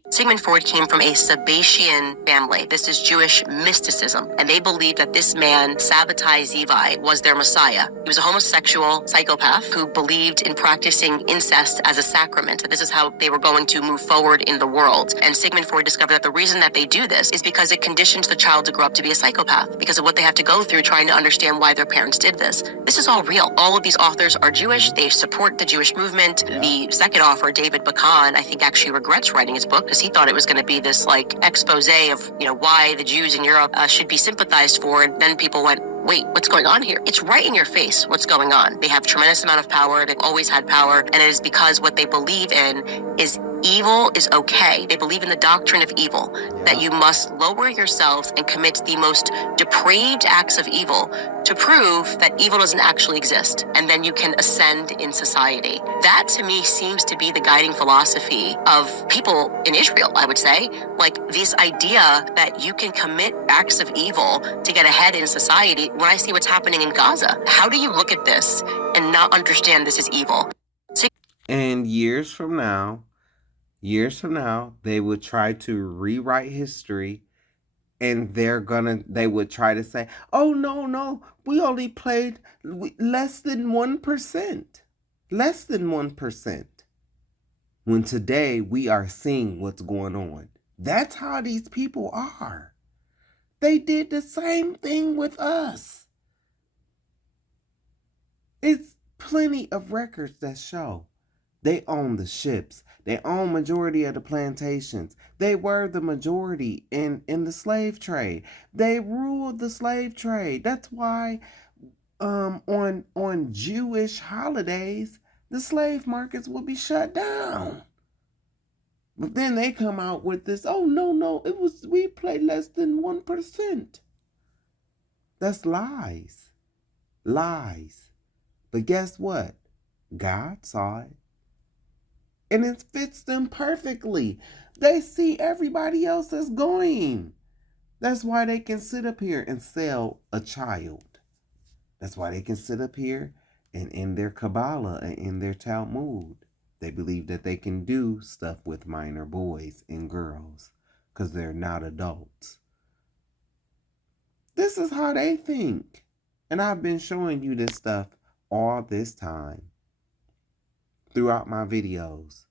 Sigmund Freud came from a Sabbatean family. This is Jewish mysticism, and they believed that this man, Sabbatai Zevi, was their messiah. He was a homosexual psychopath who believed in practicing incest as a sacrament. This is how they were going to move forward in the world. And Sigmund Freud discovered that the reason that they do this is because it conditions the child to grow up to be a psychopath, because of what they have to go through trying to understand why their parents did this. This is all real. All of these authors are Jewish. They support the Jewish movement. Yeah. The second author, David Bakan, I think actually regrets writing his book because he thought it was going to be this like expose of, why the Jews in Europe should be sympathized for. And then people went, wait, what's going on here? It's right in your face what's going on. They have a tremendous amount of power. They've always had power. And it is because what they believe in is evil is okay. They believe in the doctrine of evil, that you must lower yourselves and commit the most depraved acts of evil to prove that evil doesn't actually exist. And then you can ascend in society. That to me seems to be the guiding philosophy of people in Israel, I would say. Like this idea that you can commit acts of evil to get ahead in society. When I see what's happening in Gaza, how do you look at this and not understand this is evil? And years from now, they would try to rewrite history, and they would try to say, oh, no, we only played less than 1%. Less than 1%. When today we are seeing what's going on. That's how these people are. They did the same thing with us. It's plenty of records that show. They own the ships. They own majority of the plantations. They were the majority in the slave trade. They ruled the slave trade. That's why on Jewish holidays, the slave markets will be shut down. But then they come out with this, oh no, we played less than 1%. That's lies. Lies. But guess what? God saw it. And it fits them perfectly. They see everybody else is going. That's why they can sit up here and sell a child. That's why they can sit up here and in their Kabbalah and in their Talmud, they believe that they can do stuff with minor boys and girls because they're not adults. This is how they think. And I've been showing you this stuff all this time throughout my videos.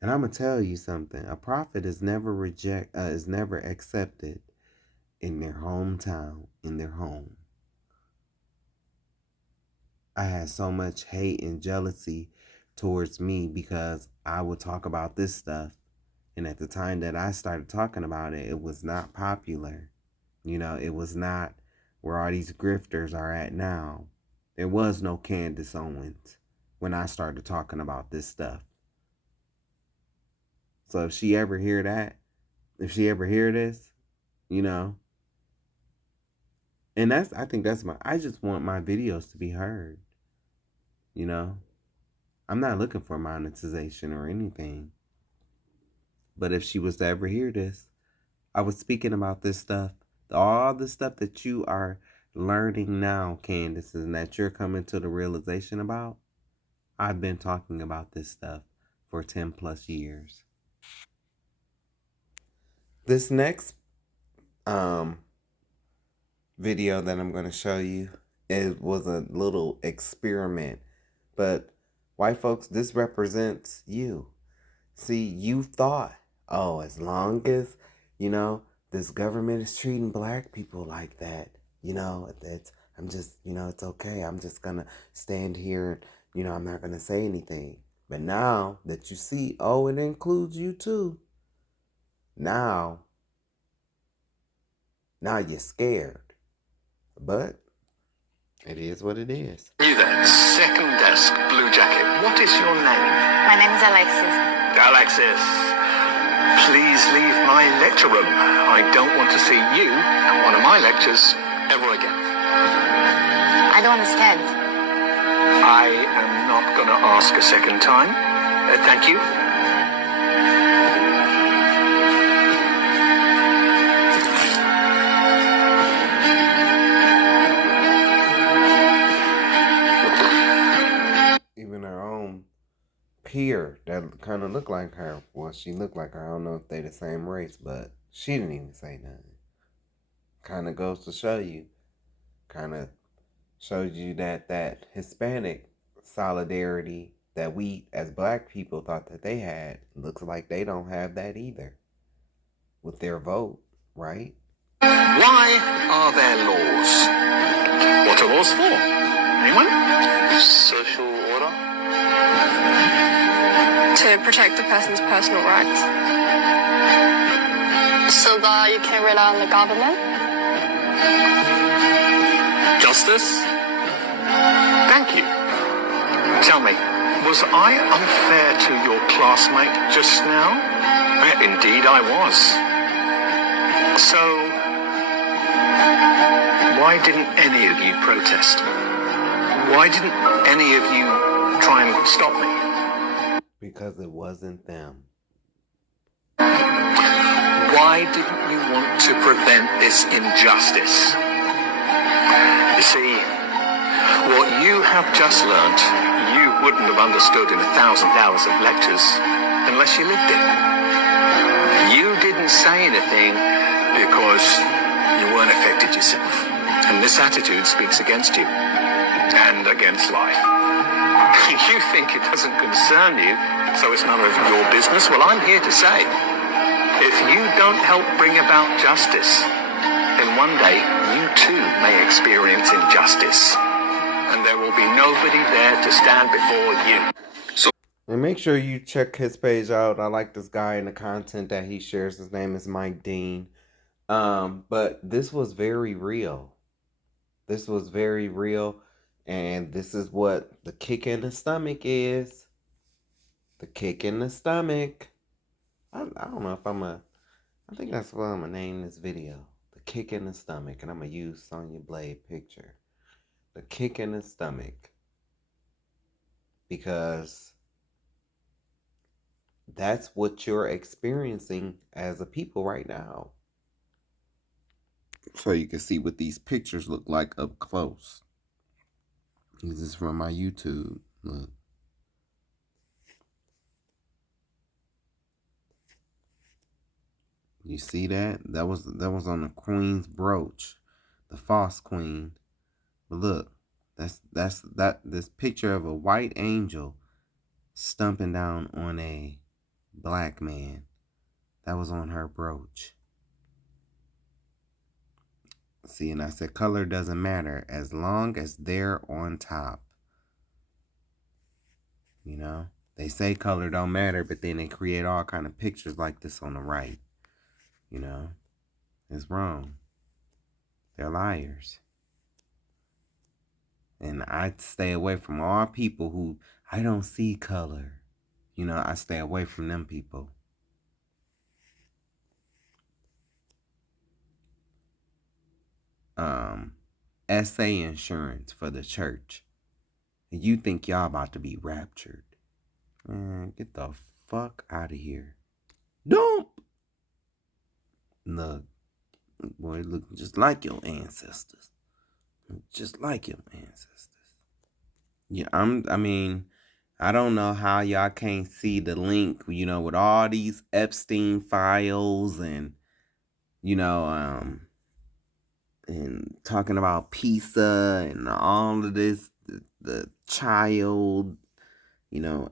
And I'm going to tell you something. A prophet is never accepted in their hometown, in their home. I had so much hate and jealousy towards me because I would talk about this stuff. And at the time that I started talking about it, it was not popular. It was not where all these grifters are at now. There was no Candace Owens when I started talking about this stuff. So if she ever hear that, if she ever hear this, and I think I just want my videos to be heard. I'm not looking for monetization or anything. But if she was to ever hear this, I was speaking about this stuff, all the stuff that you are learning now, Candace, and that you're coming to the realization about. I've been talking about this stuff for 10 plus years. This next video that I'm going to show you, it was a little experiment. But white folks, this represents you. See, you thought, oh, as long as, this government is treating black people like that, I'm just, it's okay. I'm just going to stand here and, I'm not going to say anything. But now that you see, oh, it includes you too. Now you're scared. But it is what it is. You there, second desk, blue jacket. What is your name? My name is Alexis. Alexis, please leave my lecture room. I don't want to see you at one of my lectures ever again. I don't understand. I am not going to ask a second time. Thank you. Even her own peer that kind of looked like her. Well, she looked like her. I don't know if they the same race, but she didn't even say nothing. Kind of goes to show you. Kind of shows you that Hispanic solidarity that we as black people thought that they had, looks like they don't have that either with their vote, right? Why are there laws? What are laws for? Anyone? Social order? To protect the person's personal rights. So that you can rely on the government? Justice? Thank you. Tell me, was I unfair to your classmate just now? Indeed I was. So, why didn't any of you protest? Why didn't any of you try and stop me? Because it wasn't them. Why didn't you want to prevent this injustice? You see, what you have just learnt, you wouldn't have understood in 1,000 hours of lectures unless you lived it. You didn't say anything because you weren't affected yourself. And this attitude speaks against you and against life. You think it doesn't concern you, so it's none of your business. Well, I'm here to say, if you don't help bring about justice, then one day you too may experience injustice, and there will be nobody there to stand before you. And make sure you check his page out. I like this guy and the content that he shares. His name is Mike Dean. But this was very real. This was very real. And this is what the kick in the stomach is. The kick in the stomach. I don't know if I think that's what I'm going to name this video. The kick in the stomach. And I'm going to use Sonya Blade picture. The kick in the stomach. Because that's what you're experiencing as a people right now. So you can see what these pictures look like up close. This is from my YouTube. Look. You see that? That was on the queen's brooch. The false queen. But look, that's this picture of a white angel stumping down on a black man. That was on her brooch. See, and I said color doesn't matter as long as they're on top. You know, they say color don't matter, but then they create all kind of pictures like this on the right. You know, it's wrong. They're liars. And I stay away from all people who I don't see color. You know, I stay away from them people. SA insurance for the church. And you think y'all about to be raptured. Man, get the fuck out of here. Don't. Look, boy, look just like your ancestors. Just like your ancestors. Yeah, I mean, I don't know how y'all can't see the link, with all these Epstein files and, and talking about PISA and all of this, the child,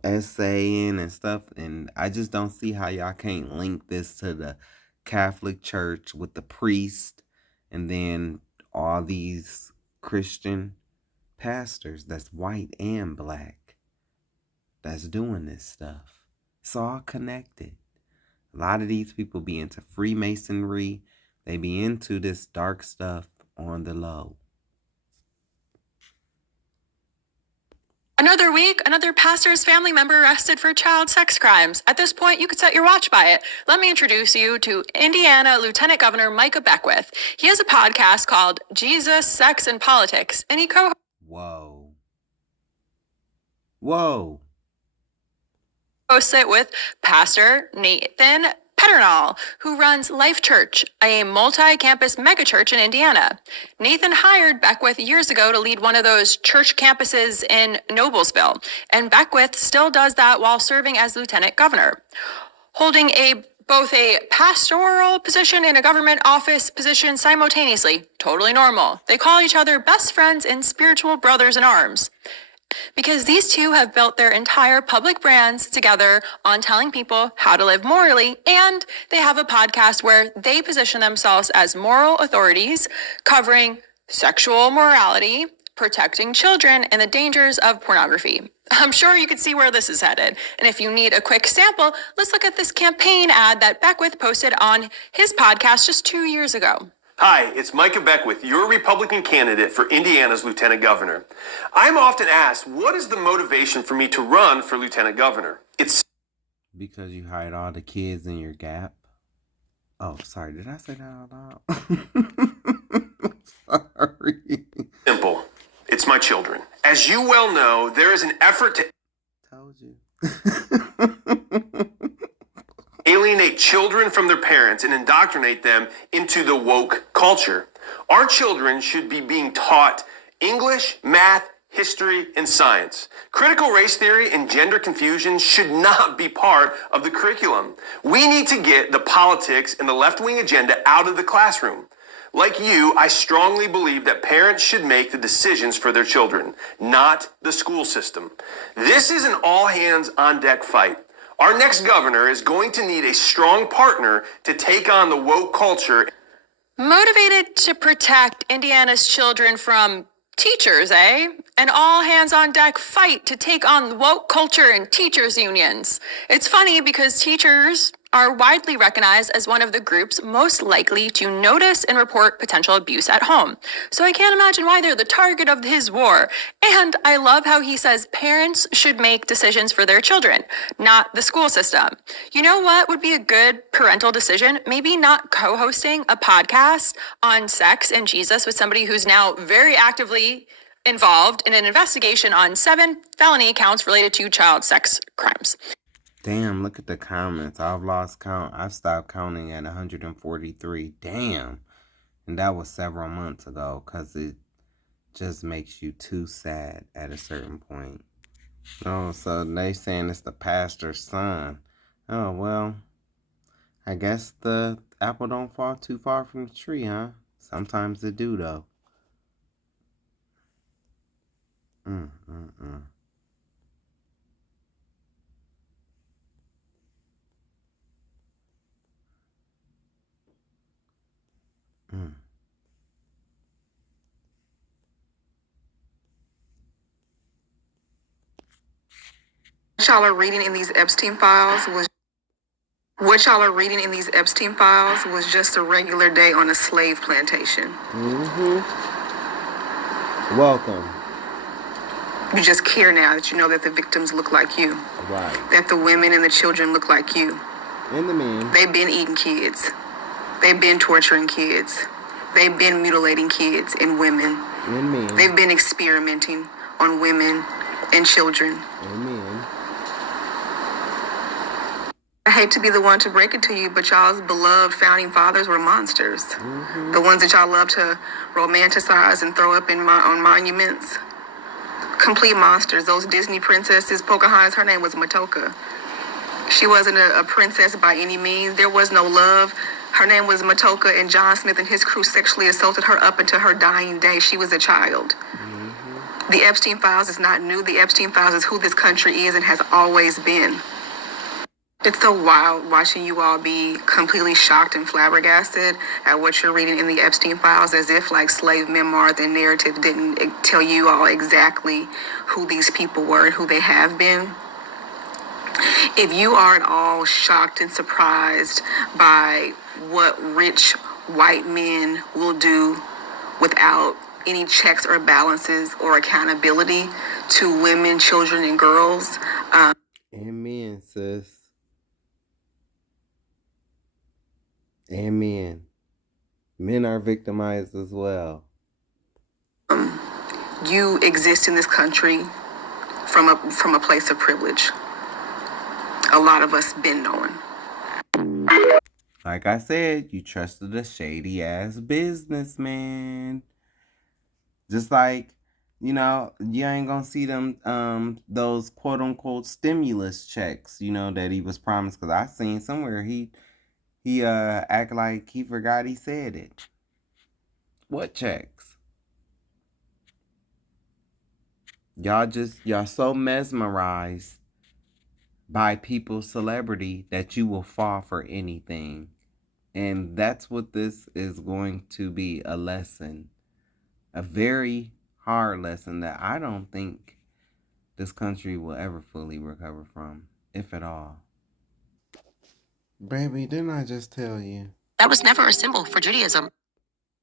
essaying and stuff. And I just don't see how y'all can't link this to the Catholic Church with the priest and then all these Christian pastors that's white and black that's doing this stuff. It's all connected. A lot of these people be into Freemasonry. They be into this dark stuff on the low. Another week, another pastor's family member arrested for child sex crimes. At this point, you could set your watch by it. Let me introduce you to Indiana Lieutenant Governor Micah Beckwith. He has a podcast called Jesus, Sex, and Politics, and he hosts it with Pastor Nathan Peternall, who runs Life Church, a multi-campus megachurch in Indiana. Nathan hired Beckwith years ago to lead one of those church campuses in Noblesville, and Beckwith still does that while serving as lieutenant governor. Holding both a pastoral position and a government office position simultaneously, totally normal. They call each other best friends and spiritual brothers in arms. Because these two have built their entire public brands together on telling people how to live morally, and they have a podcast where they position themselves as moral authorities covering sexual morality, protecting children, and the dangers of pornography. I'm sure you can see where this is headed. And if you need a quick sample, let's look at this campaign ad that Beckwith posted on his podcast just 2 years ago. Hi, it's Micah Beckwith, your Republican candidate for Indiana's Lieutenant Governor. I'm often asked, what is the motivation for me to run for Lieutenant Governor? It's because you hide all the kids in your gap. Oh, sorry, did I say that out loud? Sorry. simple. It's my children. As you well know, there is an effort to Told you. alienate children from their parents and indoctrinate them into the woke culture. Our children should be being taught English, math, history, and science. Critical race theory and gender confusion should not be part of the curriculum. We need to get the politics and the left-wing agenda out of the classroom. Like you, I strongly believe that parents should make the decisions for their children, not the school system. This is an all-hands-on-deck fight. Our next governor is going to need a strong partner to take on the woke culture. Motivated to protect Indiana's children from teachers, eh? An all-hands-on-deck fight to take on woke culture and teachers' unions. It's funny because teachers are widely recognized as one of the groups most likely to notice and report potential abuse at home. So I can't imagine why they're the target of his war. And I love how he says parents should make decisions for their children, not the school system. You know what would be a good parental decision? Maybe not co-hosting a podcast on sex and Jesus with somebody who's now very actively involved in an investigation on 7 felony counts related to child sex crimes. Damn, look at the comments. I've lost count. I've stopped counting at 143. Damn. And that was several months ago because it just makes you too sad at a certain point. Oh, so they saying it's the pastor's son. Oh, well, I guess the apple don't fall too far from the tree, huh? Sometimes it do, though. Mm. What y'all are reading in these Epstein files was just a regular day on a slave plantation. Welcome. You just care now that you know that the victims look like you. Right. That the women and the children look like you. And the men. They've been eating kids. They've been torturing kids. They've been mutilating kids and women. And men. They've been experimenting on women and children. And men. hate to be the one to break it to you, but y'all's beloved founding fathers were monsters. Mm-hmm. The ones that y'all love to romanticize and throw up on monuments. Complete monsters. Those Disney princesses, Pocahontas, her name was Matoka. She wasn't a princess by any means. There was no love. Her name was Matoka, and John Smith and his crew sexually assaulted her up until her dying day. She was a child. Mm-hmm. The Epstein Files is not new. The Epstein Files is who this country is and has always been. It's so wild watching you all be completely shocked and flabbergasted at what you're reading in the Epstein Files, as if like slave memoirs and narrative didn't tell you all exactly who these people were and who they have been. If you are at all shocked and surprised by what rich white men will do without any checks or balances or accountability to women, children, and girls. Amen, sis. Amen. Men are victimized as well. You exist in this country from a place of privilege. A lot of us been knowing. Like I said, you trusted a shady ass businessman. Just like, you ain't gonna see them those quote unquote stimulus checks, that he was promised. Cause I seen somewhere he act like he forgot he said it. What checks? Y'all so mesmerized by people's celebrity that you will fall for anything. And that's what this is going to be, a lesson. A very hard lesson that I don't think this country will ever fully recover from, if at all. Baby, didn't I just tell you? That was never a symbol for Judaism.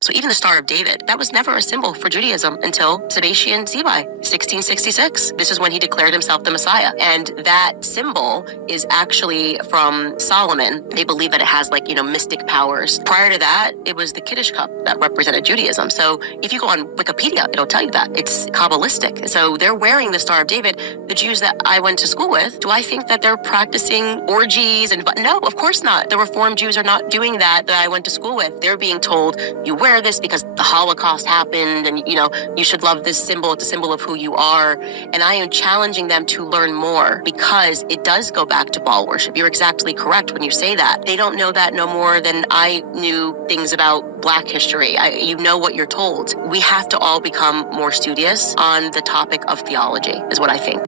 So even the Star of David, that was never a symbol for Judaism until Sebastian Zibai, 1666. This is when he declared himself the Messiah. And that symbol is actually from Solomon. They believe that it has mystic powers. Prior to that, it was the Kiddush cup that represented Judaism. So if you go on Wikipedia, it'll tell you that. It's Kabbalistic. So they're wearing the Star of David. The Jews that I went to school with, do I think that they're practicing orgies? No, of course not. The Reformed Jews are not doing that I went to school with. They're being told, you wear this because the Holocaust happened and you should love this symbol. It's a symbol of who you are. And I am challenging them to learn more because it does go back to Baal worship. You're exactly correct when you say that. They don't know that no more than I knew things about Black history. You know what you're told. We have to all become more studious on the topic of theology is what I think.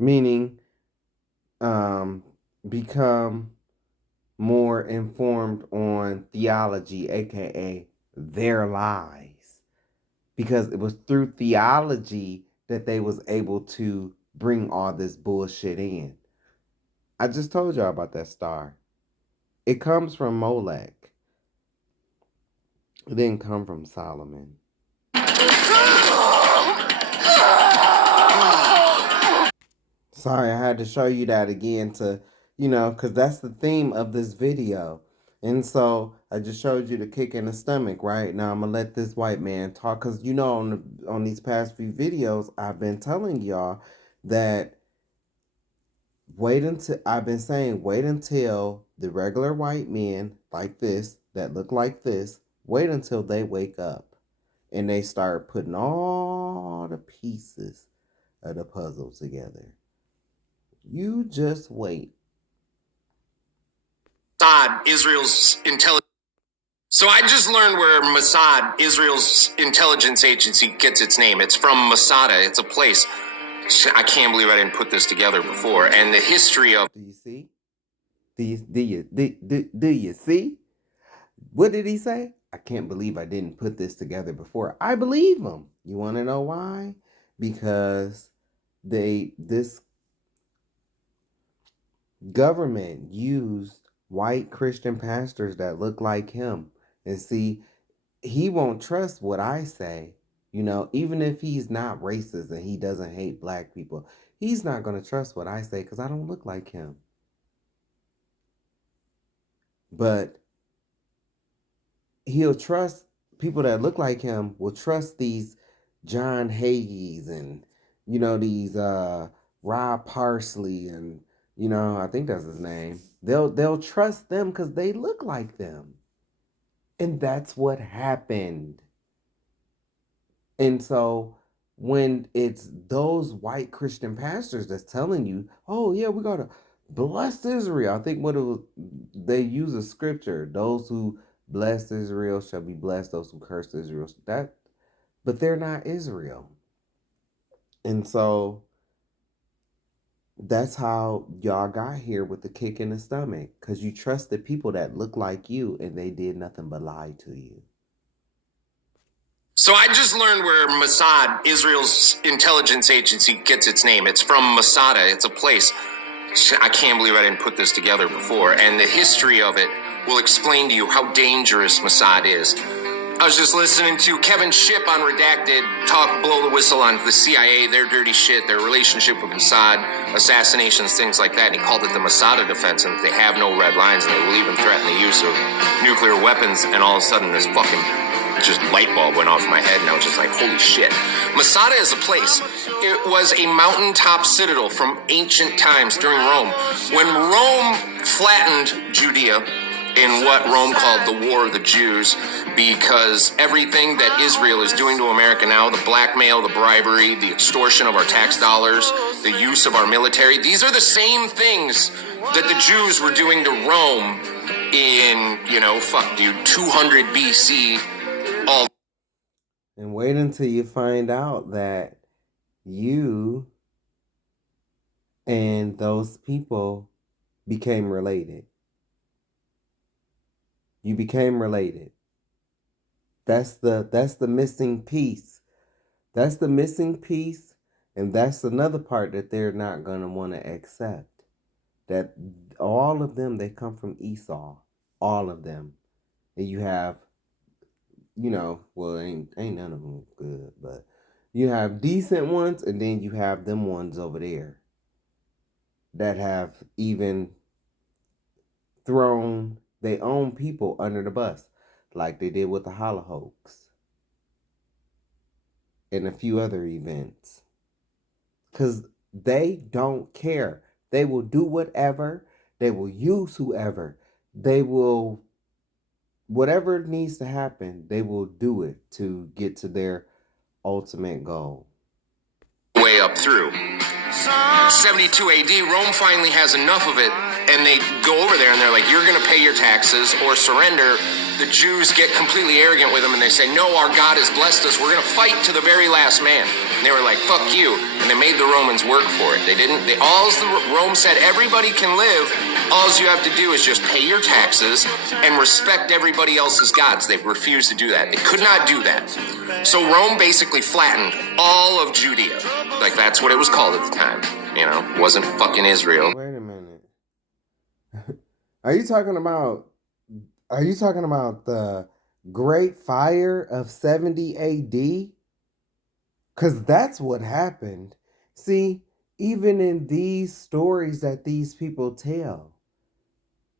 Meaning, become more informed on theology, aka their lies, because it was through theology that they was able to bring all this bullshit in. I just told y'all about that star. It comes from Molech. It didn't come from Solomon. Sorry, I had to show you that again to, because that's the theme of this video. And so I just showed you the kick in the stomach, right? Now I'm going to let this white man talk because, on these past few videos, I've been telling y'all that wait until the regular white men like this, that look like this, wait until they wake up and they start putting all the pieces of the puzzle together. You just wait. Mossad, Israel's intelligence. So I just learned where Mossad, Israel's intelligence agency, gets its name. It's from Masada. It's a place. I can't believe I didn't put this together before. And the history of. Do you see? Do you see? What did he say? I can't believe I didn't put this together before. I believe him. You want to know why? Because this government used white Christian pastors that look like him. And see, he won't trust what I say. Even if he's not racist and he doesn't hate Black people, he's not going to trust what I say because I don't look like him. But he'll trust people that look like him, will trust these John Hagees and, these Rob Parsley and I think that's his name. They'll trust them because they look like them. And that's what happened. And so when it's those white Christian pastors that's telling you, oh yeah, we gotta bless Israel. I think what it was, they use a scripture. Those who bless Israel shall be blessed, those who curse Israel. But they're not Israel. And so that's how y'all got here with the kick in the stomach. Because you trusted people that look like you and they did nothing but lie to you. So I just learned where Mossad, Israel's intelligence agency, gets its name. It's from Masada. It's a place. I can't believe I didn't put this together before. And the history of it will explain to you how dangerous Mossad is. I was just listening to Kevin Shipp on Redacted talk, blow the whistle on the CIA, their dirty shit, their relationship with Mossad, assassinations, things like that. And he called it the Masada defense, and they have no red lines, and they will even threaten the use of nuclear weapons. And all of a sudden, this fucking just light bulb went off my head, and I was just like, holy shit. Masada is a place. It was a mountaintop citadel from ancient times during Rome. When Rome flattened Judea in what Rome called the War of the Jews, because everything that Israel is doing to America now, the blackmail, the bribery, the extortion of our tax dollars, the use of our military, these are the same things that the Jews were doing to Rome in, 200 BC. And wait until you find out that you and those people became related. You became related. That's the missing piece. That's the missing piece, and that's another part that they're not gonna want to accept. That all of them, they come from Esau. All of them. And you have, well, ain't none of them good, but you have decent ones, and then you have them ones over there that have even thrown their own people under the bus, like they did with the Hollowhawks and a few other events. Because they don't care. They will do whatever. They will use whoever. They will, whatever needs to happen, they will do it to get to their ultimate goal. Way up through 72 AD, Rome finally has enough of it, and they go over there and they're like, you're going to pay your taxes or surrender. The Jews get completely arrogant with them, and they say, no, our God has blessed us. We're going to fight to the very last man. And they were like, fuck you. And they made the Romans work for it. Rome said, everybody can live. All you have to do is just pay your taxes and respect everybody else's gods. They refused to do that. They could not do that. So Rome basically flattened all of Judea. Like, that's what it was called at the time. It wasn't fucking Israel. Wait a minute. Are you talking about the Great Fire of 70 AD? Because that's what happened. See, even in these stories that these people tell,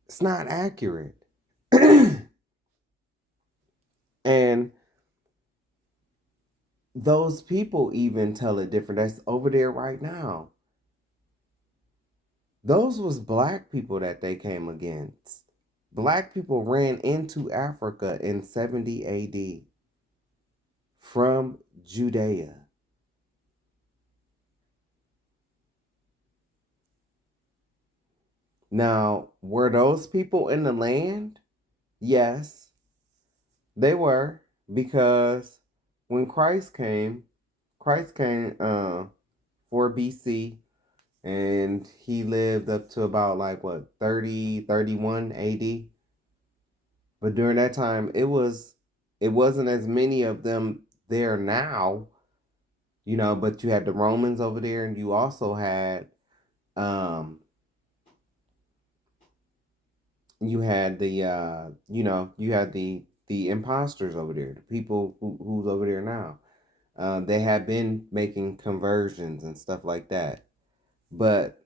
it's not accurate. And those people even tell it different. That's over there right now. Those was black people that they came against. Black people ran into Africa in 70 AD from Judea. Now, were those people in the land? Yes, they were, because when Christ came 4 BC, and he lived up to about 31 AD. But during that time, it wasn't as many of them there now, but you had the Romans over there, and you also had you had the you had the imposters over there, the people who's over there now. They had been making conversions and stuff like that. But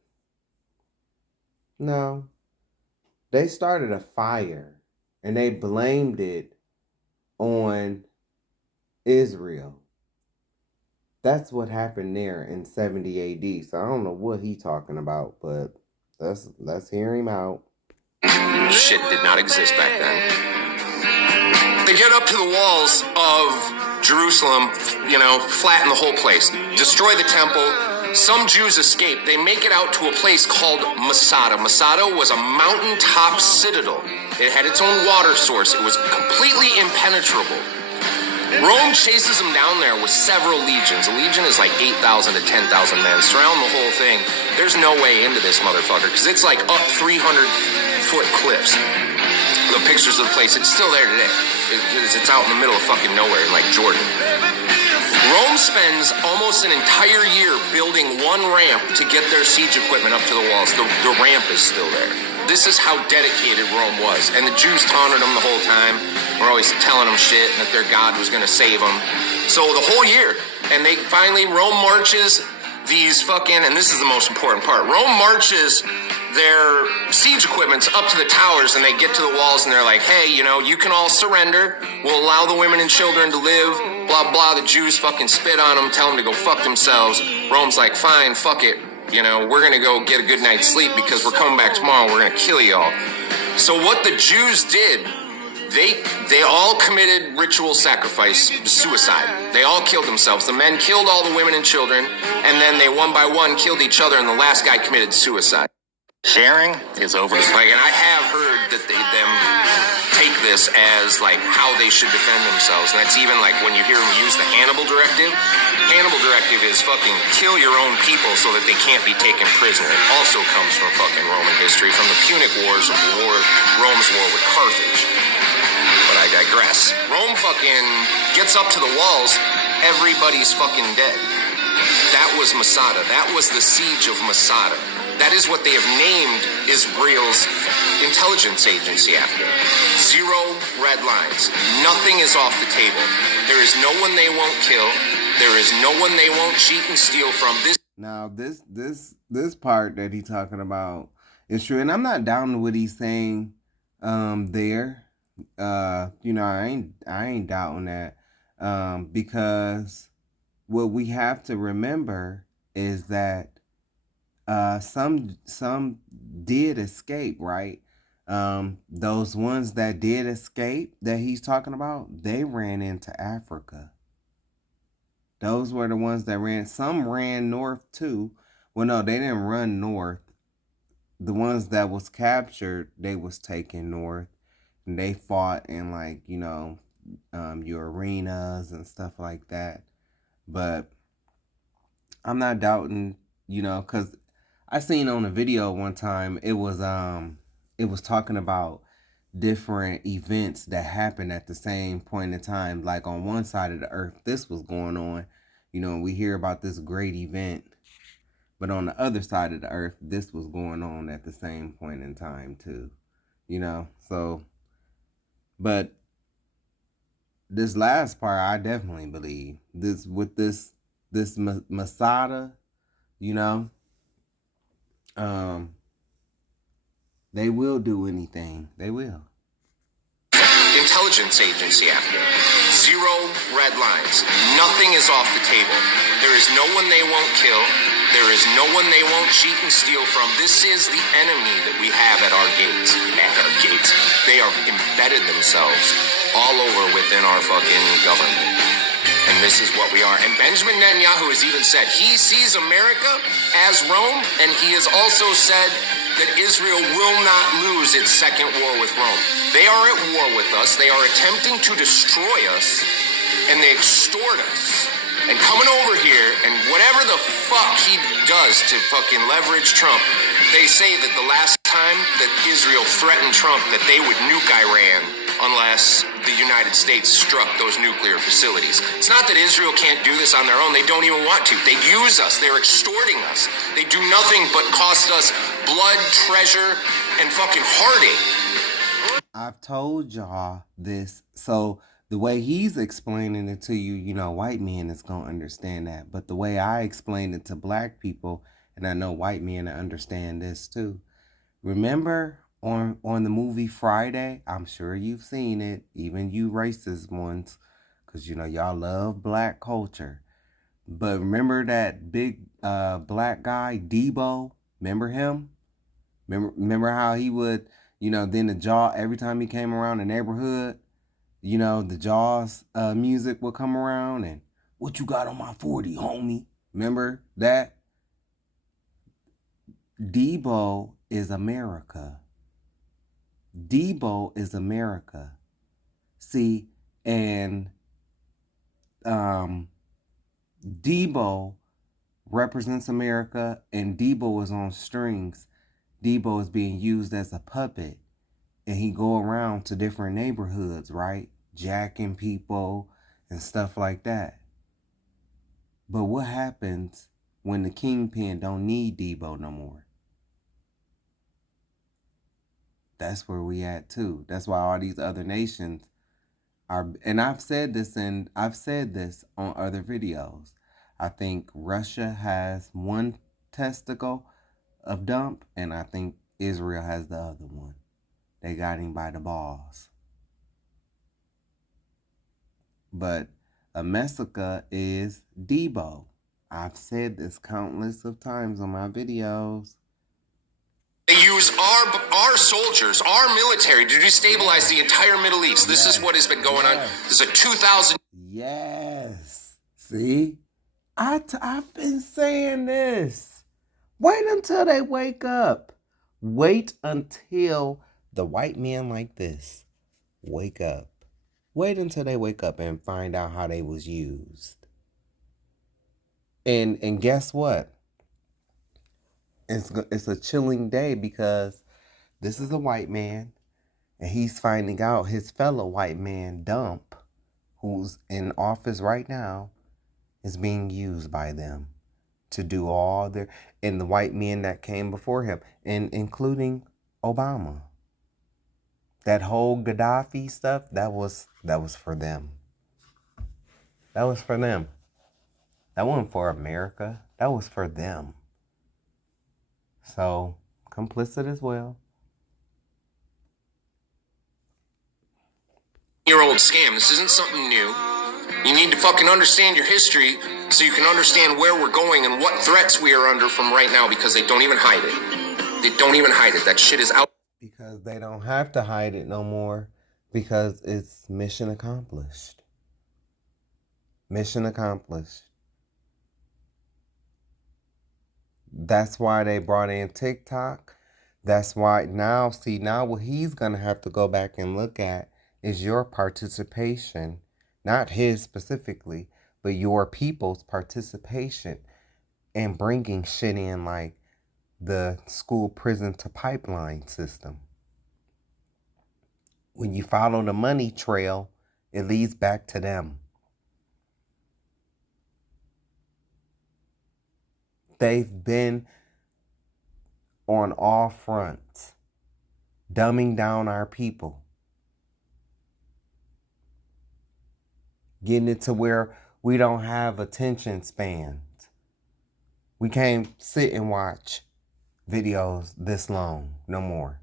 no, they started a fire and they blamed it on Israel. That's what happened there in 70 AD. So I don't know what he's talking about, but Let's hear him out. Shit did not exist back then. They get up to the walls of Jerusalem, flatten the whole place, destroy the temple. Some Jews escape. They make it out to a place called Masada. Masada was a mountaintop citadel. It had its own water source. It was completely impenetrable. Rome chases them down there with several legions. A legion is like 8,000 to 10,000 men. Surround the whole thing. There's no way into this motherfucker because it's like up 300-foot cliffs. The pictures of the place, it's still there today. It's out in the middle of fucking nowhere in like Jordan. Rome spends almost an entire year building one ramp to get their siege equipment up to the walls. The ramp is still there. This is how dedicated Rome was. And the Jews taunted them the whole time. We're always telling them shit and that their God was going to save them. So the whole year. And they finally, Rome marches these fucking, and this is the most important part, Rome marches their siege equipments up to the towers and they get to the walls and they're like, hey, you can all surrender. We'll allow the women and children to live, blah, blah. The Jews fucking spit on them, tell them to go fuck themselves. Rome's like, fine, fuck it. We're going to go get a good night's sleep because we're coming back tomorrow. We're going to kill y'all. So what the Jews did, they all committed ritual sacrifice, suicide. They all killed themselves. The men killed all the women and children, and then they one by one killed each other, and the last guy committed suicide. Sharing is over. And I have heard that them take this as like how they should defend themselves, and that's even like when you hear them use the Hannibal Directive. Hannibal Directive is fucking kill your own people so that they can't be taken prisoner. It also comes from fucking Roman history, from the Punic Wars of Rome's war with Carthage. But I digress. Rome fucking gets up to the walls, everybody's fucking dead. That was Masada. That was the siege of Masada. That is what they have named Israel's intelligence agency after. 0 red lines. Nothing is off the table. There is no one they won't kill. There is no one they won't cheat and steal from. Now, this part that he's talking about is true, and I'm not down to what he's saying there. I ain't doubting that. Because what we have to remember is that some did escape, right? Those ones that did escape that he's talking about, they ran into Africa. Those were the ones that ran. Some ran north too. Well, no, they didn't run north. The ones that was captured, they was taken north, and they fought in like your arenas and stuff like that. But I'm not doubting, because I seen on a video one time it was talking about different events that happened at the same point in time. Like on one side of the earth, this was going on. We hear about this great event, but on the other side of the earth, this was going on at the same point in time too. So, but this last part, I definitely believe this with this Masada, they will do anything. They will. Intelligence agency after. 0 red lines. Nothing is off the table. There is no one they won't kill. There is no one they won't cheat and steal from. This is the enemy that we have at our gates. They are embedded themselves all over within our fucking government. And this is what we are. And Benjamin Netanyahu has even said he sees America as Rome, and he has also said that Israel will not lose its second war with Rome. They are at war with us. They are attempting to destroy us, and they extort us. And coming over here, and whatever the fuck he does to fucking leverage Trump, they say that the last time that Israel threatened Trump that they would nuke Iran unless the United States struck those nuclear facilities. It's not that Israel can't do this on their own. They don't even want to. They use us. They're extorting us. They do nothing but cost us blood, treasure, and fucking heartache. I've told y'all this. So the way he's explaining it to you, white men is going to understand that. But the way I explain it to black people, and I know white men understand this too. Remember on the movie Friday? I'm sure you've seen it, even you racist ones, because y'all love black culture. But remember that big black guy, Debo? Remember him? Remember how he would, then the Jaw, every time he came around the neighborhood, the Jaws music would come around and, what you got on my 40, homie? Remember that? Debo is America. Debo is America. See, and Debo represents America, and Debo is on strings. Debo is being used as a puppet, and he go around to different neighborhoods, right? Jacking people and stuff like that. But what happens when the kingpin don't need Debo no more? That's where we at too. That's why all these other nations are, and I've said this on other videos. I think Russia has one testicle of dump, and I think Israel has the other one. They got him by the balls. But America is Debo. I've said this countless of times on my videos. They use our soldiers, our military, to destabilize the entire Middle East. This is what has been going on. This is a 2,000. Yes. See? I've been saying this. Wait until they wake up. Wait until the white men like this wake up. Wait until they wake up and find out how they was used. And guess what? It's a chilling day because this is a white man, and he's finding out his fellow white man, Dump, who's in office right now, is being used by them to do all their, and the white men that came before him, and including Obama. That whole Gaddafi stuff, that was for them. That was for them. That wasn't for America. That was for them. So, complicit as well. Year-old scam. This isn't something new. You need to fucking understand your history so you can understand where we're going and what threats we are under from right now, because they don't even hide it. They don't even hide it. That shit is out. Because they don't have to hide it no more, because it's mission accomplished. Mission accomplished. That's why they brought in TikTok. That's why now what he's going to have to go back and look at is your participation, not his specifically, but your people's participation in bringing shit in like the school prison to pipeline system. When you follow the money trail, it leads back to them. They've been on all fronts, dumbing down our people, getting it to where we don't have attention spans. We can't sit and watch videos this long no more.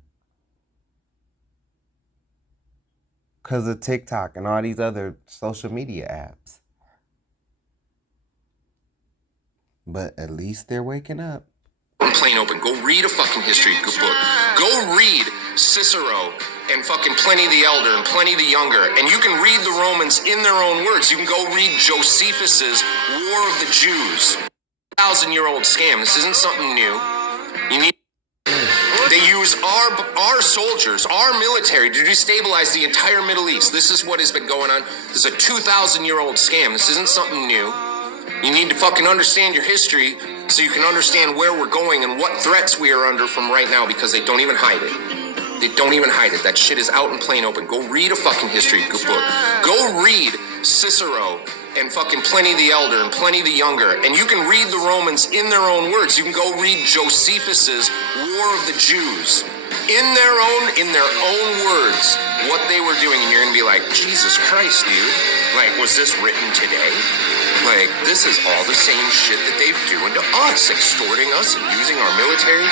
Because of TikTok and all these other social media apps. But at least they're waking up. In plain open. Go read a fucking history book. Go read Cicero and fucking Pliny the Elder and Pliny the Younger. And you can read the Romans in their own words. You can go read Josephus's War of the Jews. 1,000-year-old scam. This isn't something new. You need. They use our soldiers, our military, to destabilize the entire Middle East. This is what has been going on. This is a 2,000-year-old scam. This isn't something new. You need to fucking understand your history so you can understand where we're going and what threats we are under from right now, because they don't even hide it. They don't even hide it. That shit is out in plain open. Go read a fucking history book. Go read Cicero and fucking Pliny the Elder and Pliny the Younger. And you can read the Romans in their own words. You can go read Josephus's War of the Jews in their own words, what they were doing. And you're going to be like, Jesus Christ, dude. Like, was this written today? Like, this is all the same shit that they've doing to us, extorting us and using our military.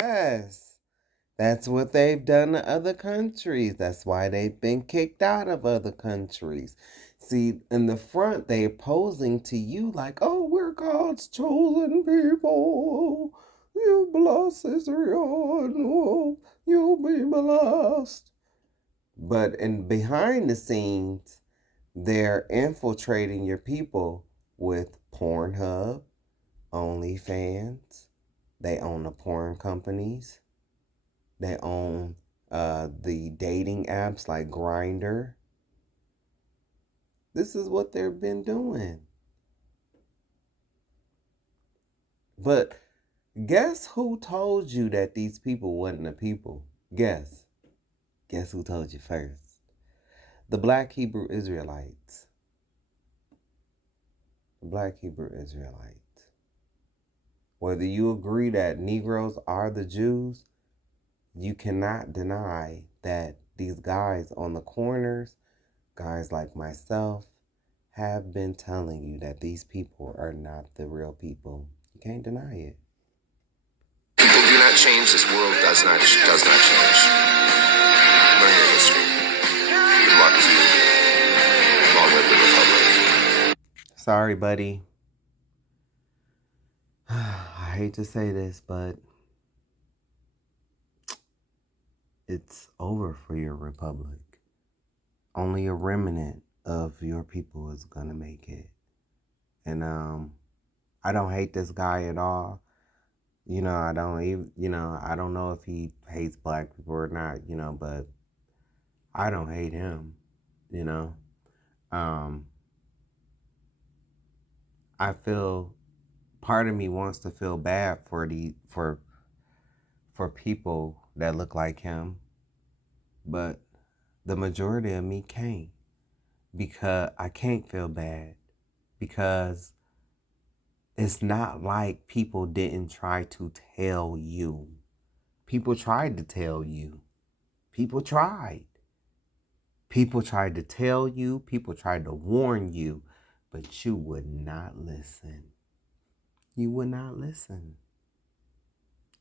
Yes. That's what they've done to other countries. That's why they've been kicked out of other countries. See, in the front, they're posing to you like, oh, we're God's chosen people. You bless Israel, and you'll be blessed. But behind the scenes, they're infiltrating your people with Pornhub, OnlyFans. They own the porn companies. They own the dating apps like Grindr. This is what they've been doing. But guess who told you that these people wasn't the people? Guess. Guess who told you first? The Black Hebrew Israelites. The Black Hebrew Israelites. Whether you agree that Negroes are the Jews, you cannot deny that these guys on the corners, guys like myself, have been telling you that these people are not the real people. You can't deny it. People do not change. This world does not change. Learn your history. Good luck to you. Long live the Republic. Sorry, buddy. I hate to say this, but it's over for your republic. Only a remnant of your people is gonna make it. And I don't hate this guy at all. I don't even, I don't know if he hates black people or not, but I don't hate him, I feel part of me wants to feel bad for people that look like him, but the majority of me can't, because I can't feel bad, because it's not like people didn't try to tell you. People tried to tell you. People tried. People tried to tell you. People tried to warn you, but you would not listen. You would not listen.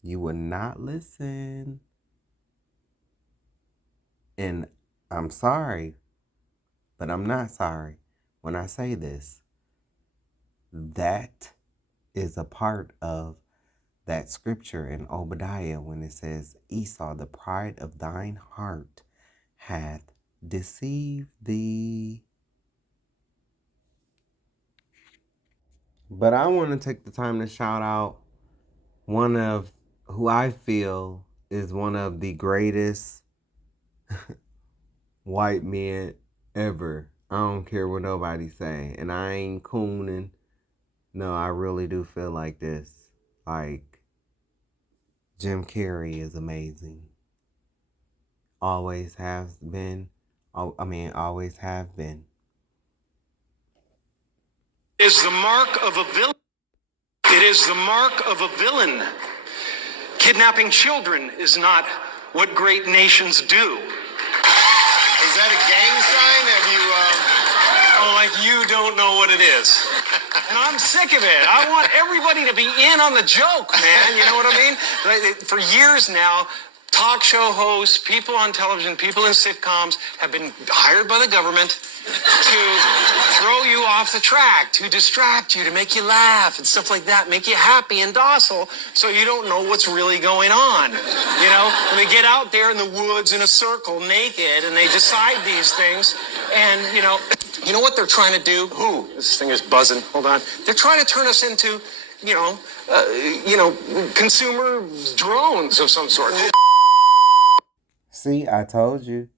You would not listen. And I'm sorry, but I'm not sorry when I say this. That is a part of that scripture in Obadiah when it says, Esau, the pride of thine heart, hath deceived thee. But I want to take the time to shout out one of who I feel is one of the greatest white men ever. I don't care what nobody say. And I ain't cooning. No, I really do feel like this. Like, Jim Carrey is amazing. Always has been. Always have been. Is the mark of a villain. It is the mark of a villain. Kidnapping children is not what great nations do. Is that a gang sign? Have you, Oh, like you don't know what it is. And I'm sick of it. I want everybody to be in on the joke, man. You know what I mean? For years now, talk show hosts, people on television, people in sitcoms have been hired by the government to throw you off the track, to distract you, to make you laugh and stuff like that, make you happy and docile so you don't know what's really going on. When they get out there in the woods in a circle naked and they decide these things and, you know what they're trying to do? Who? This thing is buzzing. Hold on. They're trying to turn us into, consumer drones of some sort. See, I told you.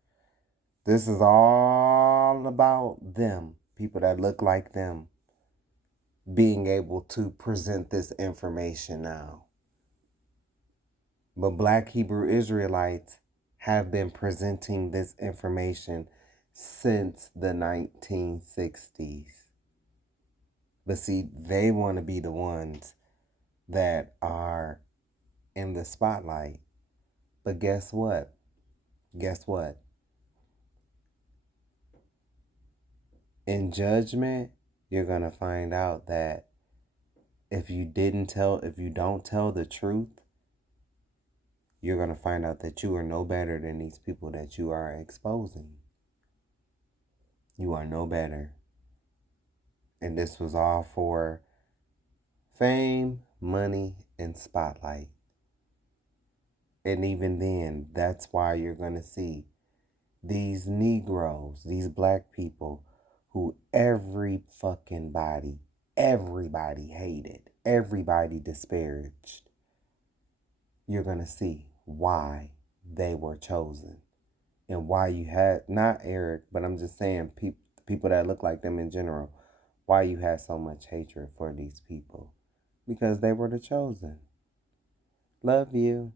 This is all about them, people that look like them, being able to present this information now. But Black Hebrew Israelites have been presenting this information since the 1960s. But see, they want to be the ones that are in the spotlight. But guess what? Guess what? In judgment, you're going to find out that if you don't tell the truth, you're going to find out that you are no better than these people that you are exposing. You are no better. And this was all for fame, money, in spotlight. And even then, that's why you're going to see these Negroes, these black people who everybody hated, everybody disparaged. You're going to see why they were chosen and why you had, not Eric, but I'm just saying people that look like them in general, why you had so much hatred for these people. Because they were the chosen. Love you.